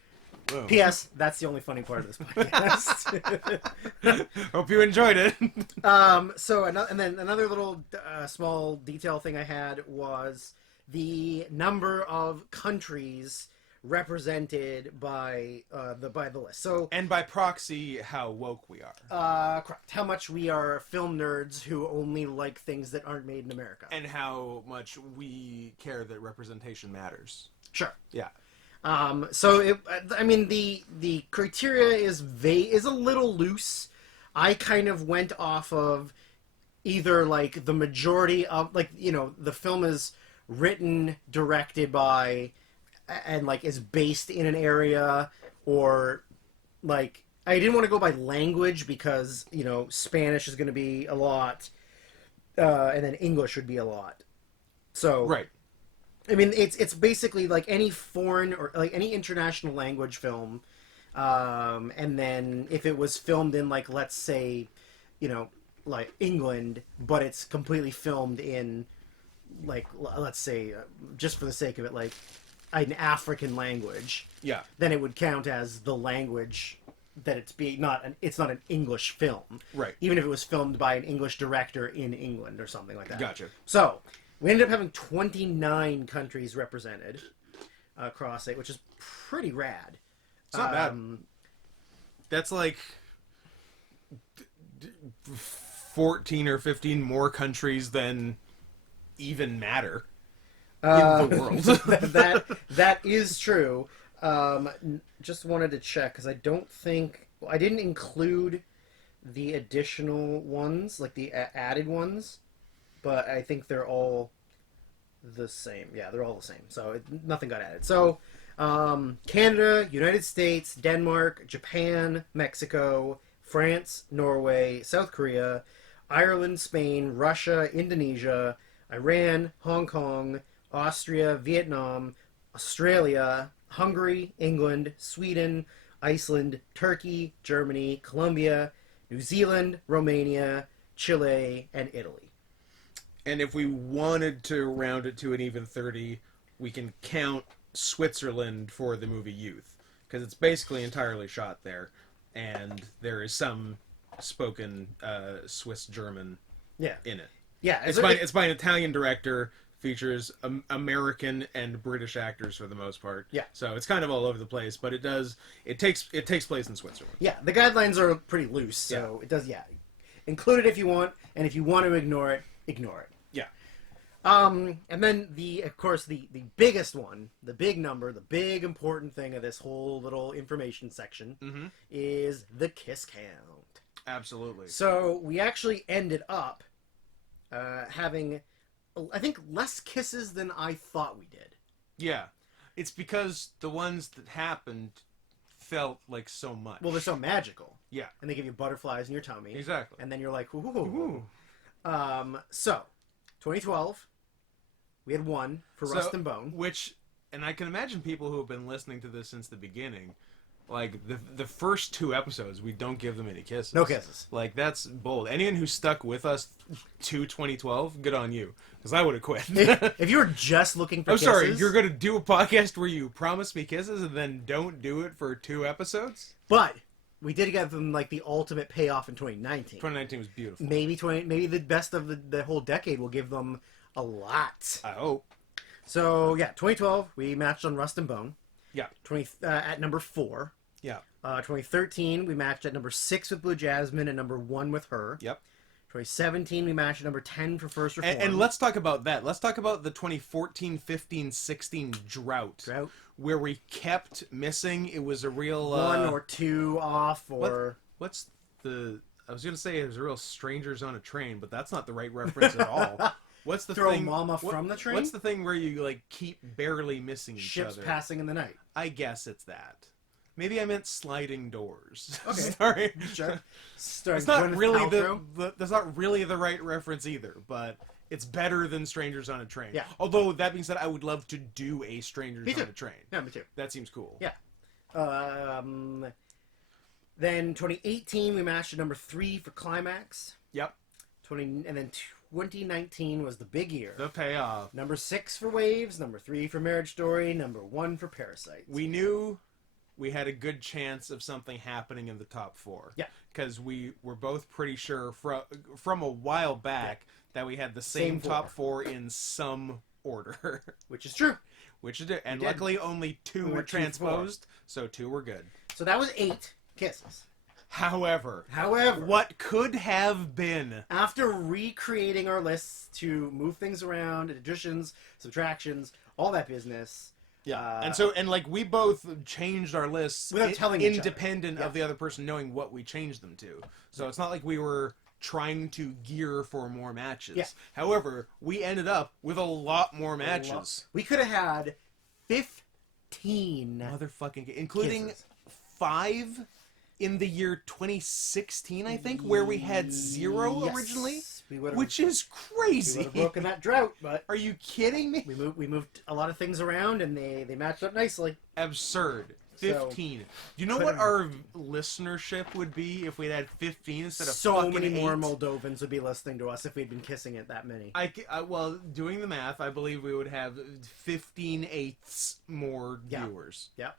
Boom. P.S. That's the only funny part of this podcast. Hope you enjoyed it. So another little small detail thing I had was the number of countries represented by the list. So And by proxy, how woke we are. correct. How much we are film nerds who only like things that aren't made in America. And how much we care that representation matters. Sure. Yeah. So the criteria is a little loose. I kind of went off of either like the majority of the film is written, directed by, and like is based in an area, or like I didn't want to go by language because Spanish is going to be a lot, and then English would be a lot. So Right. I mean, it's basically like any foreign or like any international language film, and then if it was filmed in like let's say, like England, but it's completely filmed in like let's say just for the sake of it like an African language, Yeah. then it would count as the language that it's not an English film, Right. even if it was filmed by an English director in England or something like that. Gotcha. So we ended up having 29 countries represented across it, which is pretty rad. It's not bad. That's like 14 or 15 more countries than even matter in the world. that is true. Just wanted to check because I don't think I didn't include the additional ones, like the added ones, but I think they're all the same. Yeah, they're all the same. So nothing got added. So Canada, United States, Denmark, Japan, Mexico, France, Norway, South Korea, Ireland, Spain, Russia, Indonesia, Iran, Hong Kong, Austria, Vietnam, Australia, Hungary, England, Sweden, Iceland, Turkey, Germany, Colombia, New Zealand, Romania, Chile, and Italy. And if we wanted to round it to an even 30, we can count Switzerland for the movie Youth, because it's basically entirely shot there, and there is some spoken Swiss German Yeah, in it. yeah. It's by an Italian director. Features American and British actors for the most part. Yeah. So it's kind of all over the place, but it takes place in Switzerland. Yeah, the guidelines are pretty loose, so it does. Yeah, include it if you want, and if you want to ignore it, ignore it. Yeah. And then of course, the biggest one, the big number, the big important thing of this whole little information section is the kiss count. Absolutely. So we actually ended up having, I think, less kisses than I thought we did. Yeah. It's because the ones that happened felt like so much. Well, they're so magical. Yeah. And they give you butterflies in your tummy. Exactly. And then you're like, ooh. So, 2012, we had one for Rust and Bone. And I can imagine people who have been listening to this since the beginning, like the first 2 episodes, we don't give them any kisses. No kisses. Like, that's bold. Anyone who stuck with us to 2012, good on you, because I would have quit. If you were just looking for I'm kisses... sorry, you're going to do a podcast where you promise me kisses and then don't do it for 2 episodes? But we did give them, like, the ultimate payoff in 2019. 2019 was beautiful. Maybe the best of the whole decade will give them a lot. I hope. So, yeah, 2012, we matched on Rust and Bone. Yeah. At number 4. Yeah. 2013, we matched at number 6 with Blue Jasmine and number 1 with Her. Yep. 2017, we matched at number 10 for First Reform. And let's talk about that. Let's talk about the 2014, 15, 16 drought. Where we kept missing. It was a real... 1 or 2 off, or... What's the... I was going to say it was a real Strangers on a Train, but that's not the right reference at all. What's the Throw thing? Mama from the train? What's the thing where you, like, keep barely missing each other? Ships passing in the night. I guess it's that. Maybe I meant Sliding Doors. Okay. Sorry. Sure. It's not really that's not really the right reference either, but it's better than Strangers on a Train. Yeah. Although, that being said, I would love to do a Strangers on a Train. Yeah, me too. That seems cool. Yeah. Then 2018, we matched at number 3 for Climax. Yep. And then 2019 was the big year. The payoff. Number 6 for Waves, number 3 for Marriage Story, number 1 for Parasite. We knew we had a good chance of something happening in the top 4. Yeah. Because we were both pretty sure from a while back that we had the same top 4 in some order. Which is true. And luckily only 2 were transposed, so 2 were good. So that was 8 kisses. However, what could have been... After recreating our lists to move things around, additions, subtractions, all that business... Yeah, and we both changed our lists without telling each other. Independent of the other person knowing what we changed them to. So it's not like we were trying to gear for more matches. Yeah. However, we ended up with a lot more matches. We could have had 15 motherfucking, including kisses. 5 in the year 2016, I think, where we had 0 originally, which is crazy. We would have broken that drought, but are you kidding me? We moved a lot of things around, and they matched up nicely. Absurd. 15. Do you know what our listenership would be if we'd had 15 instead of so fucking many 8? more Moldovans would be listening to us if we'd been kissing it that many. Well, doing the math, I believe we would have 15/8 more viewers. Yeah.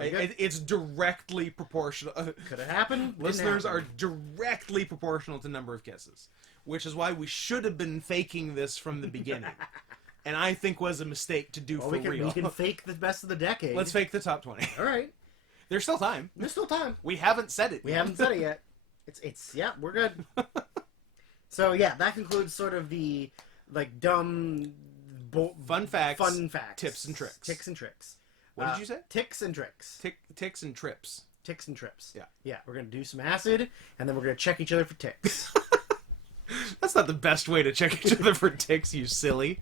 It's directly proportional. Could have happened. Listeners are directly proportional to number of kisses, which is why we should have been faking this from the beginning. And I think was a mistake to do real. We can fake the best of the decade. Let's fake the top 20. All right. There's still time. There's still time. We haven't said it. We haven't said it yet. Yeah, we're good. So yeah, that concludes sort of the dumb fun facts, tips and tricks. What did you say? Ticks and tricks. Ticks and trips. ticks and trips. Yeah. Yeah, we're gonna do some acid, and then we're gonna check each other for ticks. That's not the best way to check each other for ticks, you silly.